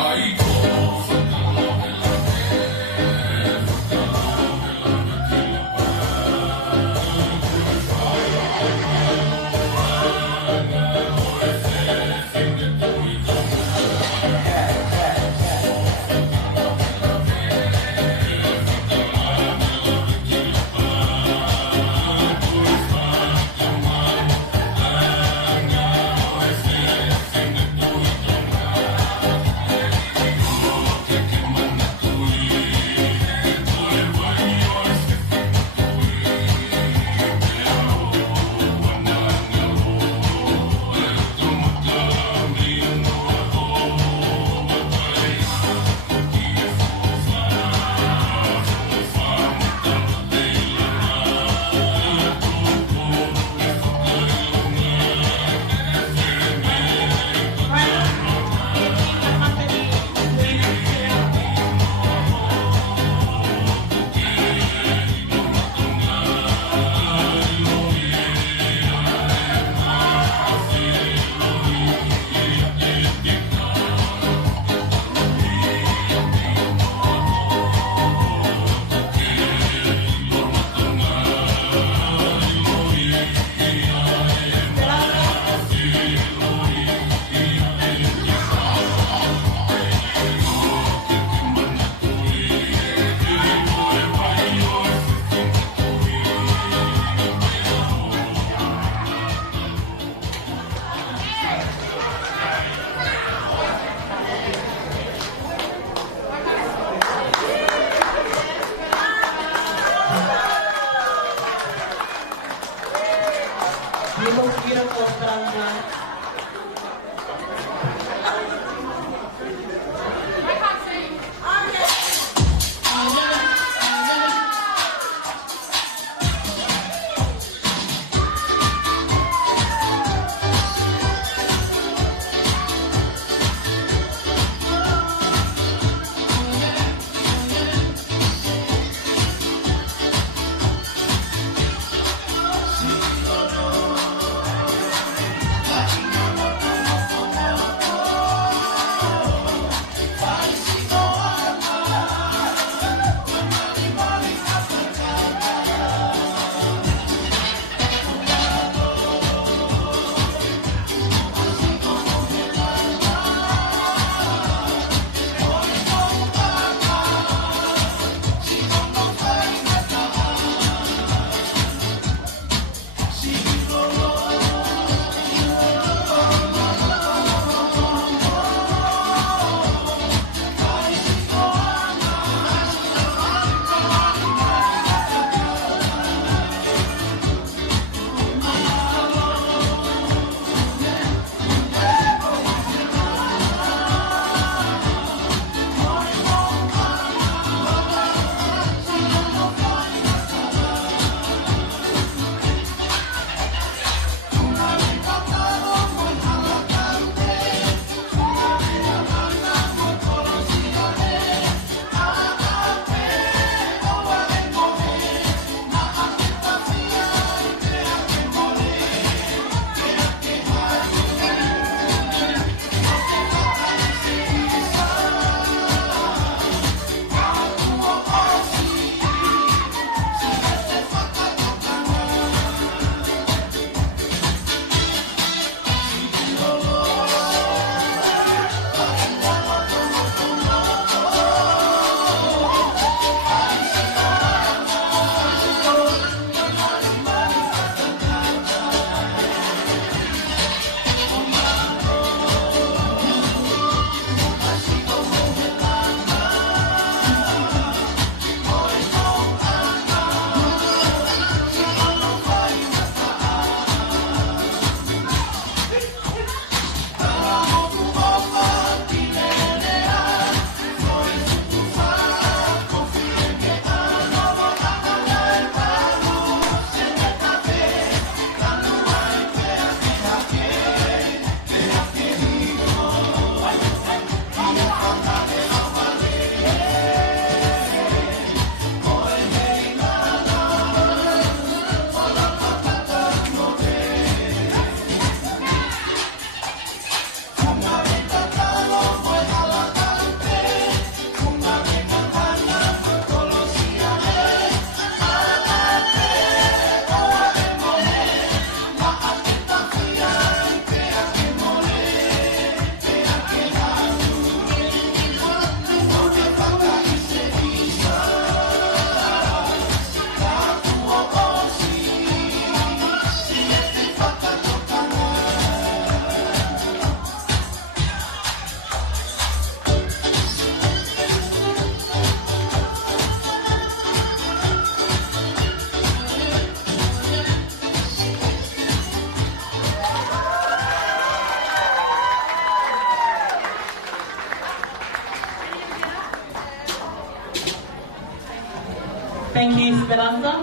Thank you, Esperanza.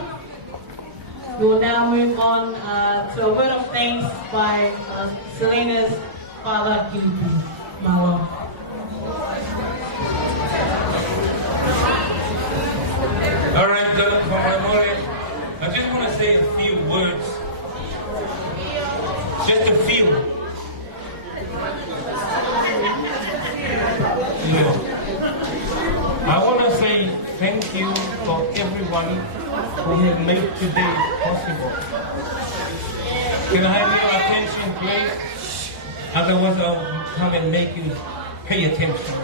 We will now move on to a word of thanks by Selena's father, Gilby Malo. All right, for my mother, I just want to say a few words. Just a few. Yeah. I want to say thank you for everyone who have made today possible. Can I have your attention, please? Otherwise, I'll come and make you pay attention.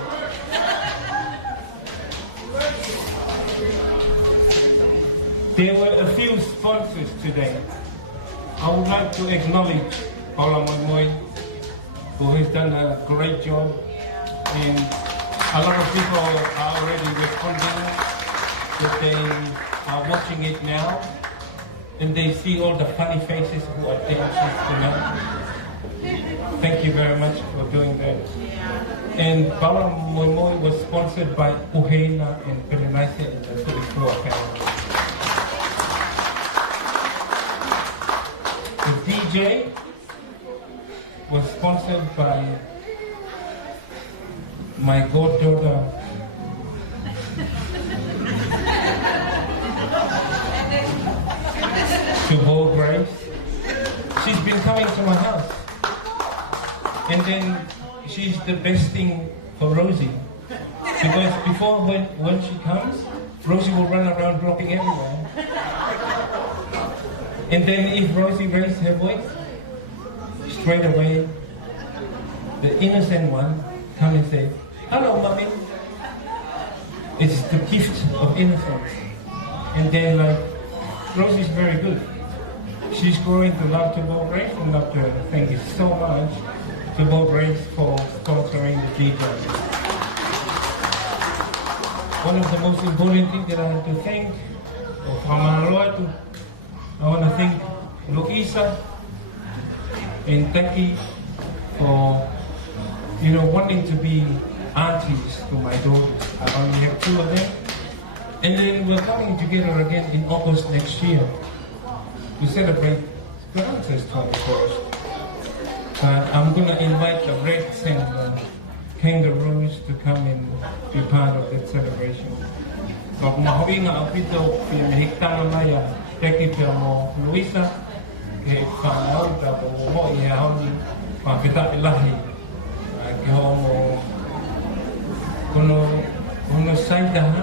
There were a few sponsors today. I would like to acknowledge Paula Moimoy, who has done a great job, and a lot of people are already responding that they are watching it now, and they see all the funny faces who are dancing tonight. Thank you very much for doing that. And Paula Moimoy was sponsored by Uheina and Perenaise and the Tulipua family. The DJ was sponsored by my goddaughter, Tuvo Grace. She's been coming to my house. And then she's the best thing for Rosie. Because before, when she comes, Rosie will run around blocking everywhere. And then if Rosie raises her voice, straight away, the innocent one come and say, "Hello, mommy." It's the gift of innocence. And then like, Rosie's very good. She's growing to love to Bob Race and love to thank you so much to Bob Race for sponsoring the DJ. One of the most important things that I have to thank I want to thank Luisa and Taki for, wanting to be aunties to my daughters. I only have 2 of them. And then we're coming together again in August next year to celebrate Esperanza's 21st. But I'm going to invite the Reds and the Kangaroos to come and be part of that celebration. So mahawi nga apito pinahikta na ya teki pia mo Luisa ke whanau ta mo i haoni pita ilahi ke ho mo kono saida ha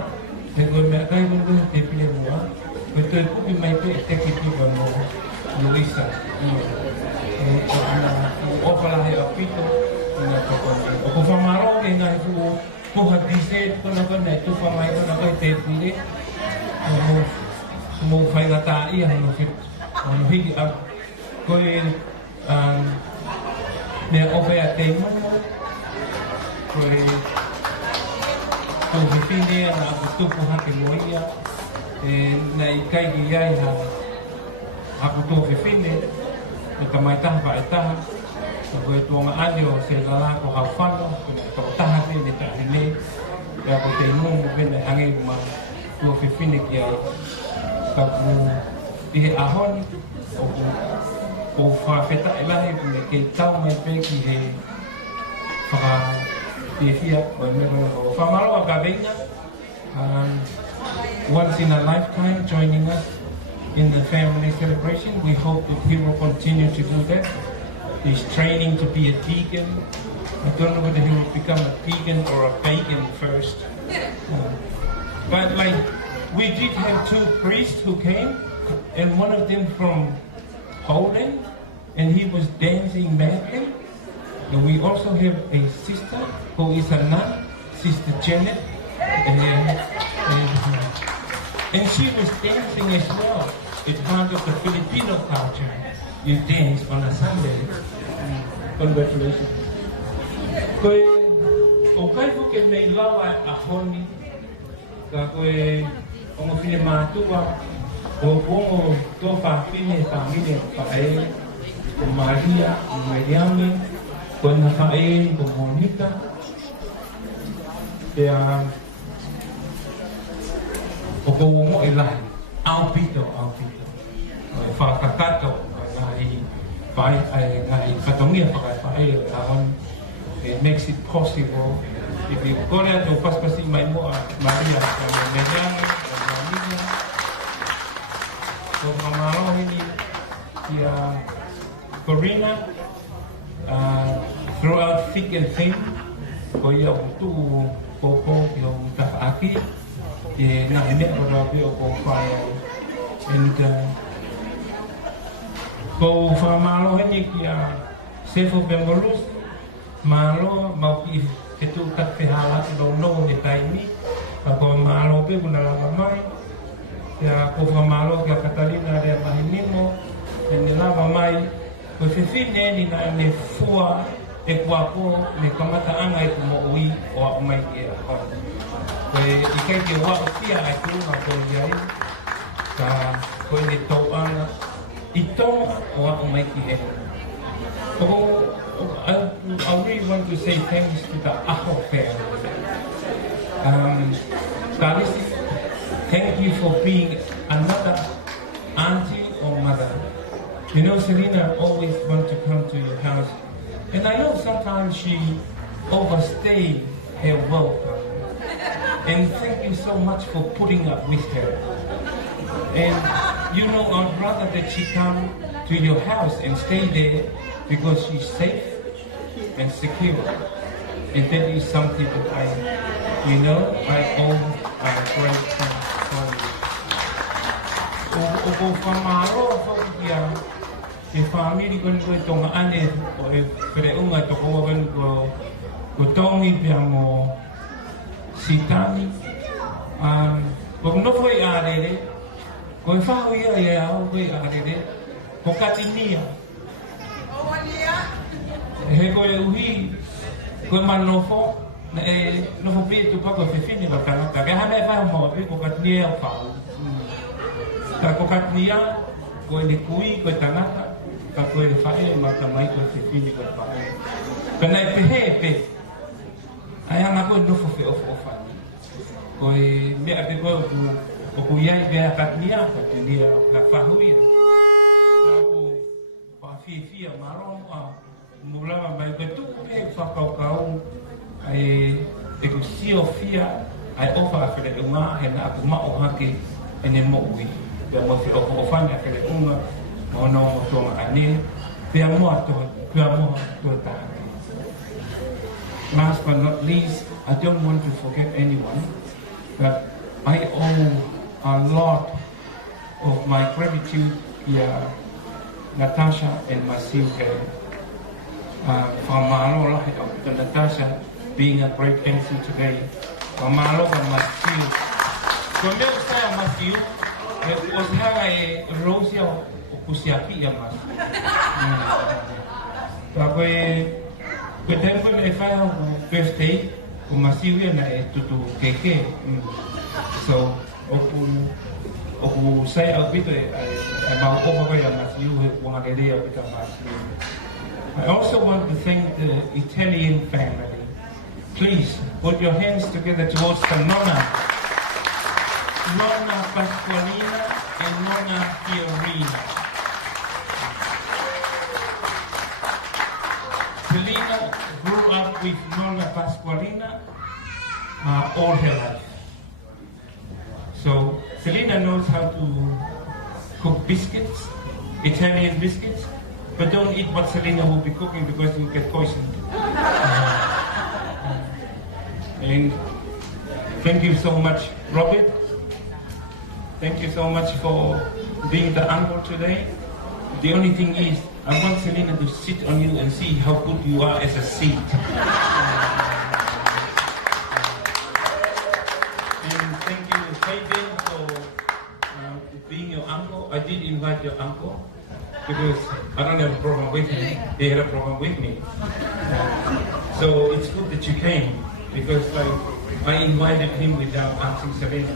te ko me kai mo te pia mo ko te ku mai pe teki pia mo Luisa ko ana o fala he apito na ko whamaro ke ngai fu ko hadise ko na tu famai ko na ko te pili mo fai la ta ia no fit on higi up ko ne o ve a te mo ko ko fini na tu ko ha ke moia na i kai gi ai ha ko to fini ka mai ta ba ta ko e tonga anio se la ko ha fano ko ta ha ni ta ni ya ko te mo ben hangi ma ko fini ki ai ka ko i ahon o fa feta ila he ke tau mai pe ki he fa te fia o me ko fa malo ka venga once in a lifetime joining us in the family celebration. We hope that he will continue to do that. He's training to be a deacon. I don't know whether he will become a deacon or a bacon first. But like, we did have 2 priests who came, and one of them from Poland, and he was dancing madly. And we also have a sister who is a nun, Sister Janet, and she was dancing as well. It's part of the Filipino culture. You dance on a Sunday. Congratulations. O kai fu ke me lawa a honi ka koe o mo fine matua o pongo to fa fine familia fa e o Maria o Mariame ko na fa e ko Monica o ko mo ilai au pito whakakato ngai pai ngai katongia whakai aon. It makes it possible if you go there to paspasi mai mo Maria Menyang Maria so mamalo ini dia Corina throughout thick and thin ko ia tu popo yang tak aki na ini pada dia ko fire and ko famalo ini dia sefo bembolus malo mau itu kat pehala do no ni taimi ko malo pe guna la mai ya ko malo ke Catalina de Mahinimo ni la mai ko fifine ni na ni fua e kwapo ni kamata anga e mo ui o mai ke ko e kai ke wa pia ai ku ma ko yai ka ko ni to anga ito o mai ke I really want to say thanks to the Aho family. Kalisi, thank you for being another auntie or mother. You know, Selena always wants to come to your house. And I know sometimes she overstays her welcome. And thank you so much for putting up with her. And you know, I'd rather that she come to your house and stay there because she's safe and secure. And that is something that I owe our great o famaro fo dia e family kon ko tonga ane o e freunga to ko ben ko tongi piamo sitani ko no foi arere ko fa ia o foi arere ko katinia he ko uhi ko manofo na no pi tu pa ko fini ba kana ka ha me fa mo ko katinia fa ka ko katinia ko ni kui ko tanaka ka ko ni fa ma ka mai ko fini ko fa kana pe ai ana ko no fo fe of fa ko me ate ko ko yai be katinia ko dia ka fa huia ko fa fi maron mula mai betu ke fa kau ai ko sio fia ai ofa fa de ma he na ko ma o hake ene mo wi de mo fi o fa na ke uma mo no to ani pe mo to ta last but not least, I don't want to forget anyone, but I owe a lot of my gratitude here, Natasha and Masilke. From Malo to Natasha being a great MC today. From Malo and Masil. Cuando usted Masil, was a Rosia Okusiaki Yamas. But then when I found birthday, Masil na to keke. So, Oku say a bit about over Masil who had a day of Masil. I also want to thank the Italian family. Please put your hands together towards the Nonna Pasqualina and Nonna Fiorina. Selena grew up with Nonna Pasqualina all her life. So Selena knows how to cook biscuits, Italian biscuits. But don't eat what Selena will be cooking because you'll get poisoned. And thank you so much, Robert. Thank you so much for being the uncle today. The only thing is, I want Selena to sit on you and see how good you are as a seat. And thank you, Fabian, for being your uncle. I did invite your uncle, because I don't have a problem with him, they had a problem with me. So it's good that you came, because I invited him without asking Selena.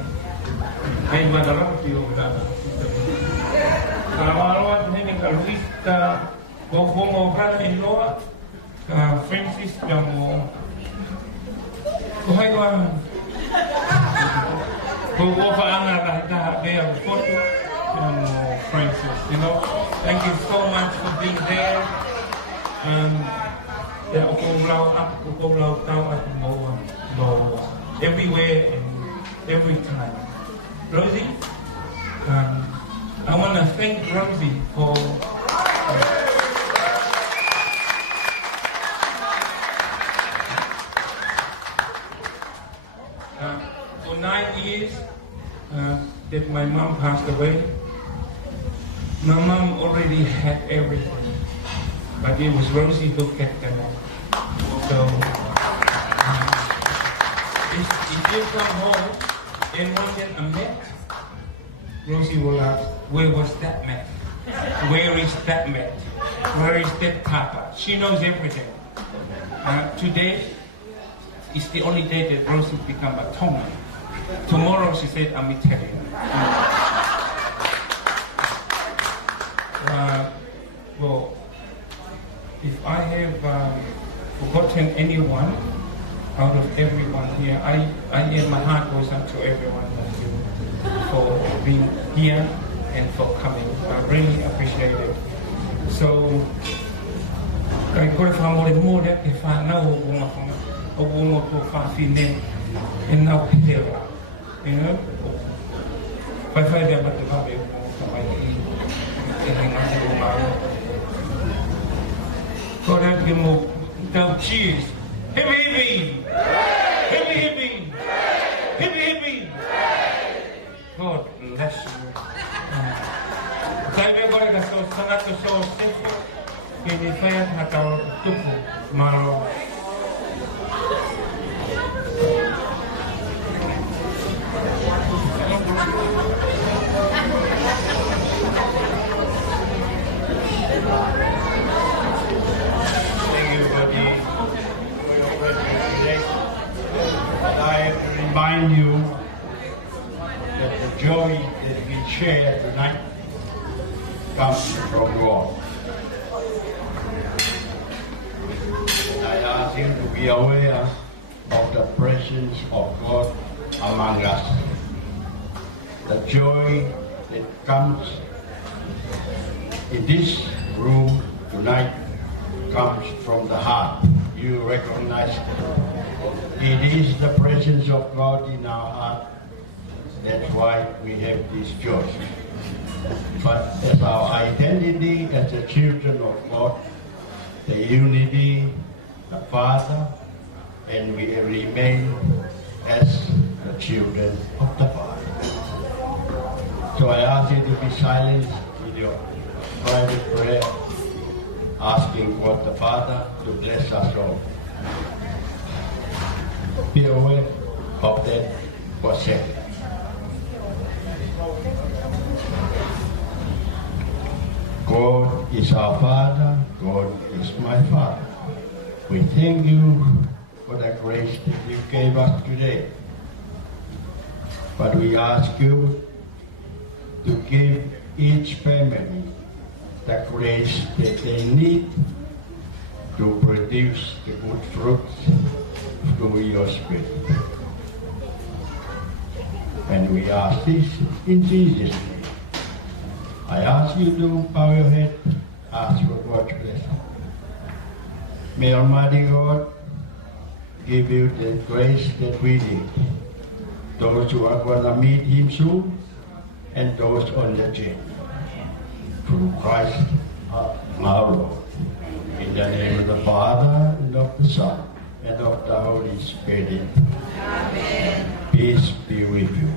I invited a lot of people without asking Selena. Salamat ni Luis ka Bobo brother-in-law, ka Francis mo kuhaiwan Francis, you know, thank you so much for being there. Everywhere and every time. Rosie, I want to thank Rosie for for 9 years that my mom passed away. My mom already had everything, but it was Rosie who kept them all. So, if you come home and want a mat, Rosie will ask, where was that mat? Where is that mat? Where is that papa? She knows everything. Today is the only day that Rosie become a Tongan. Tomorrow she said, I'm Italian. Well, if I have forgotten anyone out of everyone here, my heart goes out to everyone of you for being here and for coming. I really appreciate it. So, I go to family more that if I know and now here, you know, but if I never develop God have give more down cheers. Hippie hippie! Hippie hippie! Hippie hippie! God bless you. Saya boleh kasih sangat kesal sifat ini saya atau tubuh malu. I remind you that the joy that we share tonight comes from God. And I ask you to be aware of the presence of God among us. The joy that comes in this room tonight comes from the heart. You recognize it is the presence of God in our heart. That's why we have this joy. But as our identity as the children of God, the unity, the Father, and we remain as the children of the Father. So I ask you to be silent in your private prayer, asking God the Father to bless us all. Be aware of that for a second. God is our Father, God is my Father. We thank you for the grace that you gave us today. But we ask you to give each family the grace that they need to produce the good fruits through your Spirit. And we ask this in Jesus' name. I ask you to bow your head, ask for God's blessing. May Almighty God give you the grace that we need. Those who are going to meet Him soon, and those on the journey. Through Christ our Lord. In the name of the Father, and of the Son, and of the Holy Spirit. Amen. Peace be with you.